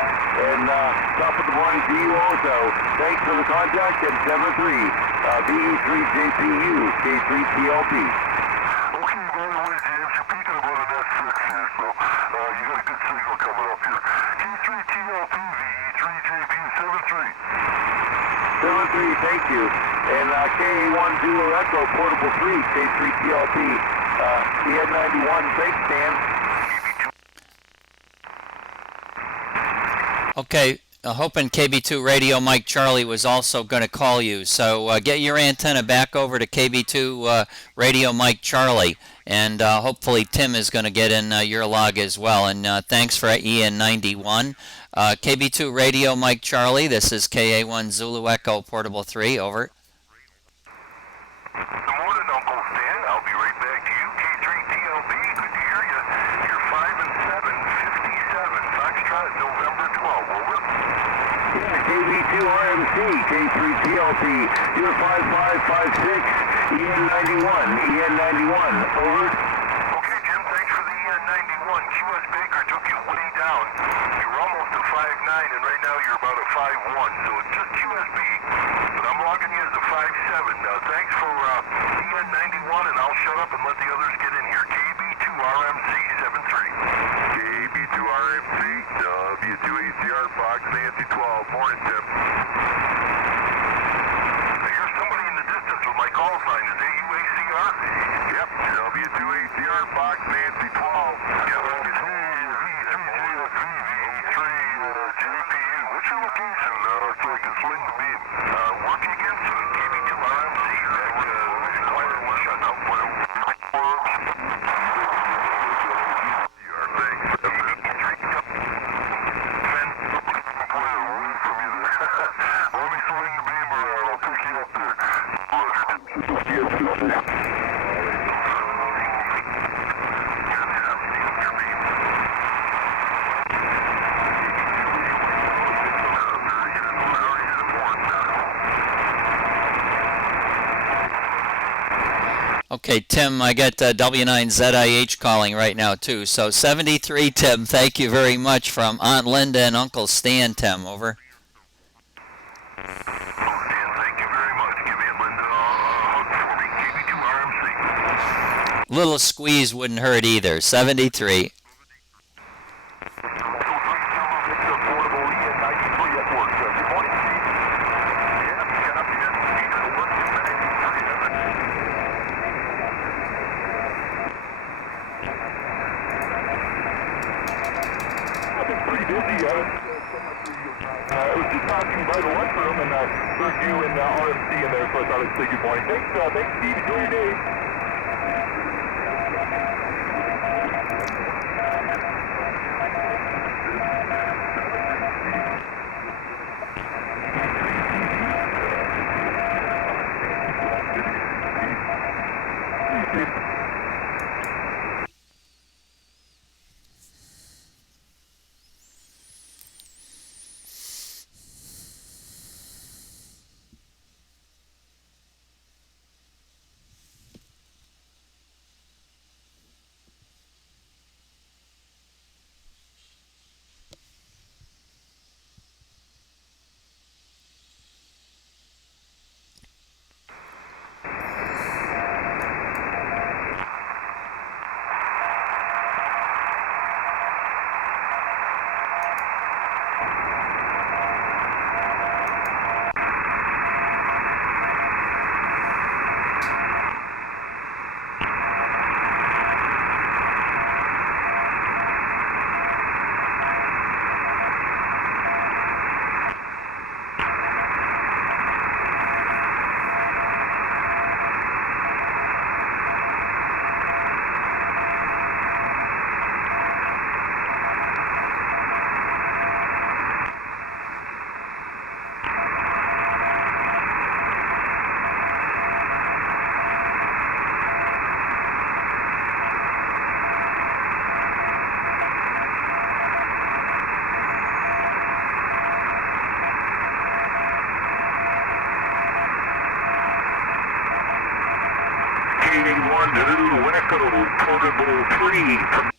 And top of the morning to you also. Thanks for the contact at 73. VE3JPU, K3TLP. Okay, by the way, James, you're peaking about an S6 here, so you got a good signal coming up here. K3TLP, VE3JPU, 73. 73, thank you. And KA1ZE Echo, Portable 3, K3TLP, EN91. Thanks, Dan. Okay, hoping KB2 Radio Mike Charlie was also going to call you. So get your antenna back over to KB2 Radio Mike Charlie, and hopefully Tim is going to get in your log as well. And thanks for EN91. KB2 Radio Mike Charlie, this is KA1 Zulu Echo Portable 3, over. Good morning, Uncle Stan. I'll be right back to you. K3TLP, good to hear you. You're 5 and 7, 57. Foxtrot, November 12. Over. Yeah, KB2RMC, K3TLP, you're 5556, EN91, EN91, over. Okay, Jim, thanks for the EN91. QS Baker took you way down. You were almost a 5'9", and right now you're about a 5'1", so it's just QSB. But I'm logging you as a 5'7". Thanks for EN91, and I'll shut up and let the others get in here. KB2RMC 73. KB2RMC, W2ACR, Fox, Nancy 12, morning, Tim. I hear somebody in the distance with my call sign. Is that UACR? Yep, W2ACR, Fox, Nancy 12. Yeah, well, it's JPU. What's your location? So I can swing the beam. Work again soon. KB2RMC. Quiet and shut up. Okay, Tim, I got W9ZIH calling right now, too. So 73, Tim, thank you very much from Aunt Linda and Uncle Stan, Tim, over. Thank you very much. Give me a Linda hug for me. KB2RMC. Little squeeze wouldn't hurt either, 73. I was just talking by the lunchroom and heard you and RMC in there, so I thought I'd say good morning. Thanks, Steve. Enjoy your day. Echo Portable 3.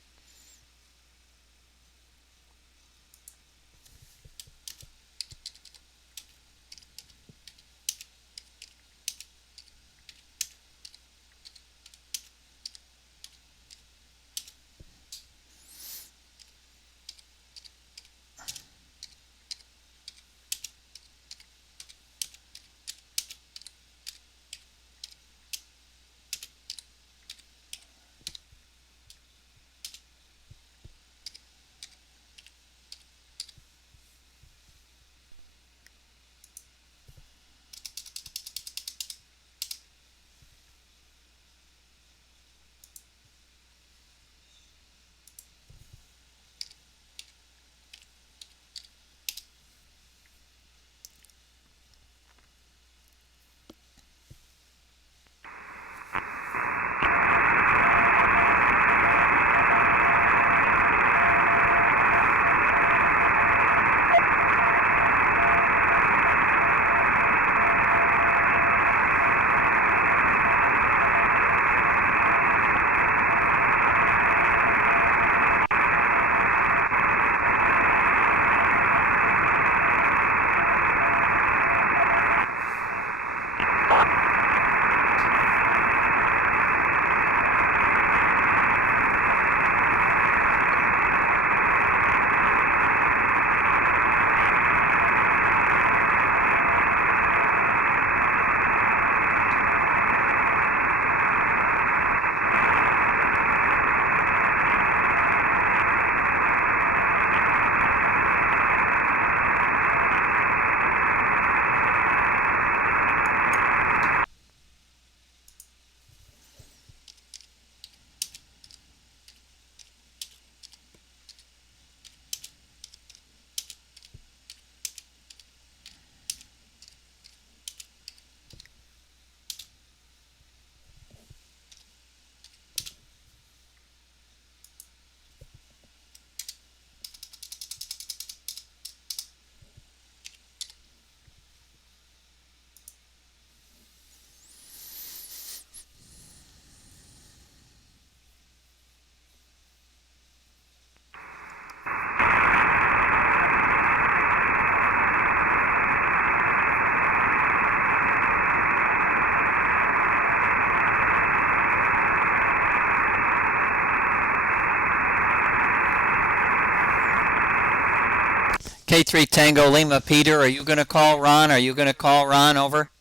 K3 Tango Lima, Peter, are you going to call Ron? Are you going to call Ron over?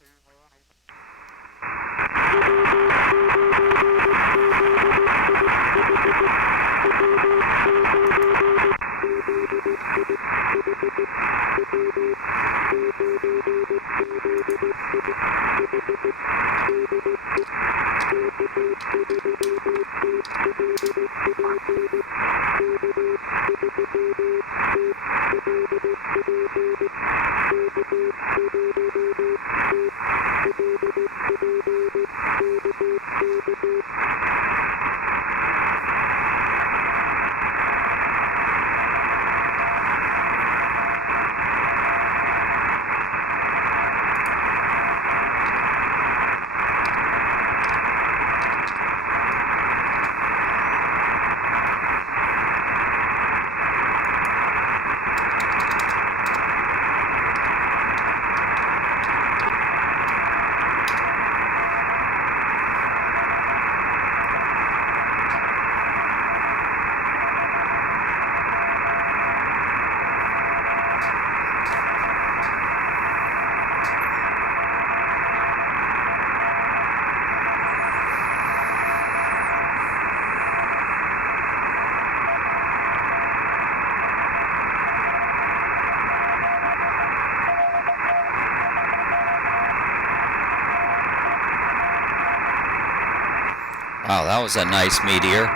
Wow, that was a nice meteor.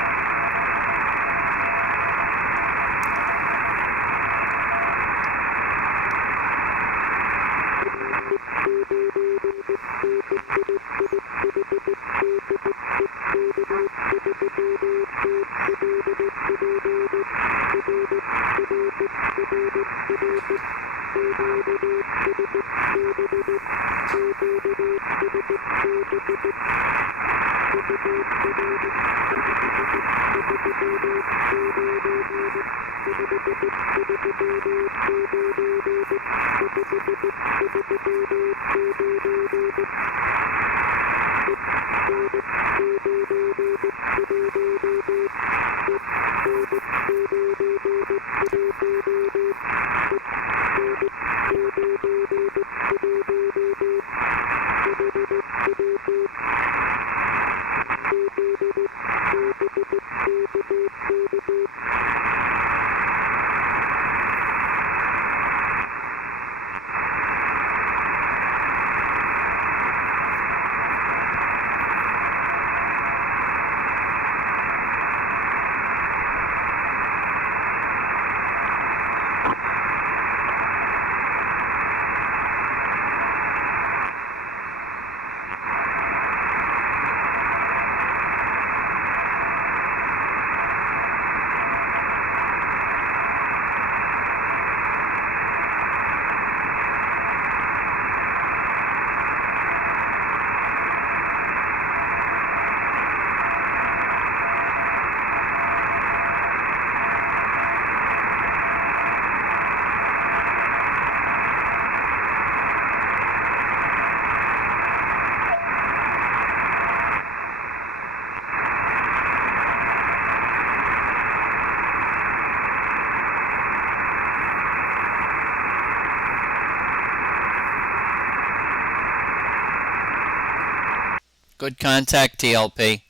Good contact, TLP.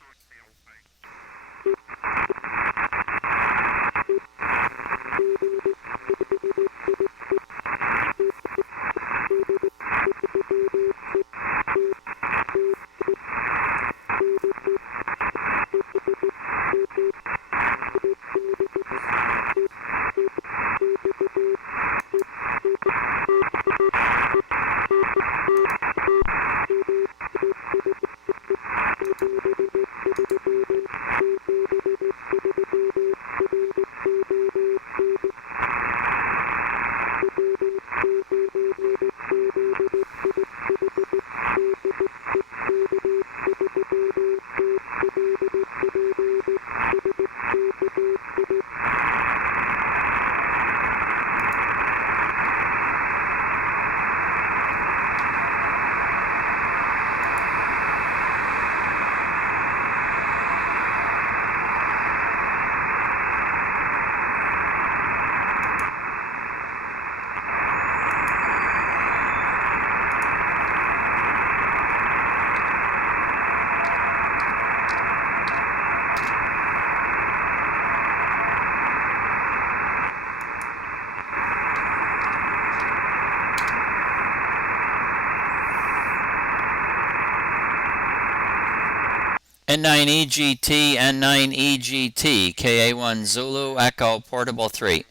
N9EGT, N9EGT, KA1 Zulu, Echo, Portable 3. Yes,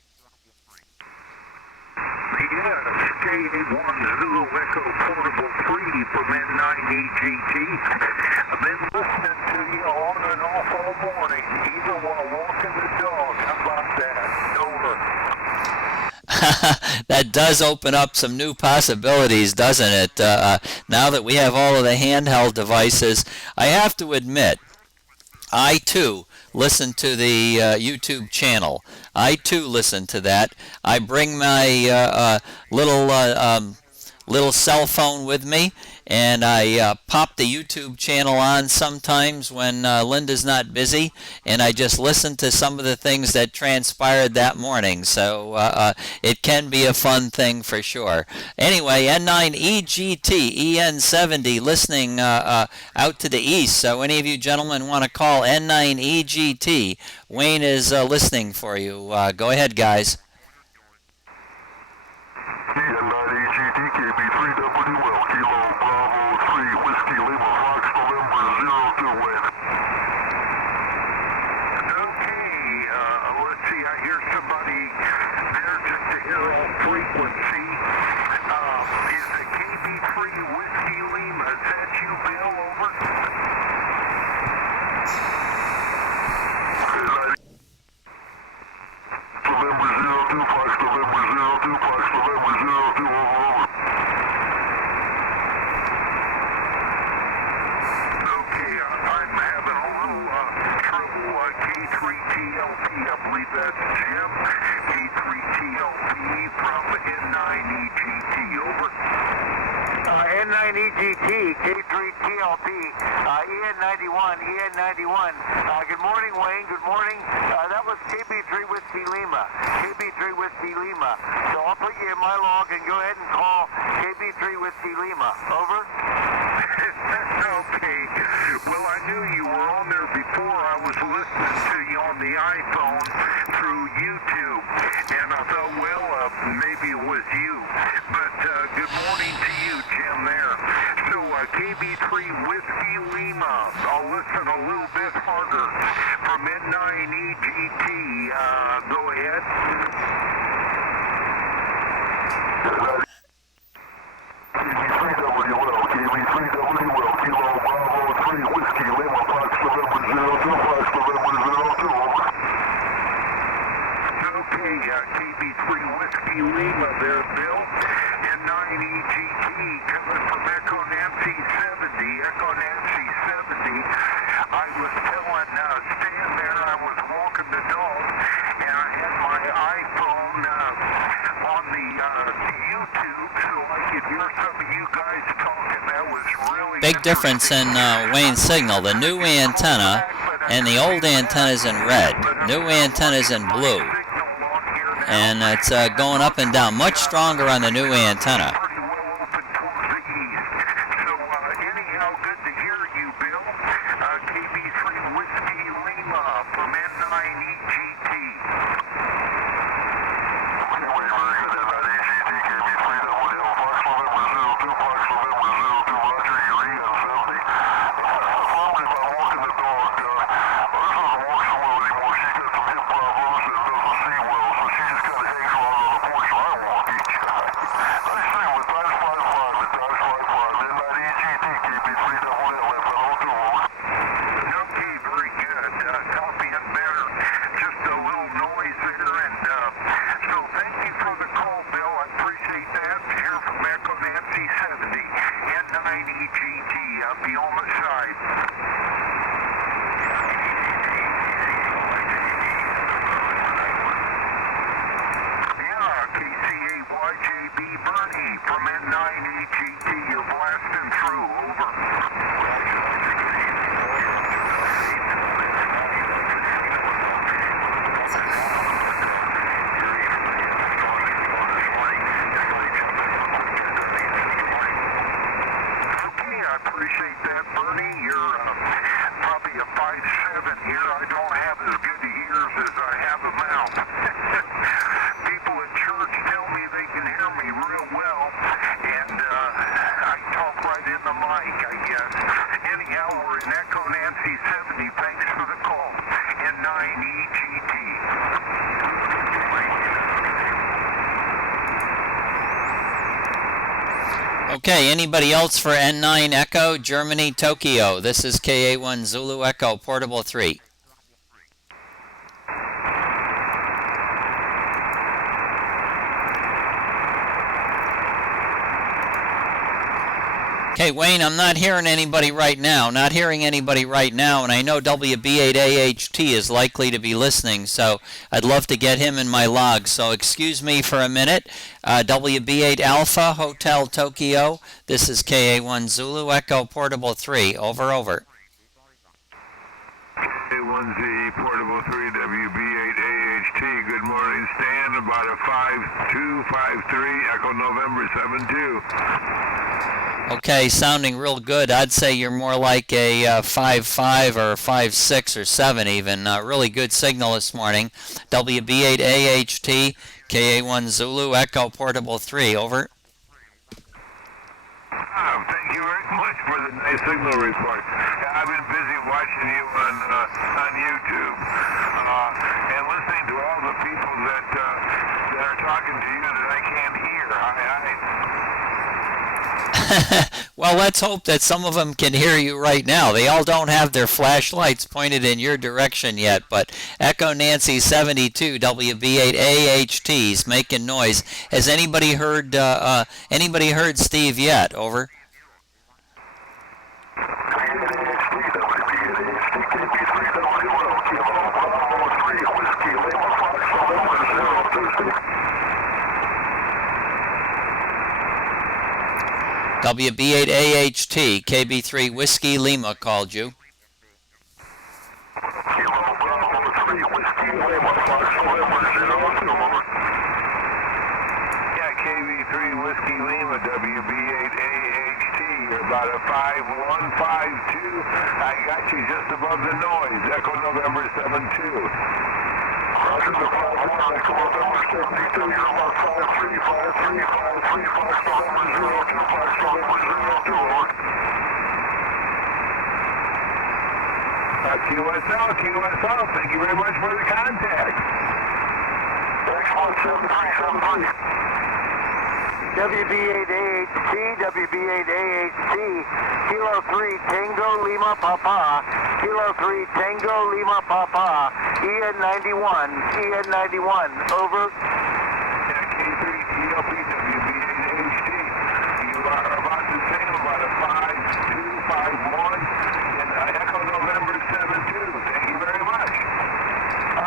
KA1 Zulu Echo Portable 3 from N9EGT. I've been listening to you on and off all morning, even while walking the dog. How about that? Over. That does open up some new possibilities, doesn't it? Now that we have all of the handheld devices, I have to admit, I too listen to the YouTube channel. I too listen to that. I bring my little cell phone with me, and I pop the YouTube channel on sometimes when Linda's not busy, and I just listen to some of the things that transpired that morning. So it can be a fun thing for sure. Anyway, N9EGT, EN70, listening out to the east. So any of you gentlemen want to call N9EGT, Wayne is listening for you. Go ahead, guys. KA1ZE KB3WL, Kilo Bravo 3, Whiskey Lima Fox, November 02, Wayne. Okay, let's see, I hear somebody there just to hear all frequency. Is the KB3 Whiskey Lima, is that you, Bill? Over? November 02, Fox, November 02, Fox, November 02, over. Okay, I'm having GT, K3TLP, EN91, EN91. Good morning, Wayne. Good morning. That was KB3 Whiskey Lima. KB3 Whiskey Lima. So I'll put you in my log and go ahead and call KB3 Whiskey Lima. Over. Okay. Well, I knew you were on there before. I was listening to you on the iPhone through YouTube, and I thought, well, maybe it was you. But good morning to you, Jim, there. So KB3 Whiskey Lima. I'll listen a little bit harder from N9EGT. Go ahead. KB3 Whiskey Lima there, Bill. N9EGT coming from Echo Nancy 70. Echo Nancy 70. I was telling Stan there, I was walking the dog, and I had my iPhone on the YouTube so I could hear some of you guys talking. That was really Big difference in Wayne's signal. The new antenna and the old antenna's in red. New antenna's in blue. And it's going up and down. Much stronger on the new antenna. pretty well open towards the east. So anyhow, good to hear you, Bill. KB3 Whiskey Lima from N9EGT. KA1ZE Bernie from N9EGT, you're blasting through, over. Okay, I appreciate that, Bernie. You're probably a 5'7" here. I don't have as good ears as I have a mouth. People at church tell me they can hear me real well, and I talk right in the mic, I guess. Anyhow, we're in Echo Nancy 70. Thanks for the call. N9EGT. Okay, anybody else for N9 Echo, Germany, Tokyo? This is KA1 Zulu Echo, Portable 3. Okay, Wayne, I'm not hearing anybody right now. Not hearing anybody right now, and I know WB8AHT is likely to be listening, so I'd love to get him in my log. So excuse me for a minute. WB8 Alpha, Hotel Tokyo. This is KA1 Zulu Echo Portable 3. Over, over. KA1ZE Portable 3, WB8AHT. Good morning, Stan. About a 5253, Echo November 72. Okay, sounding real good. I'd say you're more like a 5.5 or 5.6 or 7 even. Really good signal this morning. WB8AHT, KA1 Zulu Echo Portable 3. Over. Thank you very much for the nice signal report. I've been busy watching you on YouTube and listening to all the people that are talking to you that I can't hear. Well, let's hope that some of them can hear you right now. They all don't have their flashlights pointed in your direction yet, but Echo Nancy 72 WB8AHT is making noise. Has anybody heard Steve yet? Over. WB8AHT, KB3 Whiskey Lima called you. Kilo Bravo 3 Whiskey Lima, Fox November 02. Yeah, KV3 Whiskey Lima, WB8AHT. You're about a 5152. I got you just above the noise. Echo November 72. Roger the 51, Echo November 72. You're about 535353, Fox November 02, Fox November 02. QSL. Thank you very much for the contact. Thanks, 17373. WB8AHT, WB8AHT, Kilo 3 Tango Lima Papa, Kilo 3 Tango Lima Papa, EN91, over. K3 TLP WB8HT. You are about the same, about a 5251 in Echo November 72. Thank you very much.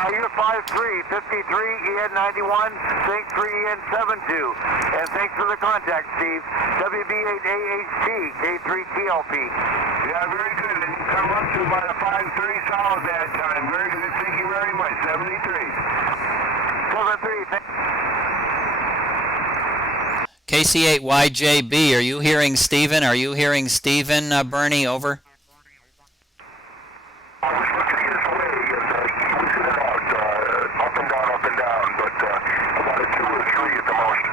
You're 53, EN91, thanks for EN72, and thanks for the contact, Steve. WB8AHT, K3TLP. Yeah, very good. And you come up to about a 53 solid that time. Very good. Thank you very much. 73. 73, KC8YJB, are you hearing Stephen? Are you hearing Stephen, Bernie, over? I was looking his way, and he was in and out, up and down, but about a 2 or 3 at the most.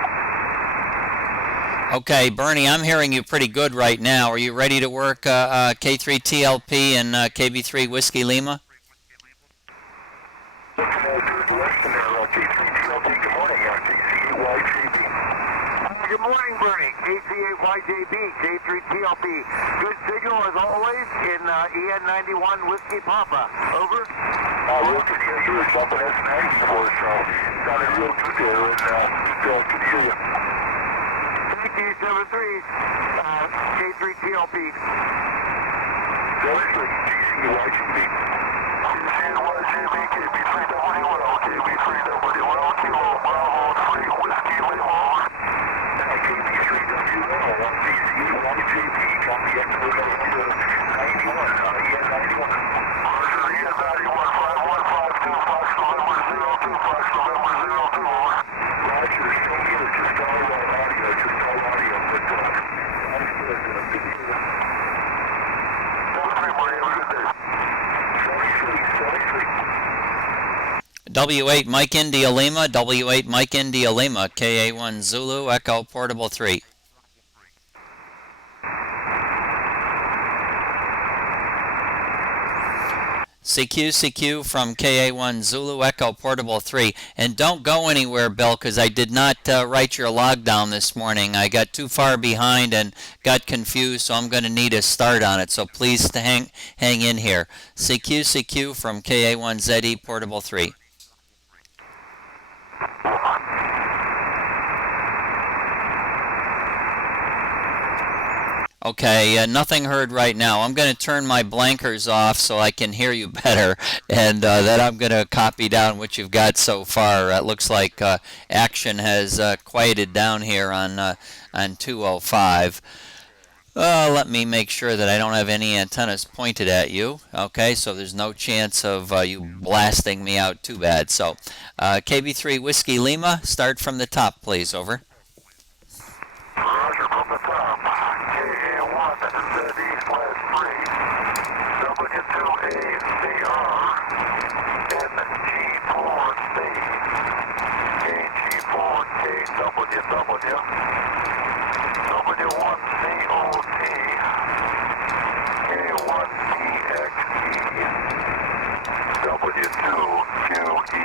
Okay, Bernie, I'm hearing you pretty good right now. Are you ready to work K3TLP and KB3 Whiskey Lima? Looking at the Western there, K3TLP. Good morning, KC8YJB. Good morning, Bernie. KC8YJB, K3TLP. Good signal as always in EN91 Whiskey Papa. Over. Looking at you or something that's nice for us, so sounded real good there, and good to hear you. Thank you, 73, K3TLP. Seriously, KC8YJB. KC8YJB, KB3WL, KB3WL, Kilo Bravo 3 Whiskey Lima. KB3WL, KC8YJB, copy Echo November 91, EN91. Roger, EN91, 5152, Fox November 02, Fox November 02. Roger, still here, just all audio, but sounds good, good to hear you. 73, buddy, have a good day. 73. W8 Mike India Lima, W8 Mike India Lima, KA1 Zulu, Echo Portable 3. CQ from KA1 Zulu, Echo Portable 3. And don't go anywhere, Bill, because I did not write your log down this morning. I got too far behind and got confused, so I'm going to need a start on it. So please hang in here. CQ from KA1ZE, Portable 3. Okay, nothing heard right now. I'm going to turn my blankers off so I can hear you better, and then I'm going to copy down what you've got so far. It looks like action has quieted down here on 205. Let me make sure that I don't have any antennas pointed at you. Okay, so there's no chance of you blasting me out too bad. So, KB3 Whiskey Lima, start from the top, please. Over. Roger, from the top. KA1ZE/3, W2ACR, NG4C, KG4KWW, W1COT, K1CXE, W2QEG,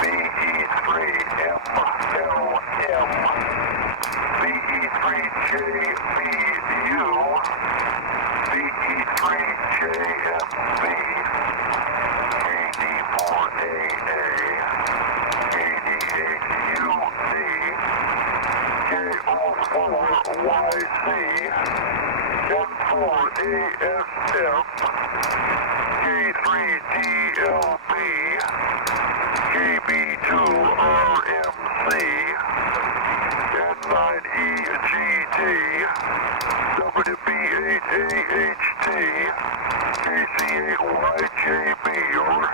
BE3MLM, BE3JBU, BE3JFB, KD4AA, KD8UZ, KO4YC, N4ASF, K3DLB, KB2RMC, N9EG, WB8AHT, KC8YJB, over.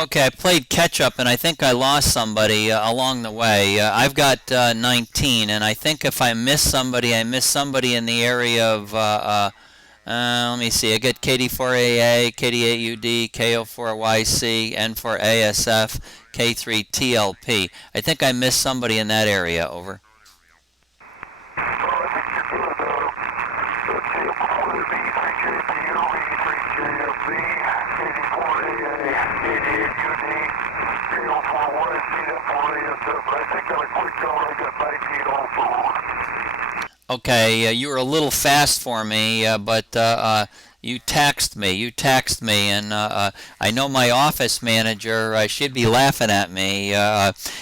Okay, I played catch up and I think I lost somebody along the way. I've got 19, and I think if I miss somebody, I miss somebody in the area of, let me see, I get KD4AA, KD8UD, KO4YC, N4ASF, K3TLP. I think I missed somebody in that area, over. Okay, you were a little fast for me, but you taxed me. And I know my office manager. She'd be laughing at me.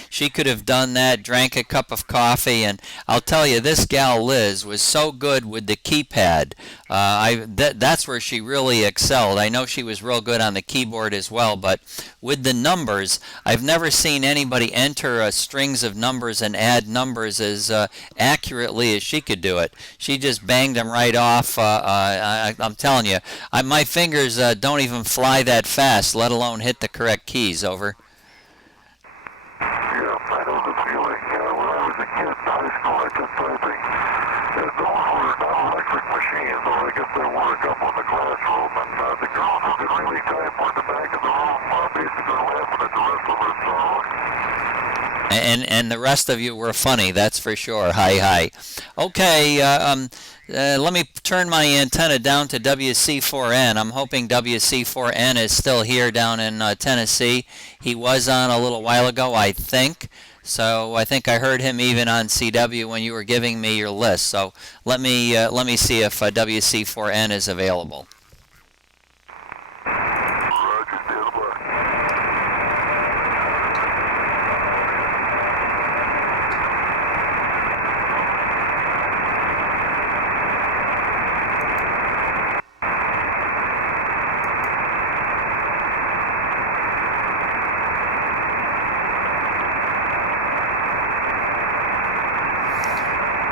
She could have done that, drank a cup of coffee, and I'll tell you, this gal Liz was so good with the keypad. That's where she really excelled. I know she was real good on the keyboard as well, but with the numbers, I've never seen anybody enter strings of numbers and add numbers as accurately as she could do it. She just banged them right off. I'm telling you, my fingers don't even fly that fast, let alone hit the correct keys, over. Yeah, I know the feeling. When I was a kid in high school, I kept typing. And those were not electric machines, though I guess they were a couple in the classroom. And the girls who could really type were in the back of the room, basically laughing at the rest of us. And the rest of you were funny, that's for sure. Hi. Okay, let me turn my antenna down to WC4N. I'm hoping WC4N is still here down in Tennessee. He was on a little while ago, I think. So I think I heard him even on CW when you were giving me your list. So let me see if WC4N is available.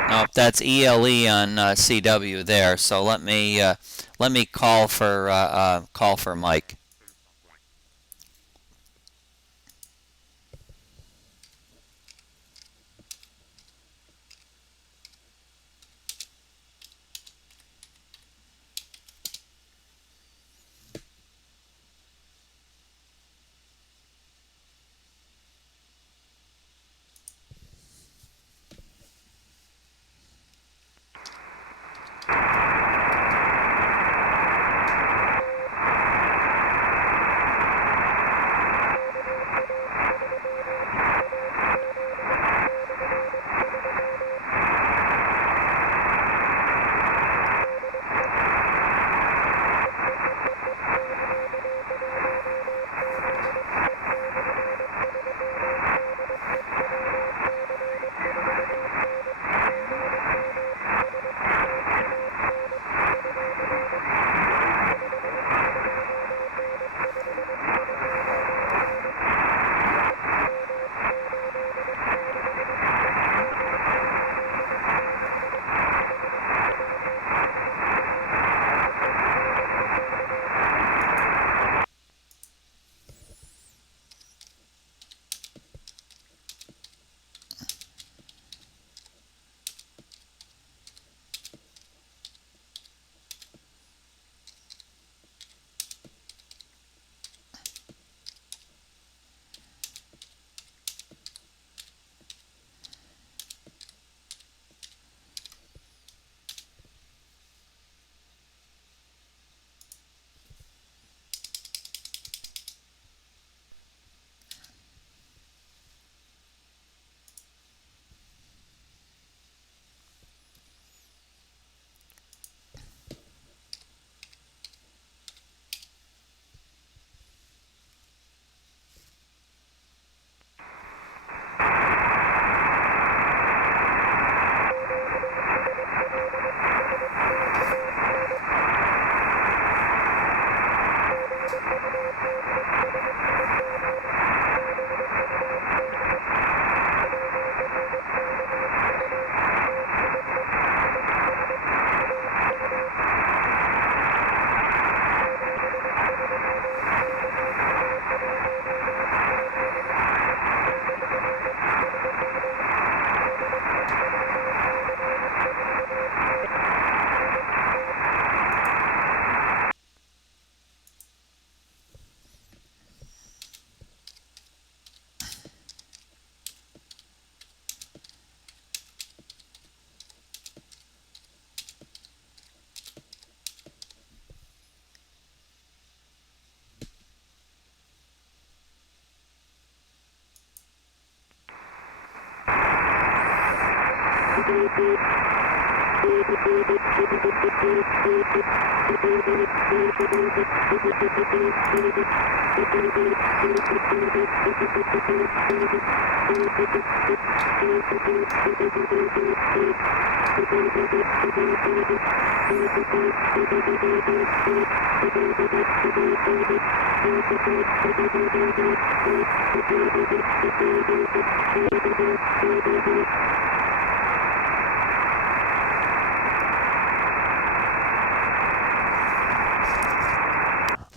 Nope, that's ELE on CW there. So let me call for Mike.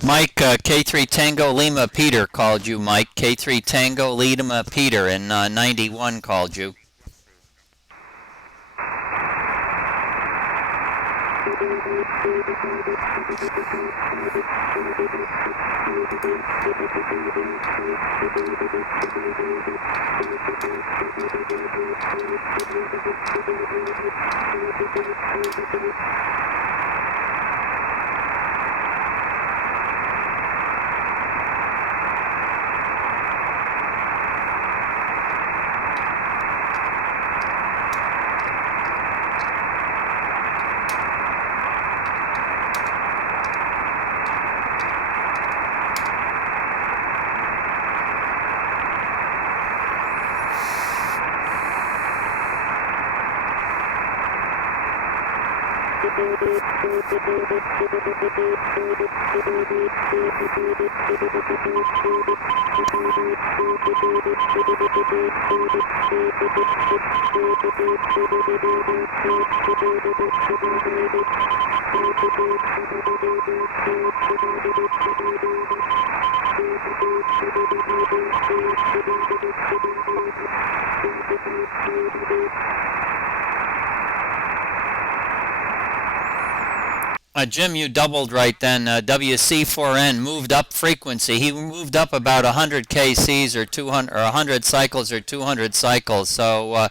Mike, K3 Tango Lima Peter called you, Mike. K3 Tango Lima Peter in 91 called you. Jim, you doubled right then. WC4N moved up frequency. He moved up about 100 kcs or 200 or 100 cycles or 200 cycles. So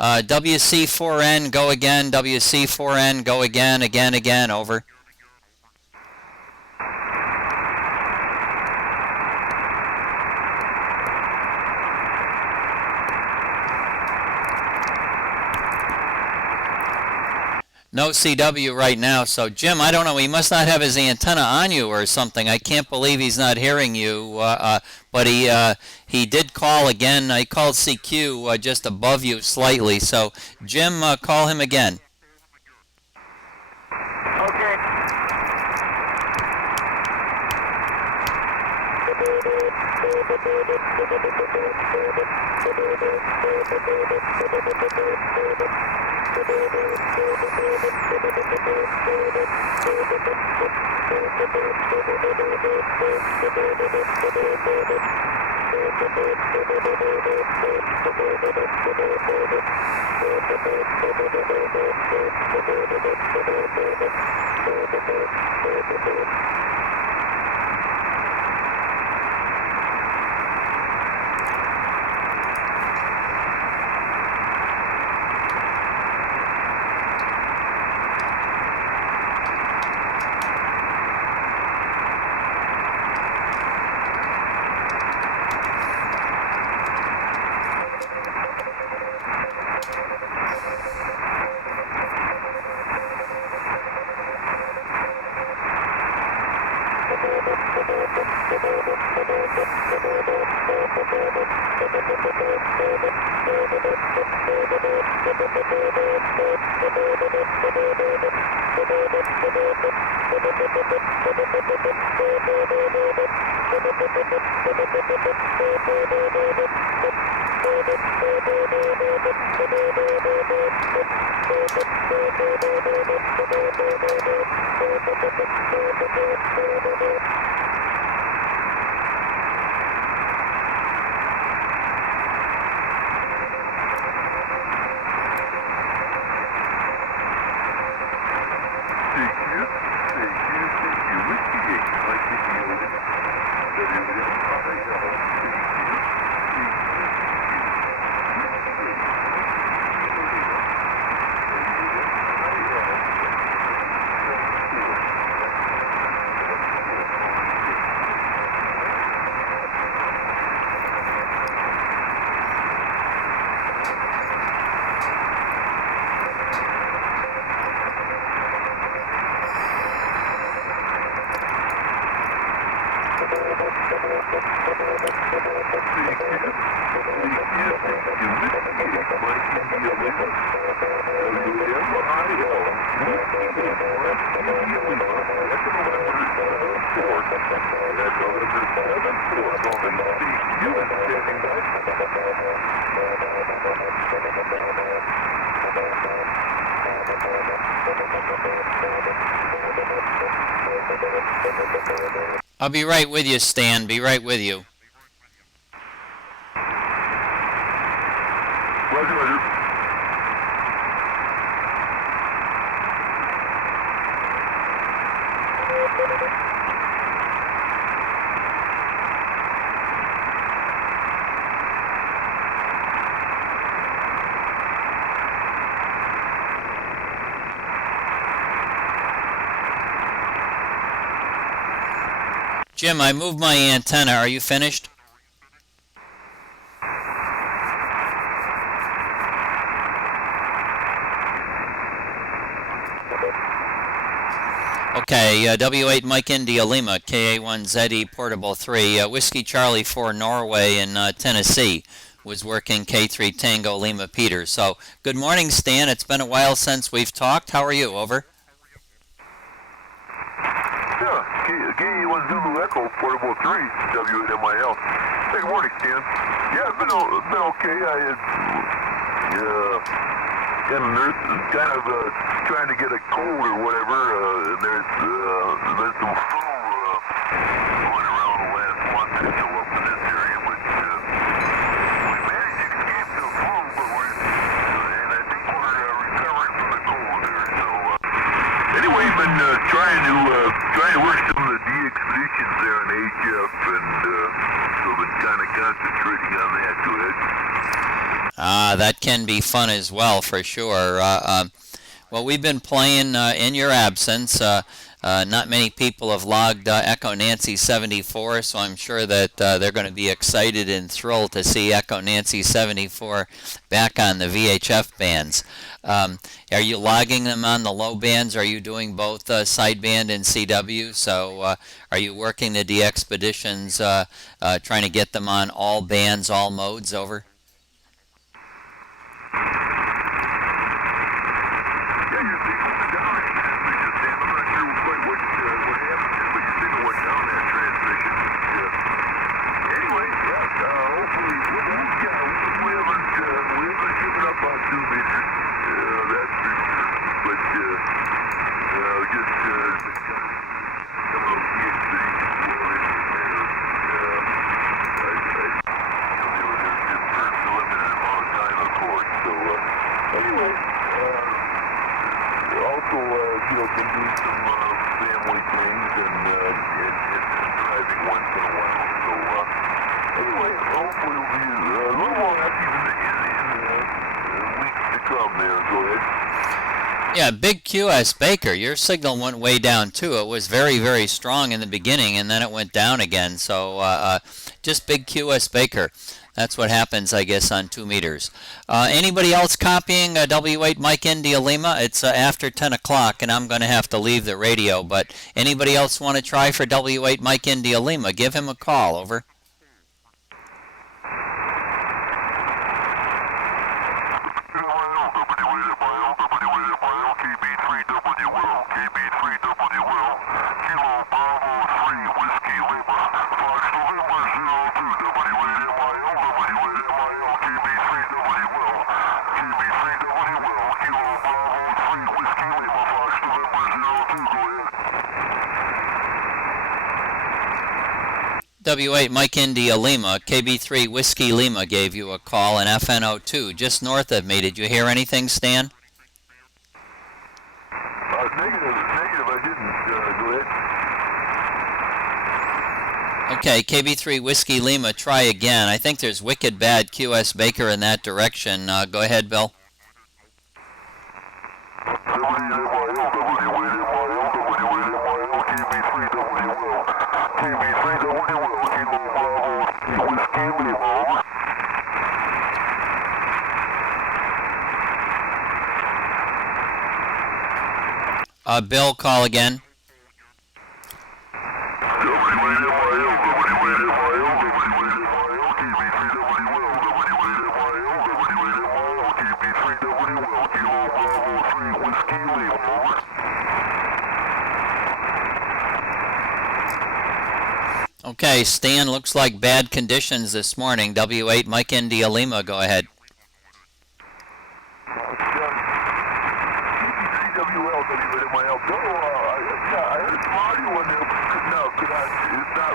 WC4N go again. WC4N go again, again. Over. No CW right now. So, Jim, I don't know. He must not have his antenna on you or something. I can't believe he's not hearing you. But he did call again. He called CQ just above you slightly. So, Jim, call him again. Okay. I'll be right with you, Stan. Be right with you. Roger, roger. Jim, I moved my antenna. Are you finished? Okay, W8 Mike India Lima, KA1ZE Portable 3, Whiskey Charlie 4 Norway in Tennessee was working K3 Tango Lima Peter. So, good morning, Stan. It's been a while since we've talked. How are you? Over. Yeah, KA1 Zulu Echo Portable 3, W8MIL. Hey, good morning, Stan. Yeah, it's been okay. I had, kind of trying to get a cold or whatever. There's some flu going around the last month or so up in this area, but we managed to escape the flu, and I think we're recovering from the cold there. So anyway, been trying to work some of the de-expeditions there in HF, and so been kind of concentrating on that. Go ahead. That can be fun as well, for sure. Well, we've been playing in your absence. Not many people have logged Echo Nancy 74, so I'm sure that they're going to be excited and thrilled to see Echo Nancy 74 back on the VHF bands. Are you logging them on the low bands? Are you doing both sideband and CW? So are you working the de-expeditions, trying to get them on all bands, all modes? Over. Yeah, Big QS Baker, your signal went way down too. It was very, very strong in the beginning, and then it went down again. So just Big QS Baker. That's what happens, I guess, on 2 meters. Anybody else copying W8 Mike India Lima? It's after 10 o'clock, and I'm going to have to leave the radio. But anybody else want to try for W8 Mike India Lima? Give him a call. Over. W8 Mike India Lima, KB3 Whiskey Lima gave you a call, and FNO2 just north of me. Did you hear anything, Stan? Negative, I didn't. Go ahead. Okay, KB3 Whiskey Lima, try again. I think there's wicked bad QS Baker in that direction. Go ahead, Bill. Bill, call again. Okay, Stan, looks like bad conditions this morning. W8 Mike India Lima, go ahead. CWL, WMIL. Bill, I heard some audio in there, but it's not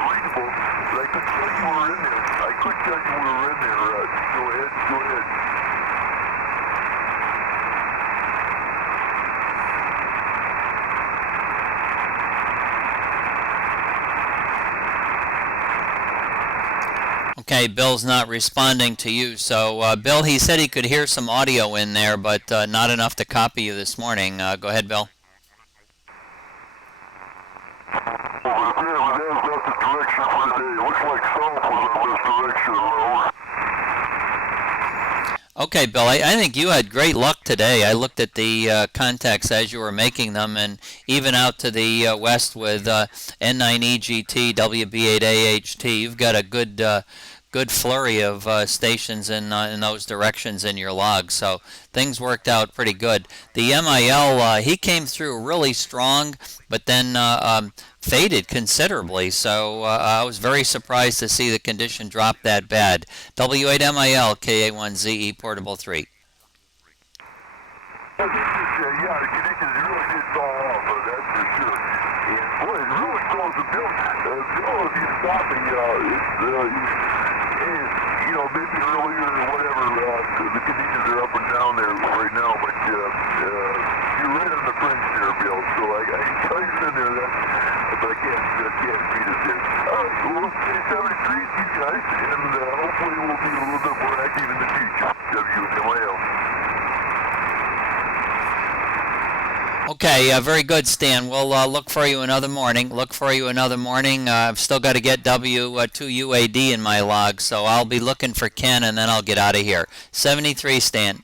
readable. But I could tell you were in there. I could tell you were in there. Go ahead. Okay, Bill's not responding to you. So, Bill, he said he could hear some audio in there, but not enough to copy you this morning. Go ahead, Bill. That's the direction for the day. It looks like south was the best direction, though. Okay, Bill, I think you had great luck today. I looked at the contacts as you were making them, and even out to the west with N9EGT, WB8AHT, you've got a good flurry of stations in those directions in your log, so things worked out pretty good. The MIL, he came through really strong, but then faded considerably, so I was very surprised to see the condition drop that bad. W8MIL, KA1ZE, Portable 3. Yeah, the conditions really did fall off, that's for sure. And boy, it really goes to Bill. Bill, if you stop me, maybe earlier or whatever, the conditions are up and down there right now, but you're right on the fringe there, Bill. So I can tell you're in there, but I can't beat it there. Well, it's 73, you guys, and hopefully we'll be a little bit more active in the future. WMIL. Okay, very good, Stan. We'll look for you another morning. I've still got to get W2UAD in my log, so I'll be looking for Ken, and then I'll get out of here. 73, Stan.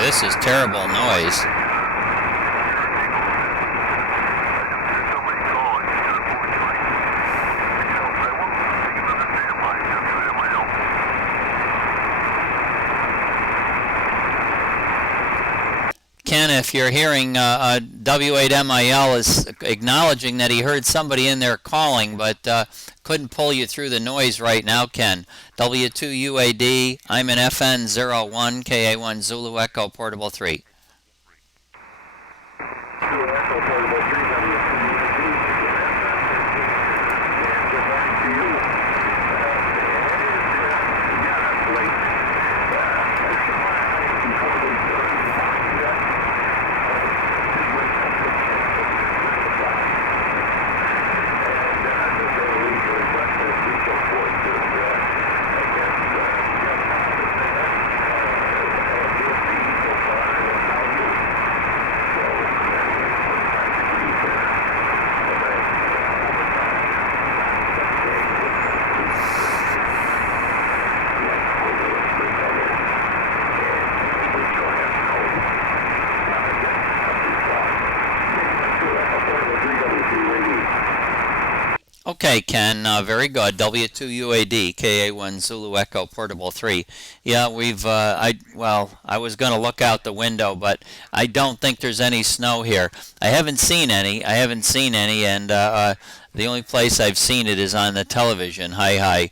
This is terrible noise. Ken, if you're hearing W8MIL is acknowledging that he heard somebody in there calling, but couldn't pull you through the noise right now, Ken. W2UAD, I'm in FN01, KA1 Zulu Echo, Portable 3. Okay, Ken, very good. W2UAD, KA1 Zulu Echo, Portable 3. Yeah, I was going to look out the window, but I don't think there's any snow here. I haven't seen any, and the only place I've seen it is on the television. Hi.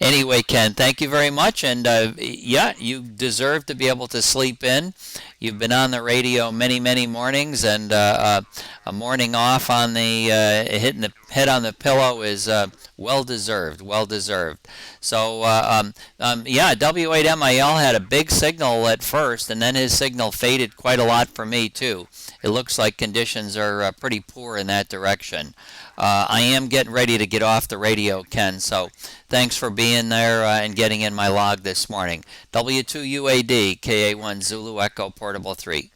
Anyway, Ken, thank you very much, and yeah, you deserve to be able to sleep in. You've been on the radio many mornings, and a morning off on the head on the pillow is well deserved, well deserved. So yeah, W8MIL had a big signal at first, and then his signal faded quite a lot for me too. It looks like conditions are pretty poor in that direction. I am getting ready to get off the radio, Ken, so thanks for being there and getting in my log this morning. W2UAD, KA1 Zulu Echo Portable 3.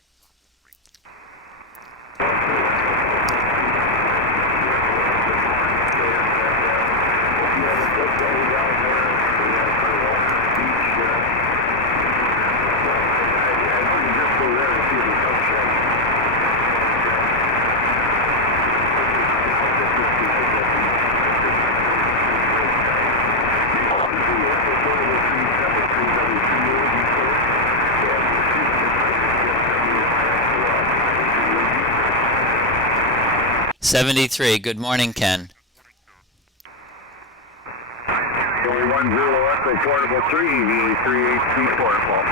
'73. Good morning, Ken. KA1ZE Echo Portable 3, VA3HD Portable.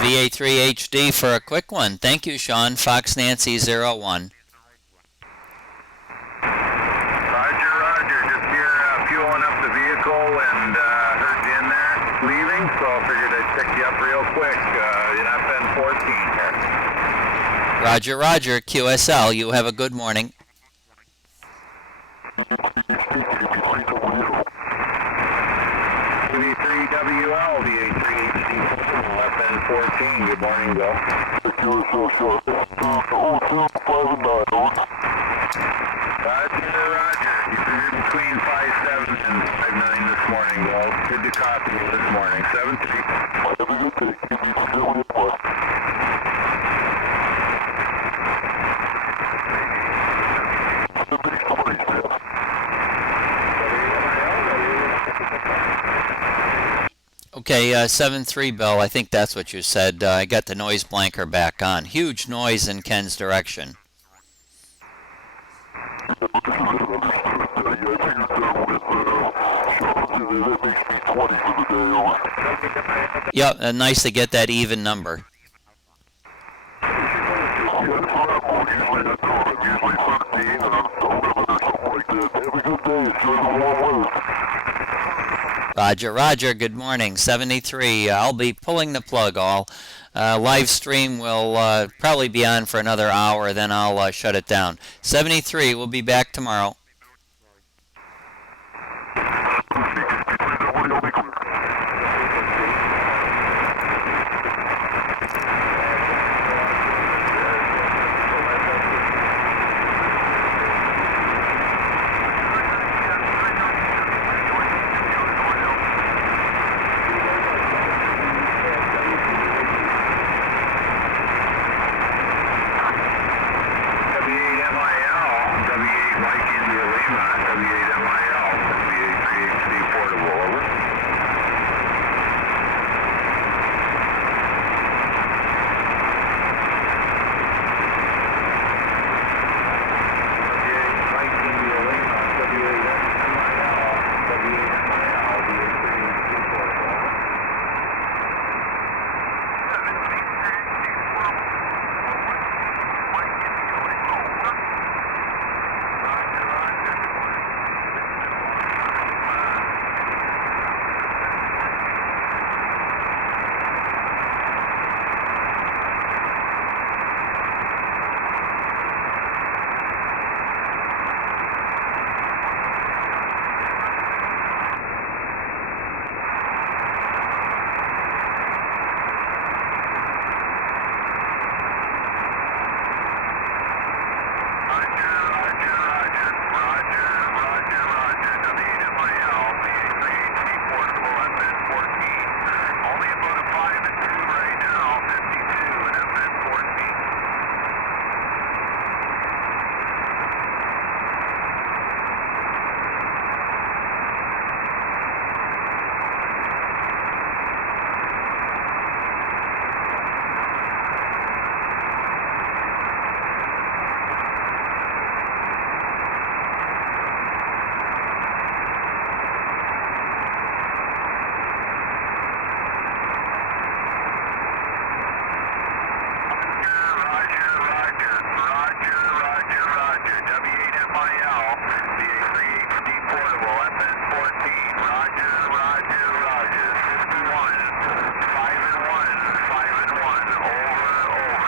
VA3HD for a quick one. Thank you, Sean. Fox Nancy 01. Roger. Just here fueling up the vehicle and heard you in there leaving, so I figured I'd pick you up real quick. You're not been 14 here. Roger. QSL, you have a good morning. V3WL, VA3HD, FN14. Good morning, Bill. Roger. You're between 5.7 and 5.9 this morning, Bill. Good to copy you this morning. 7.3. Have a good day. Okay, 7-3, Bill. I think that's what you said. I got the noise blanker back on. Huge noise in Ken's direction. Yep, nice to get that even number. Roger. Good morning. 73. I'll be pulling the plug all. Live stream will probably be on for another hour, then I'll shut it down. 73. We'll be back tomorrow. W8 Mike India Roger, roger, roger. 51. 5 and 1. 5 and 1. Over, over.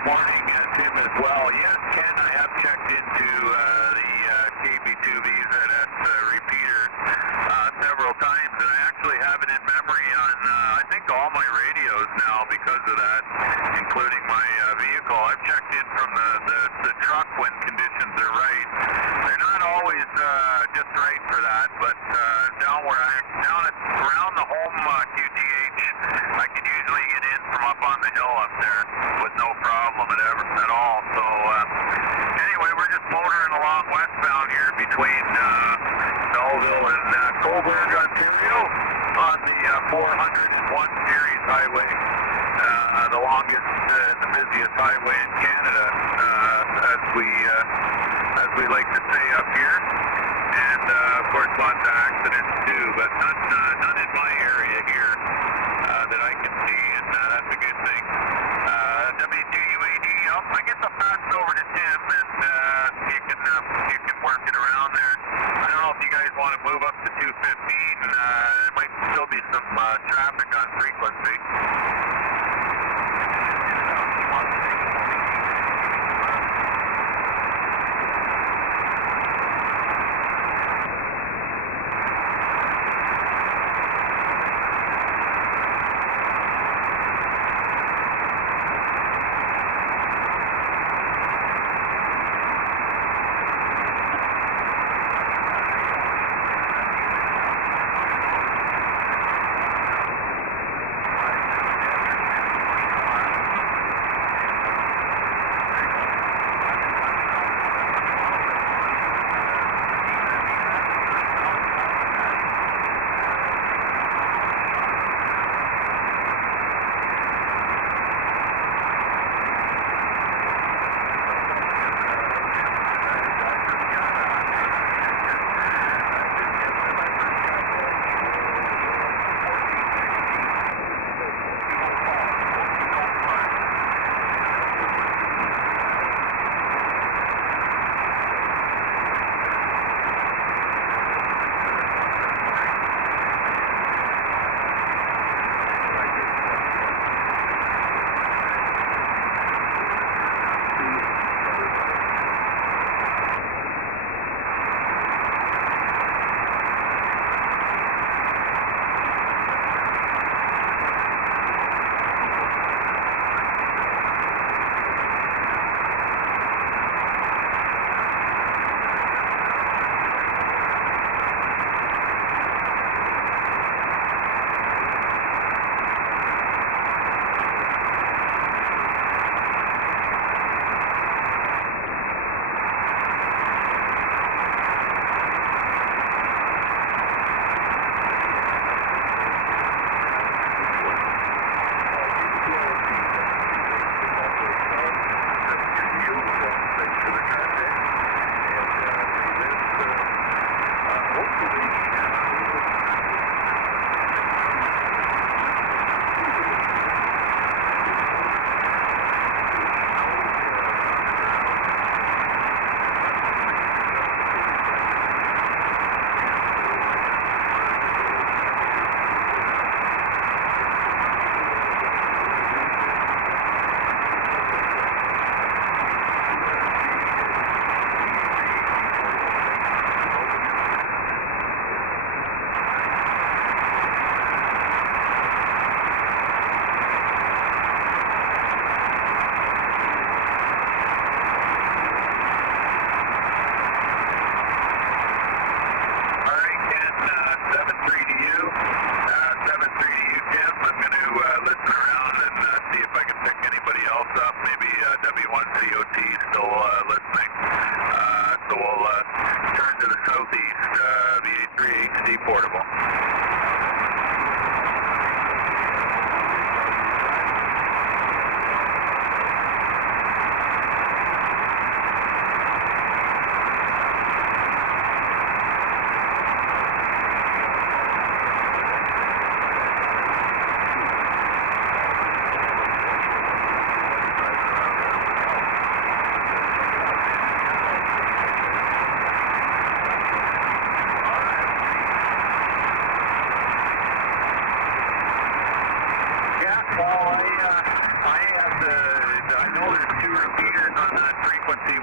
good morning, Tim, as well. Yes, Ken, I have checked into the KB2BZS repeaters several times, and I actually have it in memory on, I think, all my radios now because of that, including my vehicle. I've checked in from the truck when conditions are right. They're not always just right for that, but down around the home QTH, I can usually get in from up on the hill up there with no problem at all. So anyway, we're just motoring along westbound here between Belleville and Cobourg, Ontario on the 401 series highway, the longest and the busiest highway in Canada, as we like to say up here. And of course, lots of accidents too, but none in my area here that I can see, and that's a good thing. W2UAD, I guess I'll pass it over to Tim, and you can work it around there. I don't know if you guys want to move up to 215. There might still be some traffic on frequency.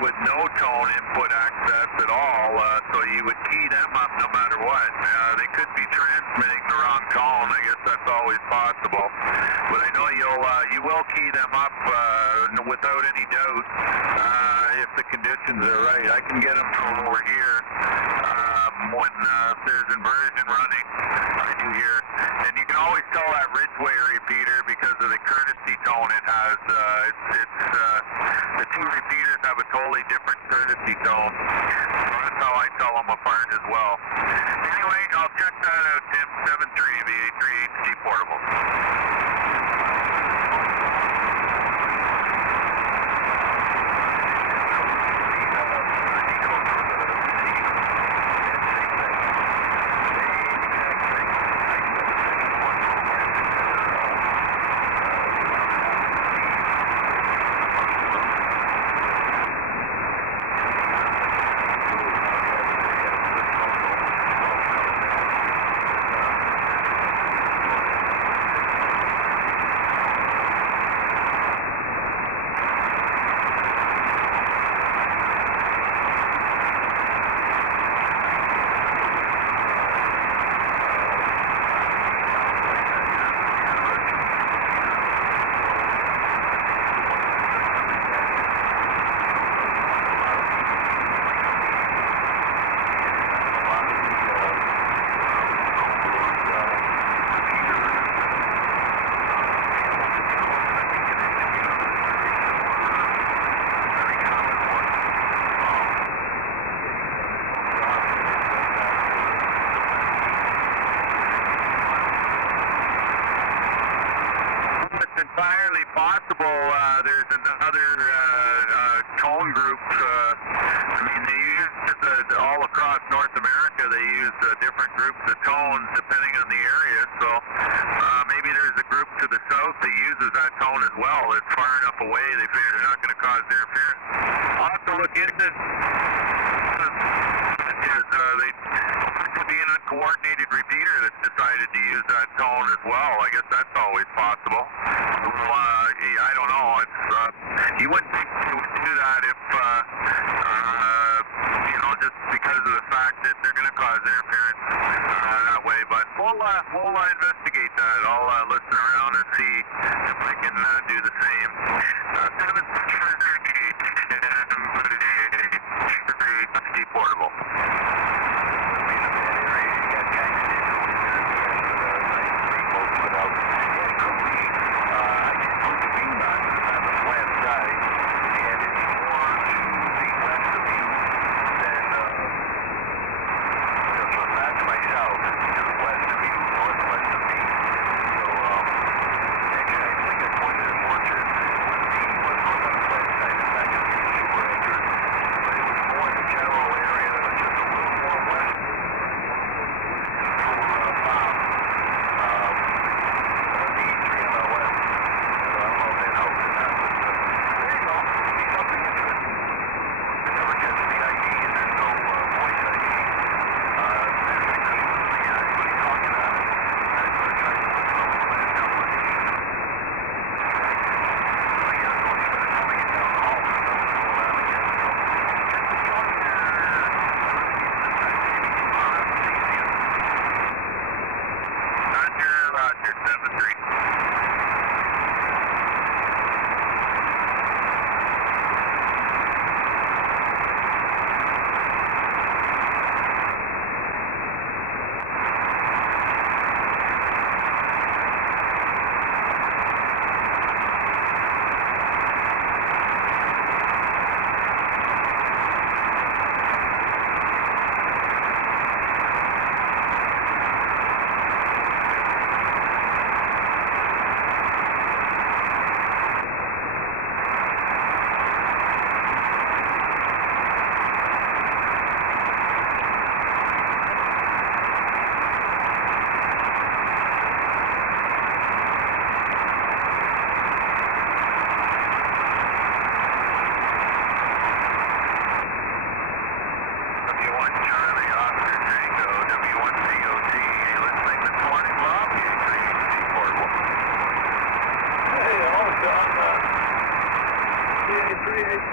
with no tone input access at all, so you would key them up no matter what. They could be transmitting the wrong tone. I guess that's always possible. But I know you will key them up without any doubt if the conditions are right. I can get them from over here when there's inversion running. I do here. And you can always tell that Ridgeway repeater because of the courtesy tone it has. The two repeaters have a totally different courtesy tone. So that's how I tell them apart as well. Anyway, I'll check that out, Tim. 7.3 VA3 HD portable. Entirely possible. There's another tone group. I mean, they use all across North America. They use different groups of tones depending on the area. So maybe there's a group to the south that uses that tone as well. It's far enough away they figure they're not going to cause interference. I'll have to look into. They could be an uncoordinated repeater that's decided to use that tone as well. I guess that's always possible. I don't know. You wouldn't think they would do that if, just because of the fact that they're going to cause interference that way. But we'll investigate that. I'll listen around and see if I can do the same. 7 portable.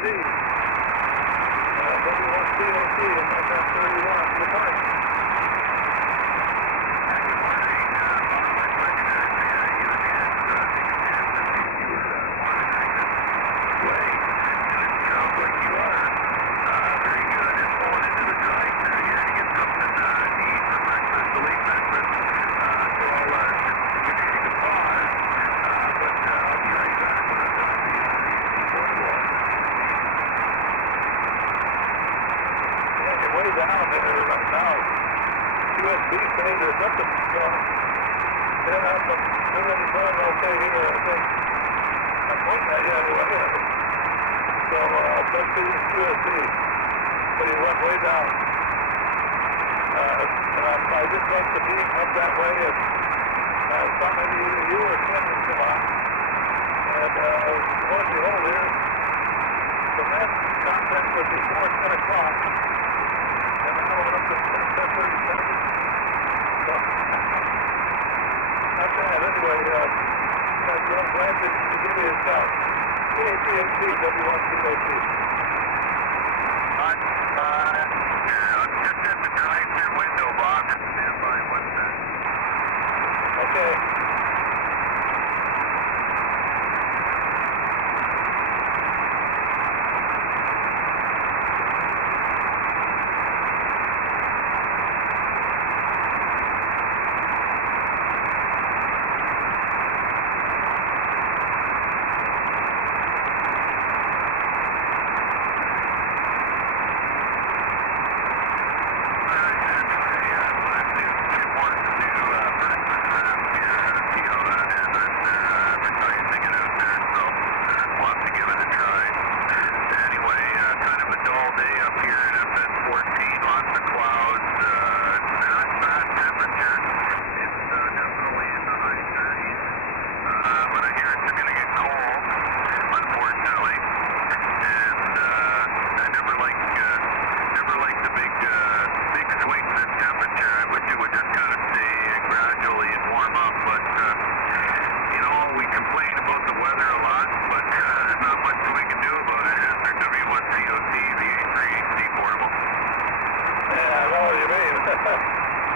KA1ZE. COC in SF31. Good morning. Way down there right now. USB saying there's nothing going. They're not doing okay here, I think. I'm pointing at you anyway. So let's see this USB. But he went way down. And I just left the beam up that way, and I thought maybe either you or Ken would come on. And lo and behold here, the next contact was before 10 o'clock. And now we're up to 10:37. So, not bad. Anyway, I'm glad to give you a shout. KA1ZE, W1COC. I'm just at the drive-thru window box. Stand by, what's that? Okay.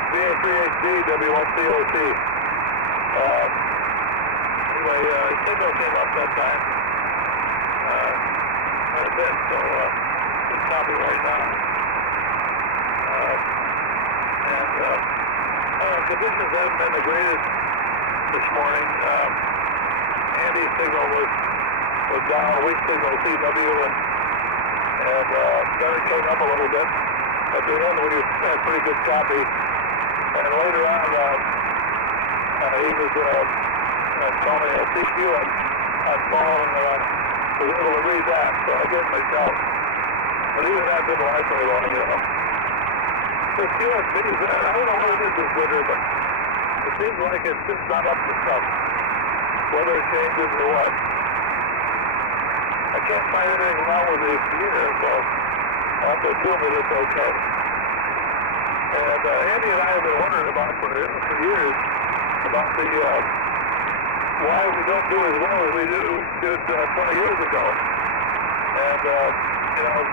KA1ZE, W1COC. Anyway, signal came up that time. Quite a bit, so just copy right now. Conditions haven't been the greatest this morning. Andy's signal was down, weak signal CW, and then it came up a little bit. At the end, we had pretty good copy. And later on, he was calling me a CQ on phone, and I was able to read that, so I gave him a shout. But even that didn't last very long, you know. This USB, I don't know what it is this winter, but it seems like it's just not up to stuff. Whether it changes or what. I can't find anything wrong with the unit, so I have to assume that it's okay. And Andy and I have been wondering about for years about the why we don't do as well as we did 20 years ago. And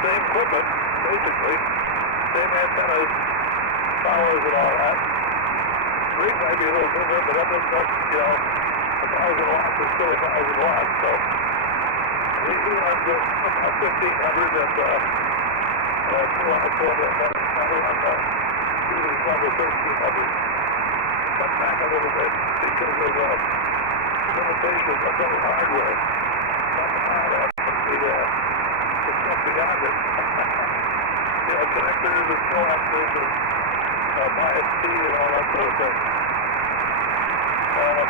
same equipment, basically, same antennas, towers, and all that. Rig might be a little different, but that doesn't, 1,000 watts is still 1,000 watts. So we run just about 1,500 and 200 number 1,300. Cut back a little bit because of limitations of the hardware. The stuff beyond it. Connectors and coaxes and bias speed and all that sort of thing.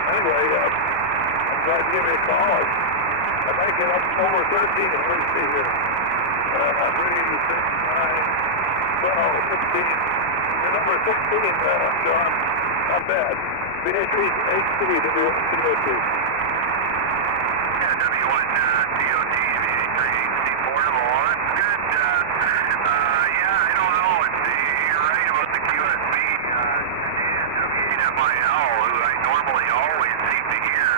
Anyway, I'm glad to give you a call. I might get up over 13. Let me see here. 3, 6, 9, 12, 16. Number 16, John, not bad. VH3HC, W1COC. Yeah, W1COC, VH3HC portable. That's good. I don't know. You're right about the QSB. WNMIL, who I normally always seem to hear,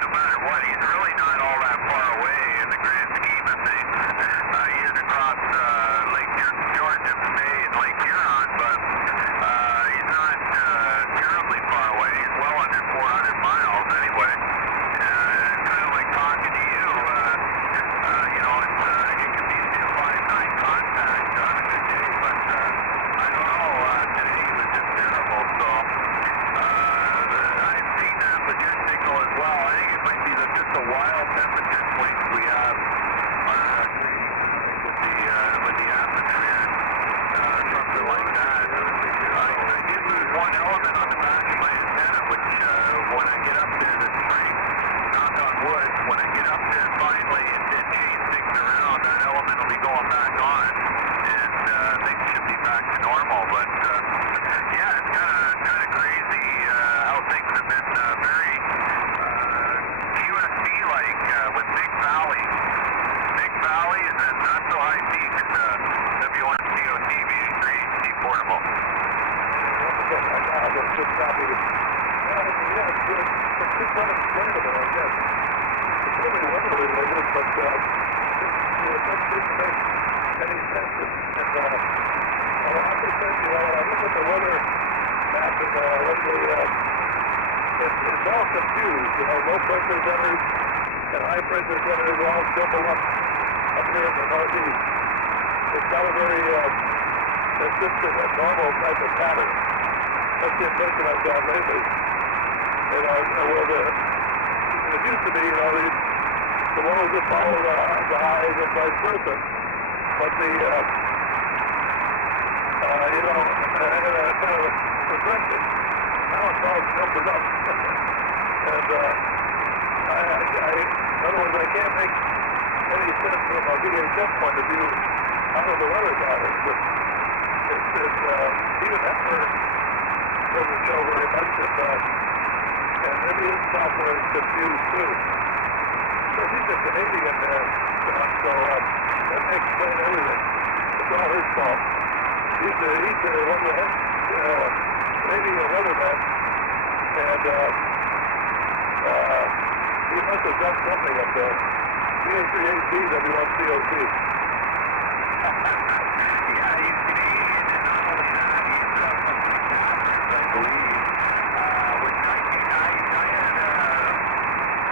no matter what, he's really not all that far away in the grand scheme of things. He is across Lake Huron. unexplainable, I guess. It's only weather related, but it didn't make any sense. And I just think, when I look at the weather map lately, it's all confused. Low pressure centers and high pressure centers all jumble up here in the northeast. It's not a very consistent and normal type of pattern. That's the impression I've got lately. And it used to be, the lows would follow the highs and vice versa. But kind of progressive. Now it's all jumbled up. And in other words, I can't make any sense from a VHF point of view out of the weather patterns. But even that doesn't show very much. And maybe his software is confused too. So he's a Canadian there, so that may explain everything. It's all his fault. He's one of the head Canadian weathermen, and he must have done something up there. CA3AC, W1COC. Yeah, he's Canadian, and not only that, he's from I believe. With 99, I had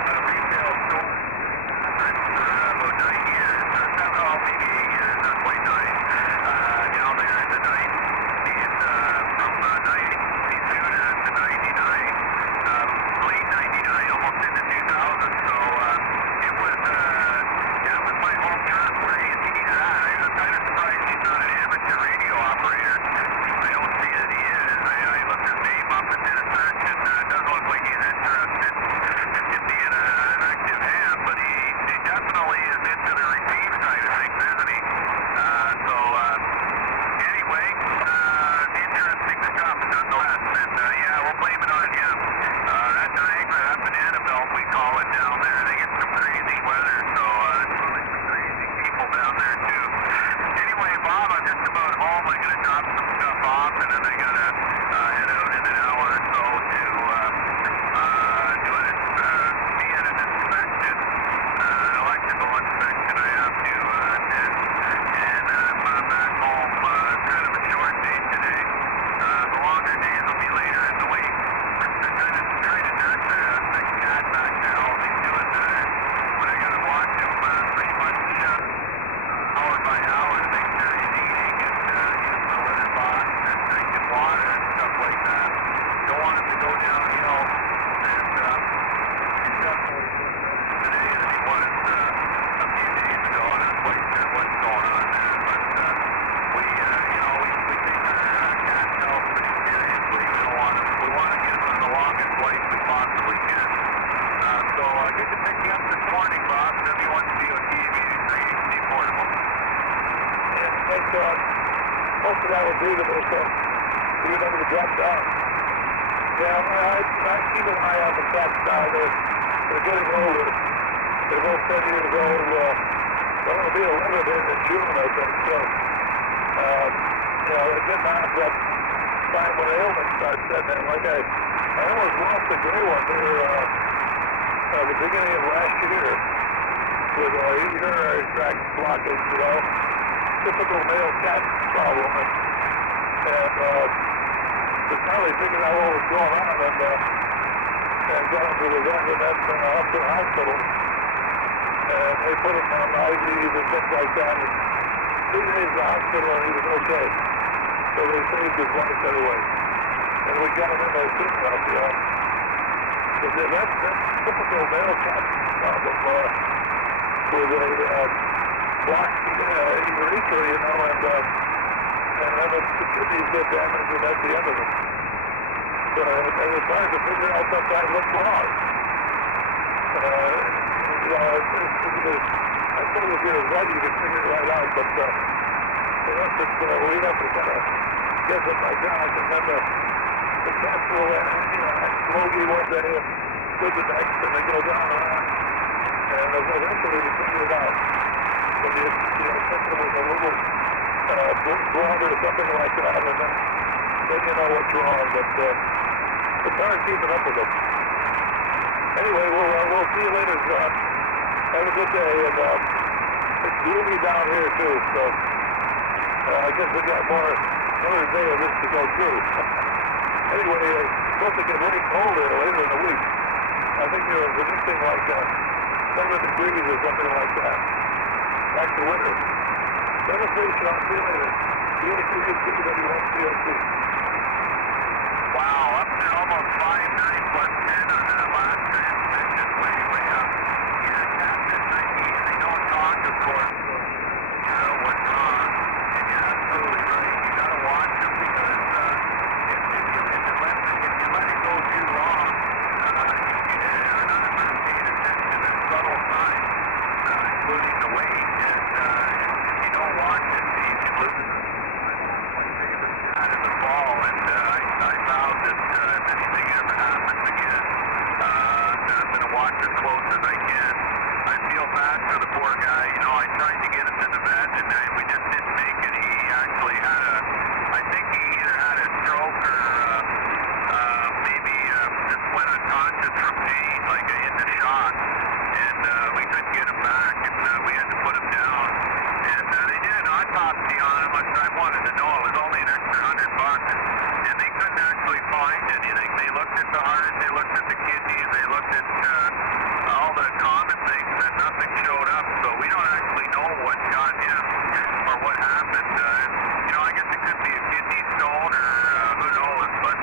a retail store for about 9 years, or 7, maybe 8 years, not quite 9. Down there in the 90s, from 92 to 99, late 99, almost into 2000. So it was my home turf where he's at. I'm kind of surprised he's not an amateur radio operator. I don't see that he is. I looked his name up and did a search, and it doesn't look like he's interested in being an active ham, but he definitely is into the receive side of things, isn't he? Anyway, interesting stuff nonetheless, and we'll blame it on him. That Niagara, that banana belt we call it down there, they get some crazy weather, so there's probably some crazy people down there too. Anyway, Bob, I'm just about home. I'm going to drop some stuff off, and then I got to head out in an hour or so to be at an inspection, an electrical inspection I have to attend, and then I'm back home. Kind of a short day today. The longer days will be later in the week. They're trying to nurture the cat back to health. He's doing better, but I got to watch him pretty much hour by hour to make sure he's eating and using the litter box and drinking water and stuff like that. Don't want him to go downhill, and he's definitely today than he was a few days ago. I'm not quite sure what's going on there, but we take our cat's health pretty seriously. We want to give them the longest life we possibly can. So good to pick you up this morning, Bob. W1COT Aviation 3HC Portable. And I think most of that was readable, so we were able to drop down. Yeah, I keep an eye on the cats now. They're getting older. They're both 10 years old. They're going to be 11 in June, I think. So, it didn't have that time when ailment starts setting in. Like I almost lost a gray one here the beginning of last year with a urinary tract blockage, typical male cat problem. And we finally figured out what was going on and got him to the vet and then up to the hospital. And they put him on IVs and things like that. And 2 days in the hospital and he was okay. So they saved his life anyway. And we got him in there soon enough, But that's typical male cat problem with a blocked urethra, and then the kidneys get damaged and that's the end of it. So they were trying to figure out sometimes what's wrong. I suppose if you're right, you can figure it right out, but we have to kind of guess it like that, and then the cats will act slowly one day and good the next, and they go down around, and eventually you figure it out. When you think it was a little blood or something like that, and then you know what's wrong, but it's hard keeping up with it. See you later, John. Have a good day, and it's gloomy down here too, so I guess we got another day of this to go through. Anyway, it's supposed to get really colder later in the week. I think they're predicting like 7 degrees or something like that. Back to winter. Demonstration, I'll see you later. KA1ZE. Wow, up to almost 5.9 plus 10 on that last transmission. Way, way up. Yeah, Captain 19, they don't talk, of course. You know what's wrong. And you're absolutely right. You got to watch them because if you let it go too long, you're not really paying attention to subtle signs, including the weight. And if you don't watch it, you can lose it. Out in the fall, and I vowed that if anything ever happens again, I'm going to watch as close as I can. I feel bad for the poor guy. You know, I tried to get him to the vet, and we just didn't make it. He actually had I think he either had a stroke or maybe just went unconscious from pain, like into shock. And we couldn't get him back, and we had to put him down. And they did an autopsy on him, which I wanted to know. It was only an extra $100, and they couldn't actually find anything. They looked at the heart, they looked at the kidneys, they looked at all the common things, and nothing showed up. So we don't actually know what got him or what happened. You know, I guess it could be a kidney stone or who knows. But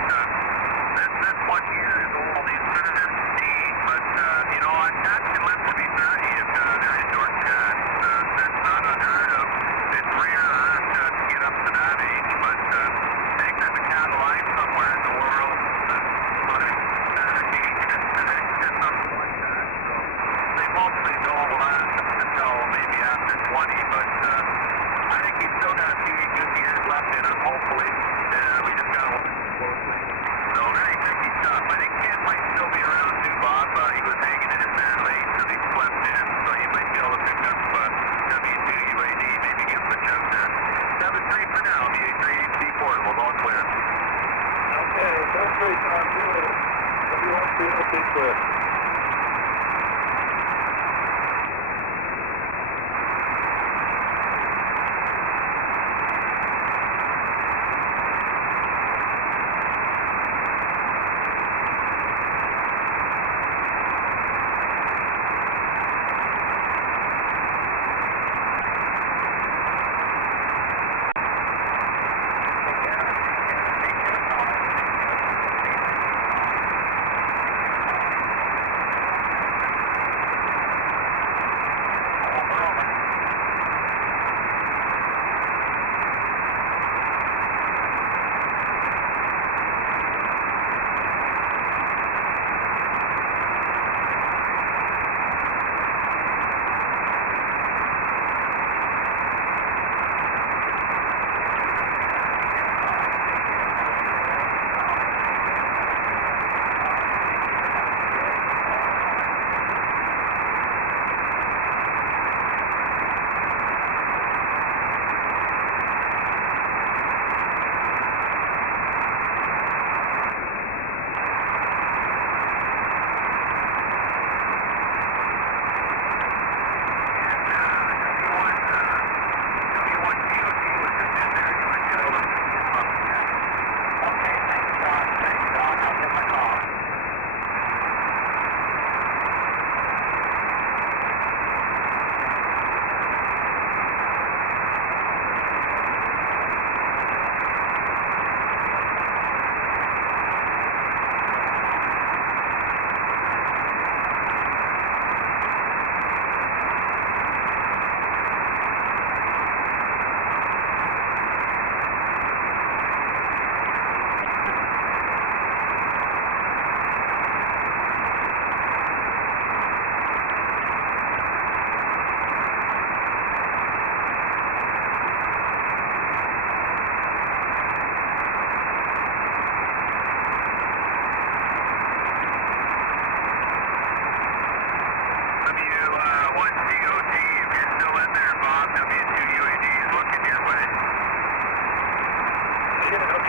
this 1 year is old. He's kind of stage, but you know, cats can live to be 30 if they're indoor cats. That's not unheard of. It's rare to get up to that age, but I think there's a cat alive somewhere in the world. Something like that. So they mostly don't last until maybe after 20, but I think he's still got a few good years left in him, hopefully. We just got to watch him closely. So very tricky stuff. I think Ken might still be around too, Bob. He was hanging in there late because he slept in, so you might be able to pick up W2 UAD. Maybe give him a shout there. 7-3 for now. VA3HC portable, going clear. Okay, that's great, Tom. See you later. W1ZE, take care.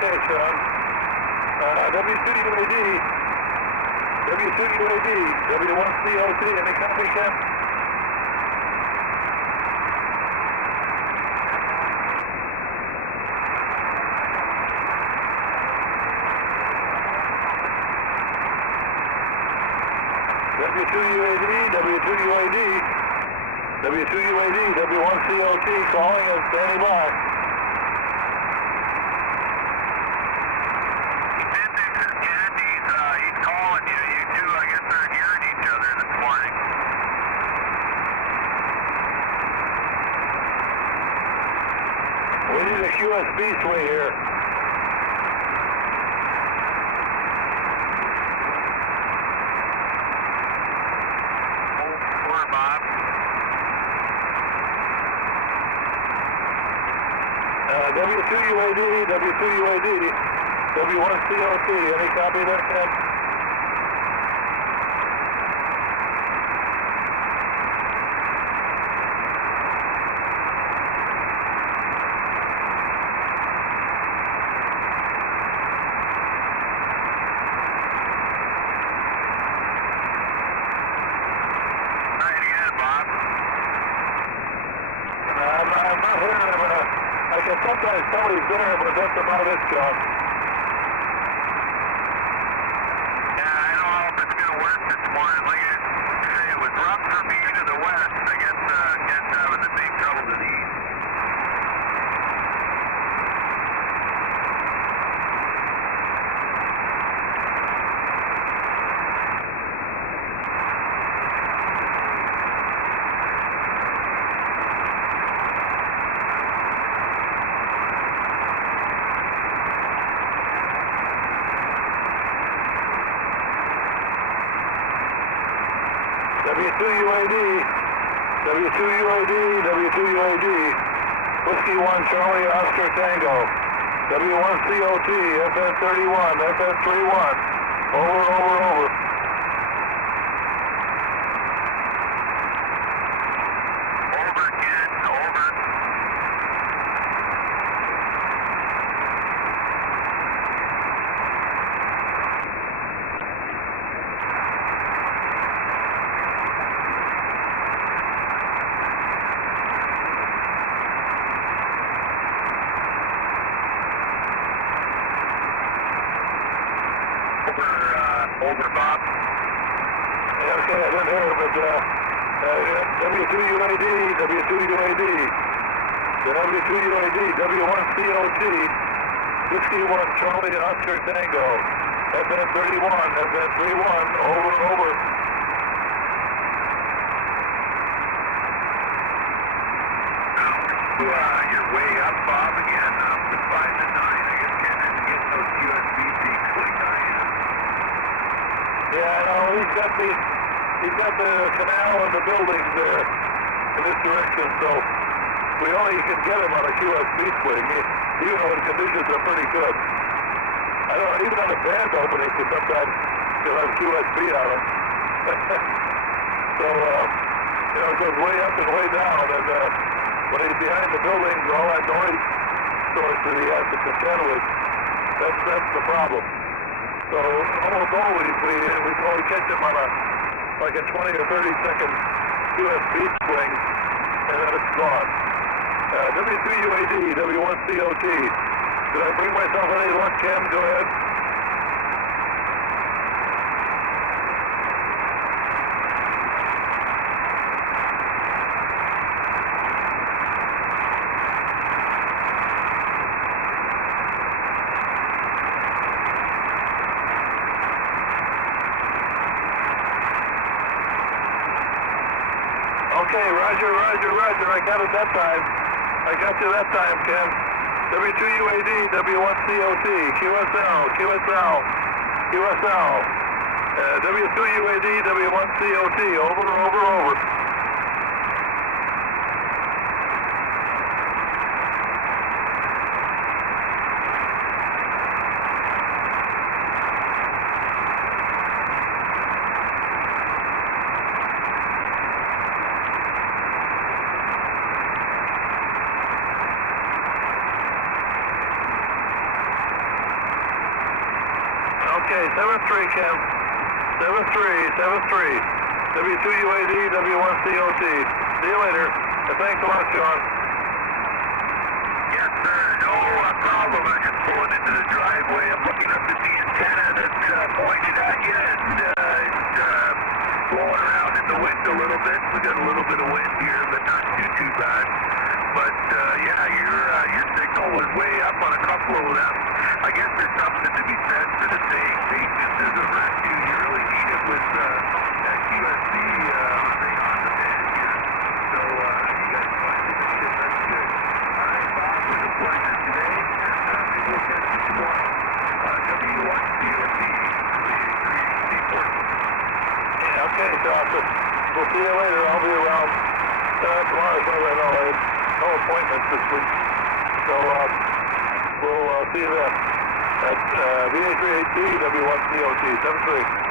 Okay, Sean. W2 UAD, W2UAD, W1COT, any copy, Ken? W2UAD, W2UAD, W2UAD, W1COT, calling and standing by. He's calling you. You two, I guess, are hearing each other this morning. We need a QSB swing here. Or Bob. W2UAD, W2UAD, W1COT, any copy there, Ken? Try it again, Bob. I'm not hearing him. I can sometimes tell he's there, but that's about it, John. Yeah, I don't know if it's going to work this morning. Like I say, it was rough for me to the west. I guess Ken's having the same trouble to the east. W2UAD, W2UAD, W2UAD, Whiskey 1 Charlie Oscar Tango, W1COT, FN31, FN31, over. Over, Ken. Over. Over, Bob. Yeah, okay, I didn't hear it, but W2UAD, W2UAD, W2UAD, W1COT, Whiskey 1 Charlie Oscar Tango, FN31, FN31, over. You're way up, Bob, again. Up to 5 to 9. I guess Ken didn't get those USB peaks like I am. Yeah, I know, he's got the canal and the buildings there in this direction, so we only can get him on a QSB swing, even though the conditions are pretty good. I don't know, even on a band opening, so sometimes you'll have QSB on him. So, it goes way up and way down, and when he's behind the buildings, all that noise source that he has to contend with, that's the problem. So almost always we only catch him on like a 20 or 30 second USB swing, and then it's gone. W2UAD, W1COT. Did I bring myself any luck, Ken? Go ahead. Okay, roger. I got it that time. I got you that time, Ken. W2UAD, W1COT, QSL. W2UAD, W1COT, over. Okay, 7-3, Ken. 7373. W2UAD, W1COT. See you later. And thanks a lot, John. Yes, sir. No problem. I'm just pulling into the driveway. I'm looking up at the antenna that's pointed at you, and it's blowing around in the wind a little bit. We got a little bit of wind here, but not too bad. But yeah, your signal was way up on a couple of them. I guess there's something to be said for the saying patience is a virtue. You really need it with that QSC on the band here. So you guys find it. That's good. All right, Bob, it was a pleasure today, and maybe we'll catch you tomorrow. W1COT, Yeah, okay, Johnson. We'll see you later. I'll be around tomorrow. As I know, I have no appointments this week. So we'll see you then. That's VA383 W1COT 73.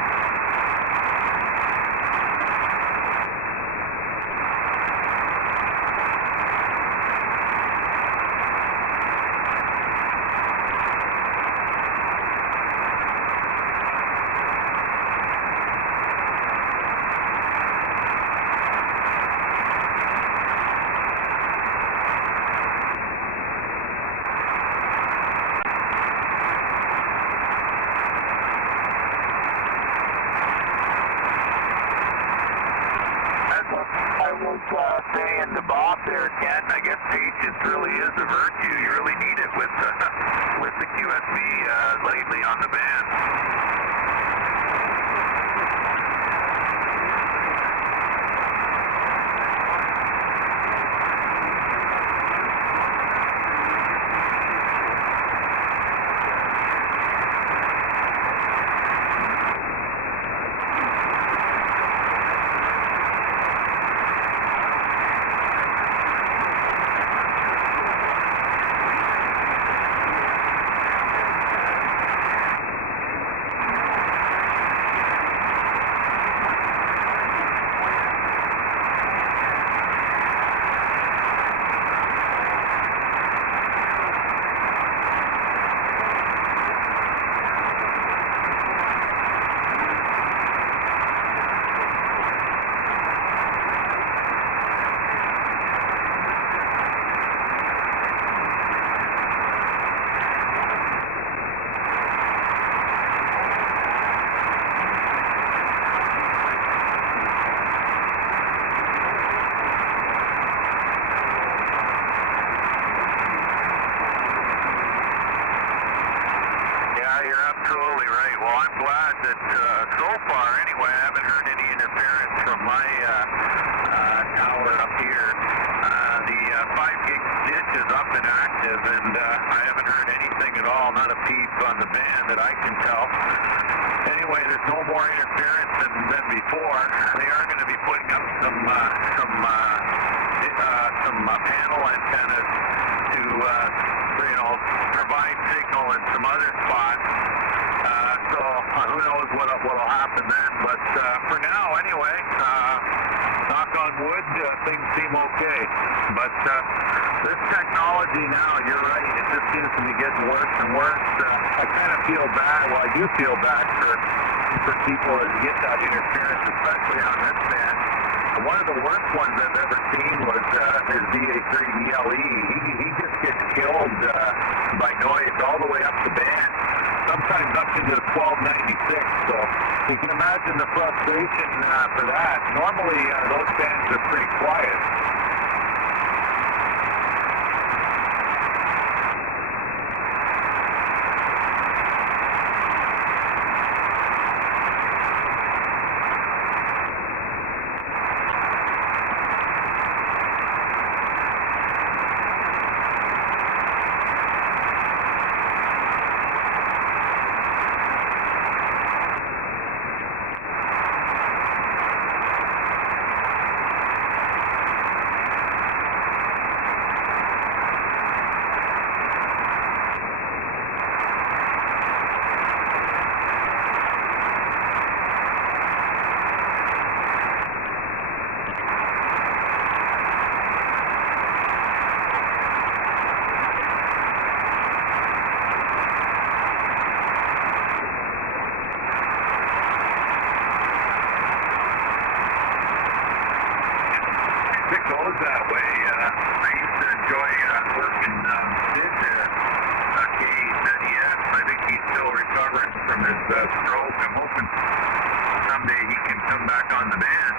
saying to Bob there, Ken, I guess patience really is a virtue. You really need it with the QSB lately on the band. Absolutely right. Well, I'm glad that so far, anyway, I haven't heard any interference from my tower up here. The 5 gig ditch is up and active, and I haven't heard anything at all, not a peep on the band that I can tell. Anyway, there's no more interference than before. They are going to be putting up some panel antennas to provide signal in some other spots. So who knows what'll happen then? But for now, anyway, knock on wood, things seem okay. But this technology now, you're right, it just seems to be getting worse and worse. I kind of feel bad. Well, I do feel bad for people that get that interference, especially on this band. One of the worst ones I've ever seen was his VA3ELE. He just gets killed by noise all the way up the band, sometimes up into 1296. So you can imagine the frustration for that. Normally, those bands are pretty quiet. goes that way. I used to enjoy working Sid there. KA1ZE. I think he's still recovering from his stroke. I'm hoping someday he can come back on the band.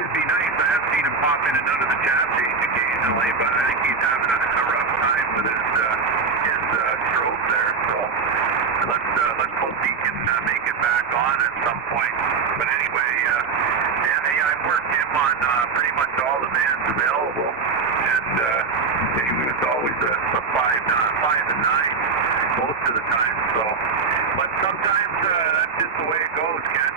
It'd be nice. I have seen him pop in and out of the chat page occasionally, but I think he's having a rough time with his stroke there. So let's hope he can make it back on at some point. But anyway, I've worked him on pretty much all the bands available, and he was always a 5 and 9 most of the time. So, but sometimes that's just the way it goes, Ken.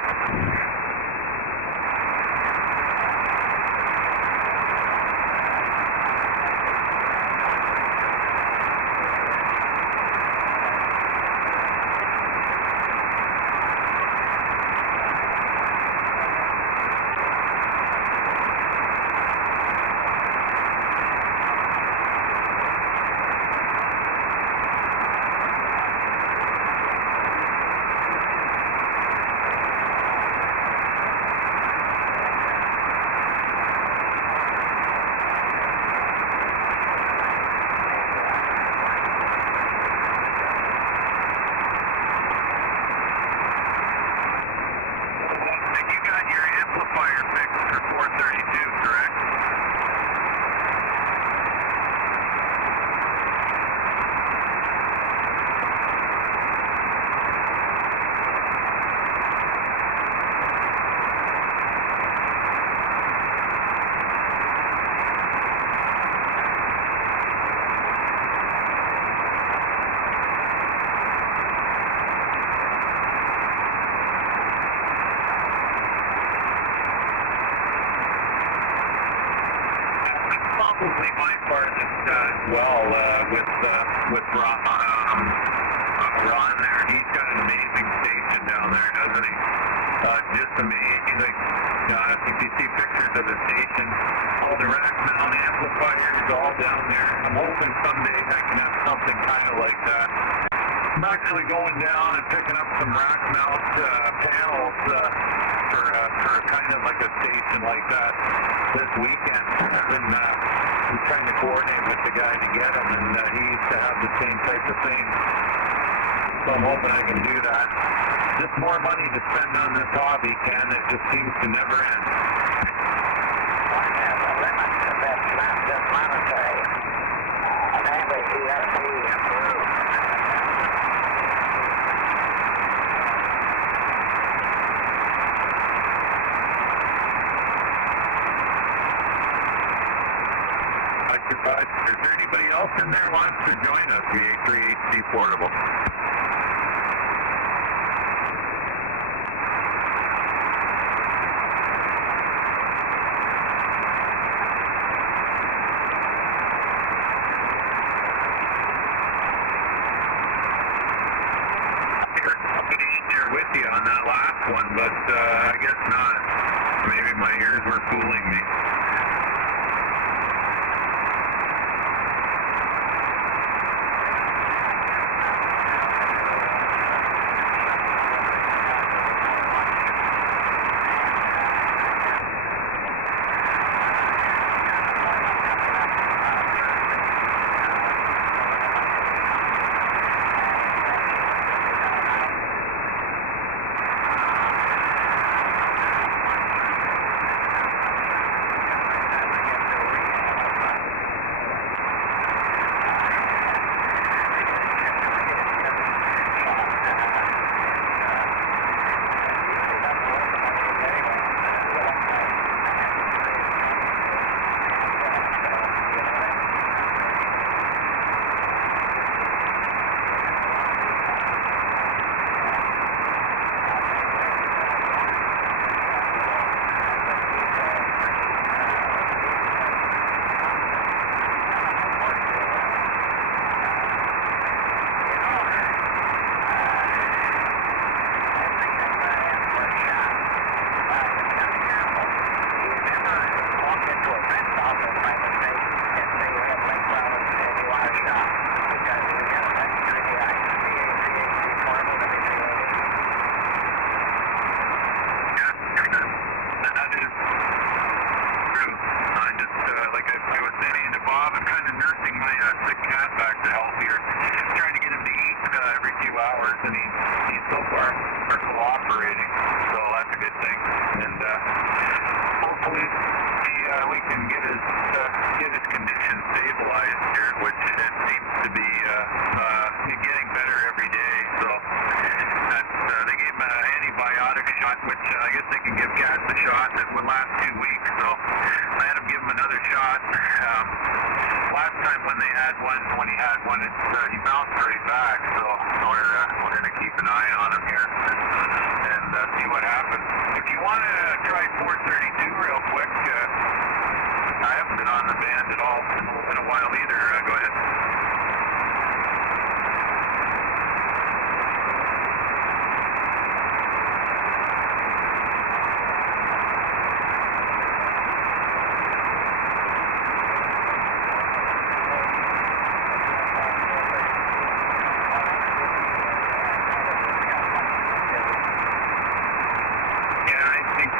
Probably my farthest as well with Ron there. He's got an amazing station down there, doesn't he? Just amazing. Like, if you see pictures of the station, all the rack mount amplifiers all down there. I'm hoping someday I can have something kind of like that. I'm actually going down and picking up some rack mount panels for kind of like a station like that this weekend. I'm trying to coordinate with the guy to get them, and he used to have the same type of thing. So I'm hoping I can do that. Just more money to spend on this hobby, Ken. It just seems to never end. Is there anybody else in there who wants to join us, the A3HD Portable? I'll get in there with you on that last one, but I guess not. Maybe my ears were fooling me. shot that would last 2 weeks, so I had him give him another shot. Last time when he had one, he bounced right back, so we're going to keep an eye on him here and see what happens. If you want to try 432 real quick, I haven't been on the band at all in a while either. Go ahead. Yeah, I think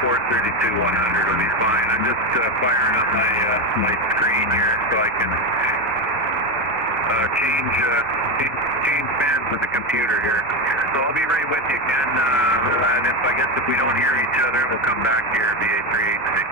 432 100 will be fine. I'm just firing up my screen here so I can change bands with the computer here. So I'll be right with you, Ken. And if we don't hear each other, we'll come back here via 386.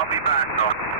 I'll be back, though.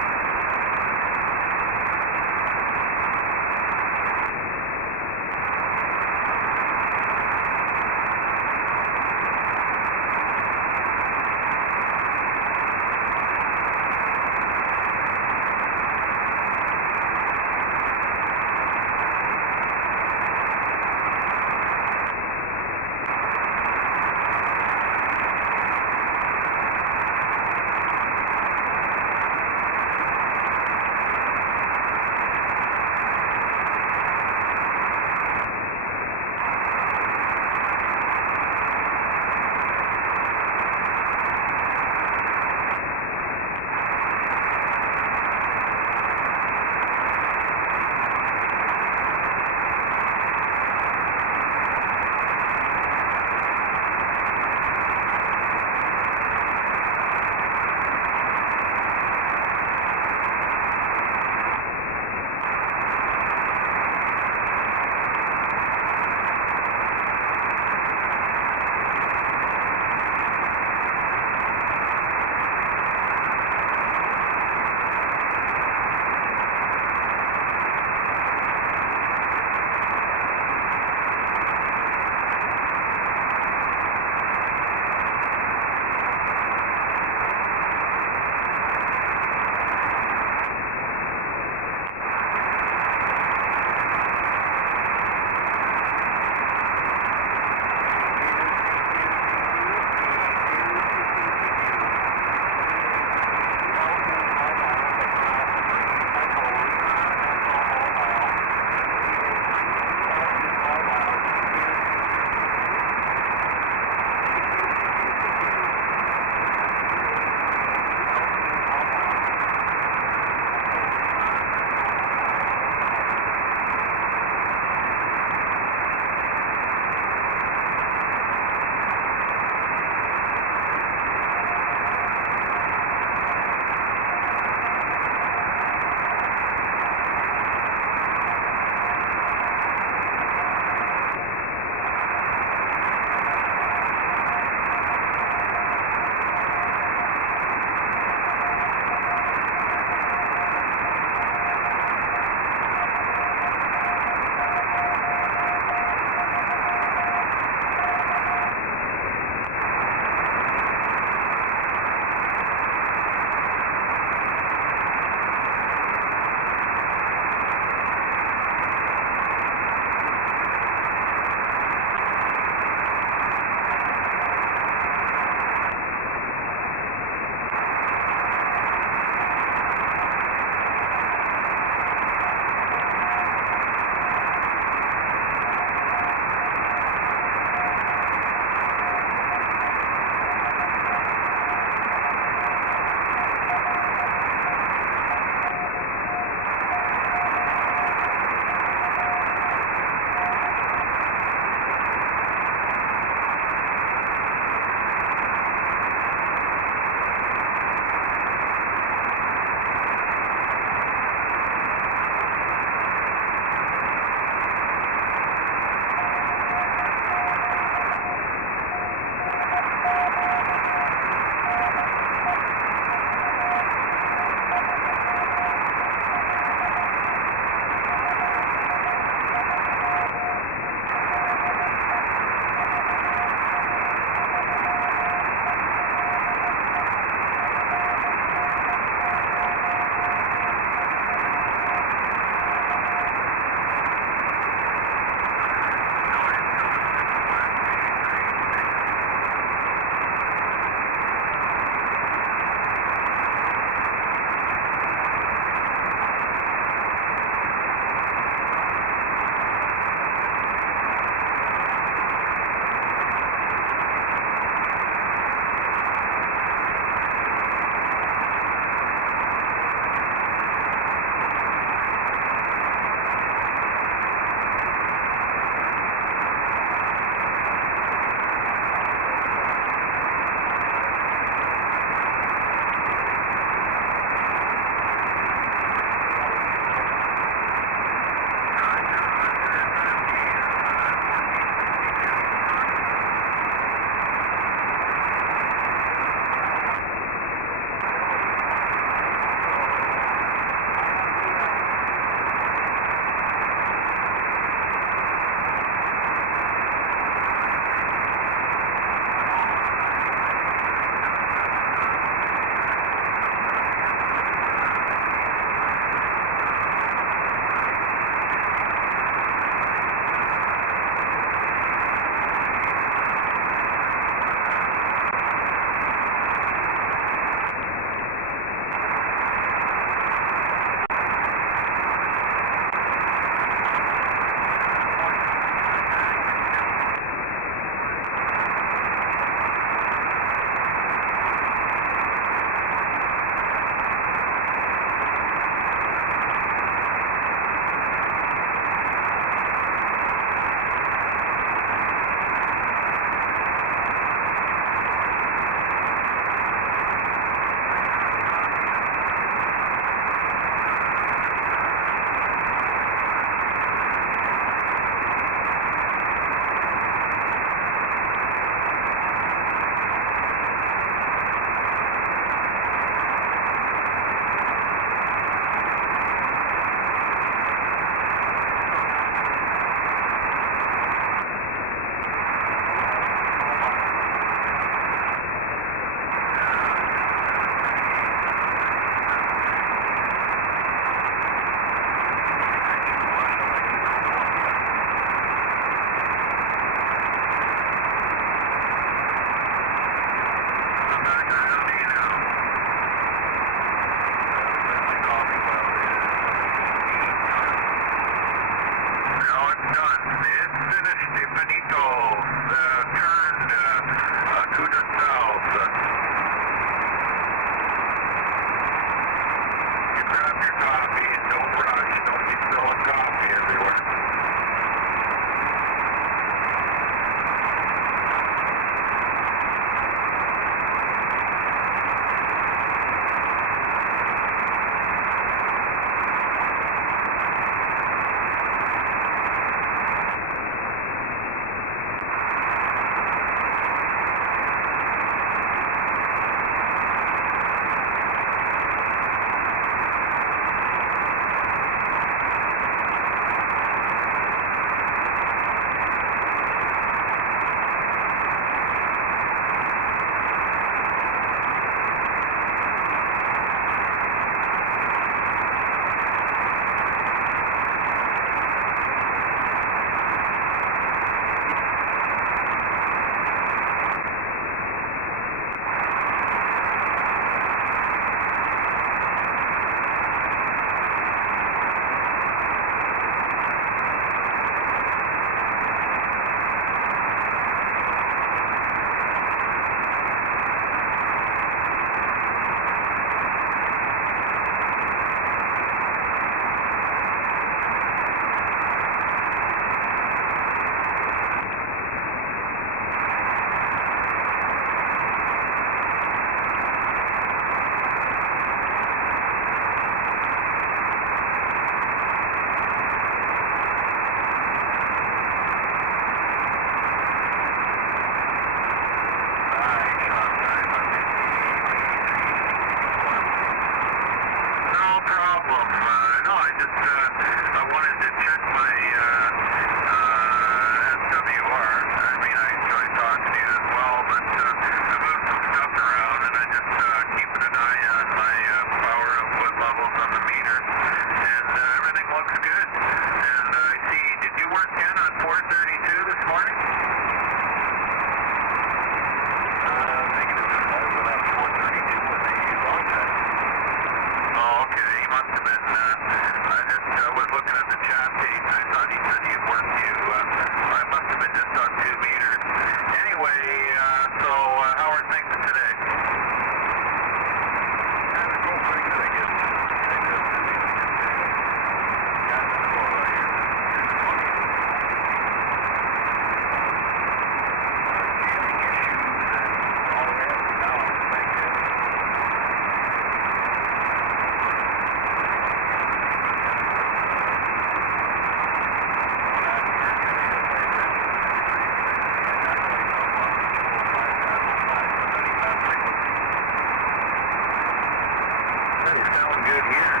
doesn't sound good here.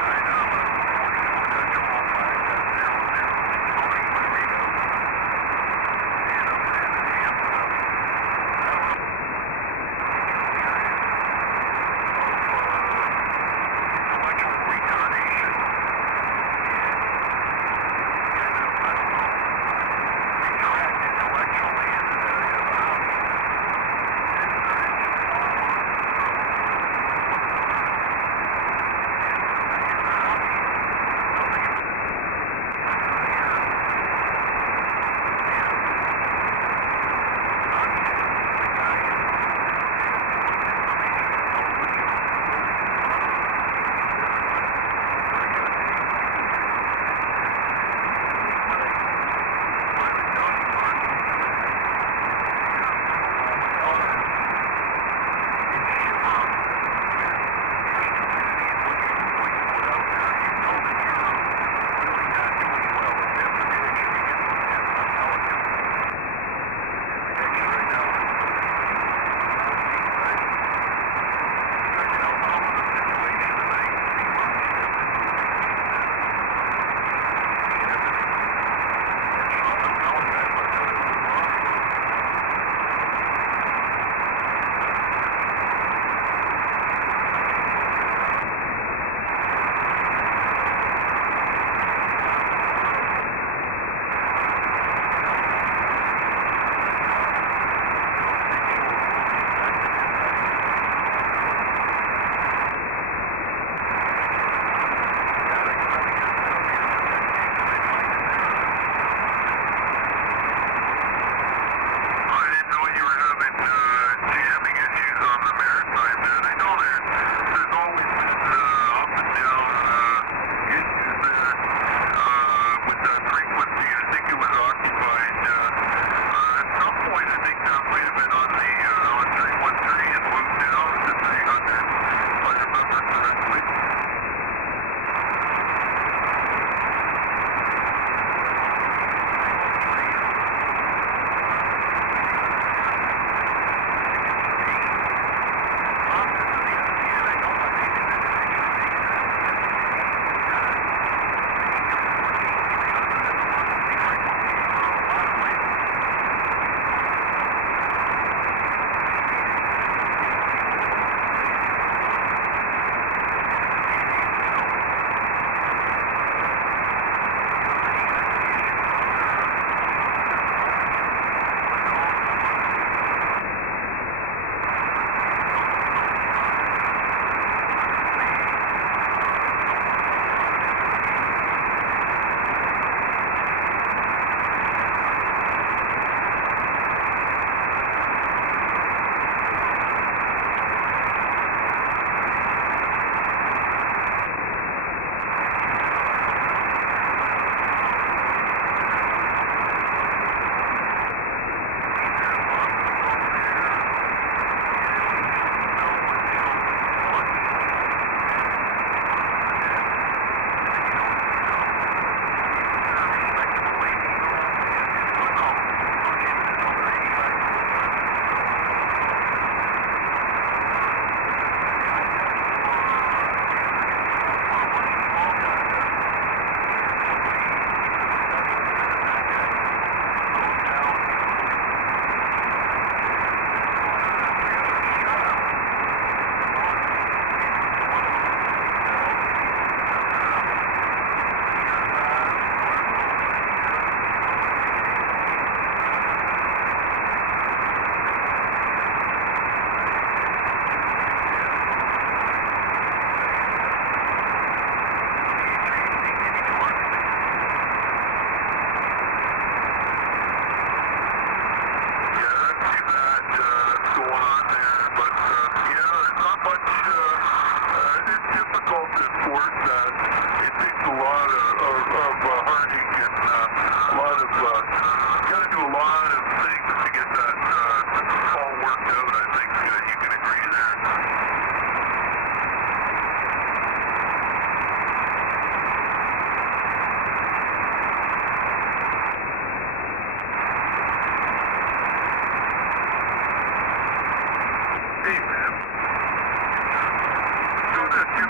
I know. Control 5.0. Going for Rico. And I'm saying the amp up. Electrical retardation. I don't know. Retract intellectually in the hobby.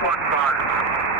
one start.